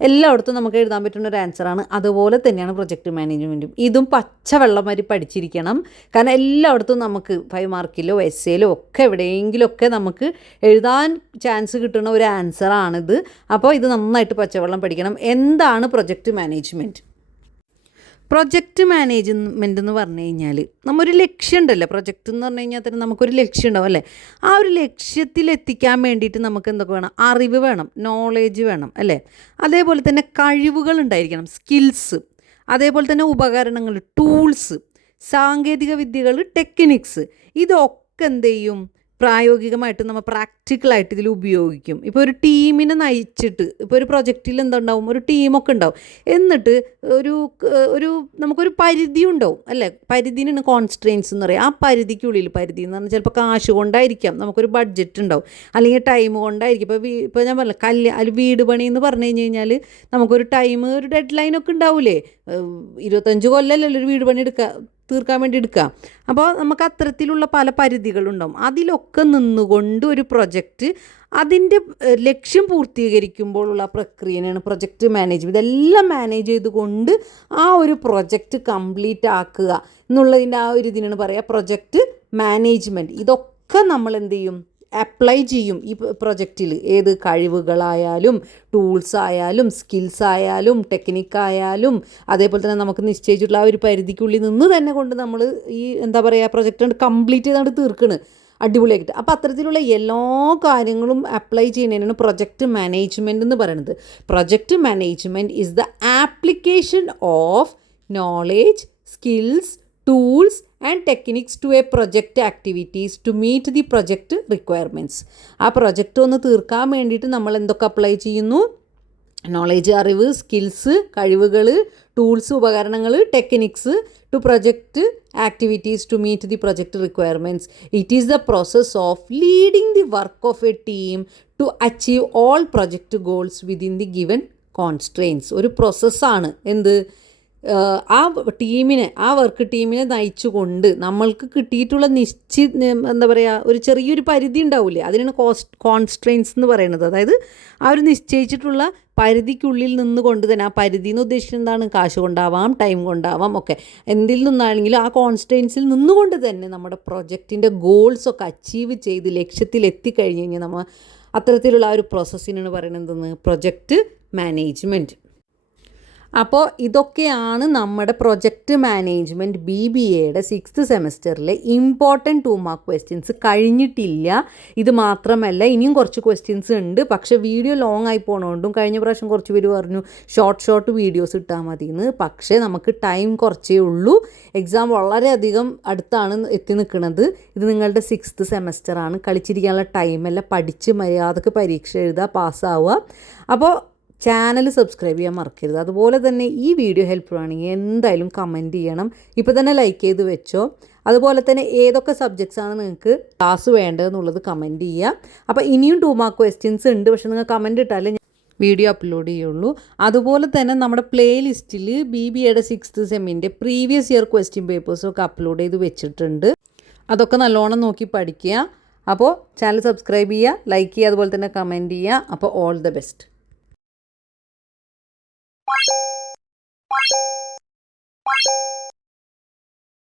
എല്ലായിടത്തും നമുക്ക് എഴുതാൻ പറ്റുന്ന ഒരു ആൻസറാണ്. അതുപോലെ തന്നെയാണ് പ്രൊജക്റ്റ് മാനേജ്മെൻറ്റും. ഇതും പച്ചവെള്ളം മാതിരി പഠിച്ചിരിക്കണം. കാരണം എല്ലായിടത്തും നമുക്ക് 5 മാർക്കിലോ എസ്സേയിലോ ഒക്കെ എവിടെയെങ്കിലുമൊക്കെ നമുക്ക് എഴുതാൻ ചാൻസ് കിട്ടുന്ന ഒരു ആൻസറാണിത്. അപ്പോൾ ഇത് നന്നായിട്ട് പച്ചവെള്ളം പഠിക്കണം. എന്താണ് പ്രൊജക്റ്റ് മാനേജ്മെൻറ്റ്? പ്രൊജക്റ്റ് മാനേജ്മെൻ്റ് എന്ന് പറഞ്ഞു കഴിഞ്ഞാൽ നമ്മൊരു ലക്ഷ്യം ഉണ്ടല്ലോ, പ്രൊജക്റ്റ് എന്ന് പറഞ്ഞു കഴിഞ്ഞാൽ തന്നെ നമുക്കൊരു ലക്ഷ്യം ഉണ്ടാവും അല്ലേ. ആ ഒരു ലക്ഷ്യത്തിലെത്തിക്കാൻ വേണ്ടിയിട്ട് നമുക്ക് എന്തൊക്കെ വേണം? അറിവ് വേണം, നോളേജ് വേണം അല്ലേ. അതേപോലെ തന്നെ കഴിവുകൾ ഉണ്ടായിരിക്കണം, സ്കിൽസ്. അതേപോലെ തന്നെ ഉപകരണങ്ങൾ, ടൂൾസ്, സാങ്കേതിക വിദ്യകൾ, ടെക്നിക്സ്. ഇതൊക്കെ എന്ത് ചെയ്യും? പ്രായോഗികമായിട്ട് നമ്മൾ പ്രാക്ടിക്കലായിട്ട് ഇതിൽ ഉപയോഗിക്കും. ഇപ്പോൾ ഒരു ടീമിനെ നയിച്ചിട്ട്, ഇപ്പോൾ ഒരു പ്രൊജക്റ്റിൽ എന്തുണ്ടാവും? ഒരു ടീമൊക്കെ ഉണ്ടാവും. എന്നിട്ട് ഒരു നമുക്കൊരു പരിധി ഉണ്ടാവും അല്ലേ. പരിധിനാണ് കോൺസ്ട്രെയിൻസ് എന്ന് പറയുക. ആ പരിധിക്കുള്ളിൽ, പരിധി എന്ന് പറഞ്ഞാൽ ചിലപ്പോൾ കാശ് കൊണ്ടായിരിക്കാം, നമുക്കൊരു ബഡ്ജറ്റ് ഉണ്ടാവും, അല്ലെങ്കിൽ ടൈം കൊണ്ടായിരിക്കും. ഇപ്പോൾ ഞാൻ പറഞ്ഞില്ല, വീട് പണി എന്ന് പറഞ്ഞു കഴിഞ്ഞാൽ നമുക്കൊരു ടൈം, ഒരു ഡെഡ് ലൈനൊക്കെ ഉണ്ടാവില്ലേ. 25 കൊല്ലമല്ലല്ലോ ഒരു വീട് പണി തീർക്കാൻ വേണ്ടി എടുക്കുക. അപ്പോൾ നമുക്ക് അത്തരത്തിലുള്ള പല പരിധികളുണ്ടാവും. അതിലൊക്കെ നിന്നുകൊണ്ട് ഒരു പ്രൊജക്റ്റ് അതിൻ്റെ ലക്ഷ്യം പൂർത്തീകരിക്കുമ്പോഴുള്ള പ്രക്രിയയാണ് പ്രൊജക്റ്റ് മാനേജ്മെൻറ്റ്. ഇതെല്ലാം മാനേജ് ചെയ്തുകൊണ്ട് ആ ഒരു പ്രൊജക്റ്റ് കംപ്ലീറ്റ് ആക്കുക എന്നുള്ളതിൻ്റെ ആ ഒരു ഇതിനാണ് പറയുക പ്രൊജക്റ്റ് മാനേജ്മെൻറ്റ്. ഇതൊക്കെ നമ്മൾ എന്ത് ചെയ്യും? അപ്ലൈ ചെയ്യും ഈ പ്രൊജക്റ്റിൽ. ഏത് കഴിവുകളായാലും, ടൂൾസ് ആയാലും, സ്കിൽസ് ആയാലും, ടെക്നിക്കായാലും, അതേപോലെ തന്നെ നമുക്ക് നിശ്ചയിച്ചിട്ടുള്ള ആ ഒരു പരിധിക്കുള്ളിൽ നിന്ന് തന്നെ കൊണ്ട് നമ്മൾ ഈ എന്താ പറയുക പ്രൊജക്റ്റ് കംപ്ലീറ്റ് ചെയ്താണ്ട് തീർക്കണ് അടിപൊളിയായിട്ട്. അപ്പോൾ അത്തരത്തിലുള്ള എല്ലാ കാര്യങ്ങളും അപ്ലൈ ചെയ്യുന്നതിനാണ് പ്രൊജക്റ്റ് മാനേജ്മെൻറ്റ് എന്ന് പറയുന്നത്. Project management is the application of knowledge, skills, tools and techniques to a project activities to meet the project requirements. ആ പ്രൊജക്റ്റ് ഒന്ന് തീർക്കാൻ വേണ്ടിയിട്ട് നമ്മൾ എന്തൊക്കെ അപ്ലൈ ചെയ്യുന്നു? നോളേജ്, അറിവ്, സ്കിൽസ്, കഴിവുകൾ, ടൂൾസ്, ഉപകരണങ്ങൾ, techniques to project activities to meet the project requirements. It is the process of leading the work of a team to achieve all project goals within the given constraints. ഒരു പ്രോസസ്സാണ് എന്ത്? ആ ടീമിനെ, ആ work ടീമിനെ നയിച്ചുകൊണ്ട് നമ്മൾക്ക് കിട്ടിയിട്ടുള്ള എന്താ പറയുക, ഒരു ചെറിയൊരു പരിധി ഉണ്ടാവില്ലേ, അതിനാണ് കോൺസ്ട്രെയിൻസ് എന്ന് പറയുന്നത്. അതായത് ആ ഒരു നിശ്ചയിച്ചിട്ടുള്ള പരിധിക്കുള്ളിൽ നിന്നുകൊണ്ട് തന്നെ, ആ പരിധി എന്ന് ഉദ്ദേശിക്കുന്നത് എന്താണ്? കാശ് കൊണ്ടാവാം, ടൈം കൊണ്ടാവാം, ഒക്കെ എന്തിൽ നിന്നാണെങ്കിലും ആ കോൺസ്ട്രെയിൻസിൽ നിന്നുകൊണ്ട് തന്നെ നമ്മുടെ പ്രൊജക്റ്റിൻ്റെ ഗോൾസൊക്കെ അച്ചീവ് ചെയ്ത് ലക്ഷ്യത്തിലെത്തിക്കഴിഞ്ഞ് കഴിഞ്ഞാൽ നമ്മൾ അത്തരത്തിലുള്ള ആ ഒരു പ്രോസസ്സിനാണ് പറയുന്നത് പ്രൊജക്റ്റ് മാനേജ്മെൻറ്റ്. അപ്പോൾ ഇതൊക്കെയാണ് നമ്മുടെ പ്രൊജക്റ്റ് മാനേജ്മെൻറ്റ് BBAയുടെ 6th സെമസ്റ്ററിലെ ഇമ്പോർട്ടൻറ്റ് 2 മാർക്ക് ക്വസ്റ്റ്യൻസ്. കഴിഞ്ഞിട്ടില്ല. ഇത് മാത്രമല്ല ഇനിയും കുറച്ച് ക്വസ്റ്റ്യൻസ് ഉണ്ട്. പക്ഷേ വീഡിയോ ലോങ് ആയി പോകണോണ്ടും കഴിഞ്ഞ പ്രാവശ്യം കുറച്ച് പേര് പറഞ്ഞു ഷോർട്ട് വീഡിയോസ് ഇട്ടാൽ മതിയെന്ന്. പക്ഷേ നമുക്ക് ടൈം കുറച്ചേ ഉള്ളൂ. എക്സാം വളരെയധികം അടുത്താണ് എത്തി നിൽക്കുന്നത്. ഇത് നിങ്ങളുടെ 6th സെമസ്റ്ററാണ്. കളിച്ചിരിക്കാനുള്ള ടൈമല്ല, പഠിച്ച് മര്യാദക്ക് പരീക്ഷ എഴുതുക, പാസ്സാവുക. അപ്പോൾ ചാനൽ സബ്സ്ക്രൈബ് ചെയ്യാൻ മറക്കരുത്. അതുപോലെ തന്നെ ഈ വീഡിയോ ഹെൽപ്ഫുൾ ആണെങ്കിൽ എന്തായാലും കമൻറ്റ് ചെയ്യണം. ഇപ്പോൾ തന്നെ ലൈക്ക് ചെയ്ത് വെച്ചോ. അതുപോലെ തന്നെ ഏതൊക്കെ സബ്ജക്ട്സാണ് നിങ്ങൾക്ക് ക്ലാസ് വേണ്ടതെന്നുള്ളത് കമൻറ്റ് ചെയ്യുക. അപ്പോൾ ഇനിയും 2 മാർക്ക് ക്വസ്റ്റ്യൻസ് ഉണ്ട്. പക്ഷേ നിങ്ങൾ കമൻറ്റ് ഇട്ടാലേ വീഡിയോ അപ്ലോഡ് ചെയ്യുള്ളൂ. അതുപോലെ തന്നെ നമ്മുടെ പ്ലേ ലിസ്റ്റിൽ BBAയുടെ 6th സെമ്മിൻ്റെ പ്രീവിയസ് ഇയർ ക്വസ്റ്റ്യൻ പേപ്പേഴ്സൊക്കെ അപ്ലോഡ് ചെയ്ത് വെച്ചിട്ടുണ്ട്. അതൊക്കെ നല്ലോണം നോക്കി പഠിക്കുക. അപ്പോൾ ചാനൽ സബ്സ്ക്രൈബ് ചെയ്യുക, ലൈക്ക് ചെയ്യുക, അതുപോലെ തന്നെ കമൻറ്റ് ചെയ്യുക. അപ്പോൾ ഓൾ ദ ബെസ്റ്റ്.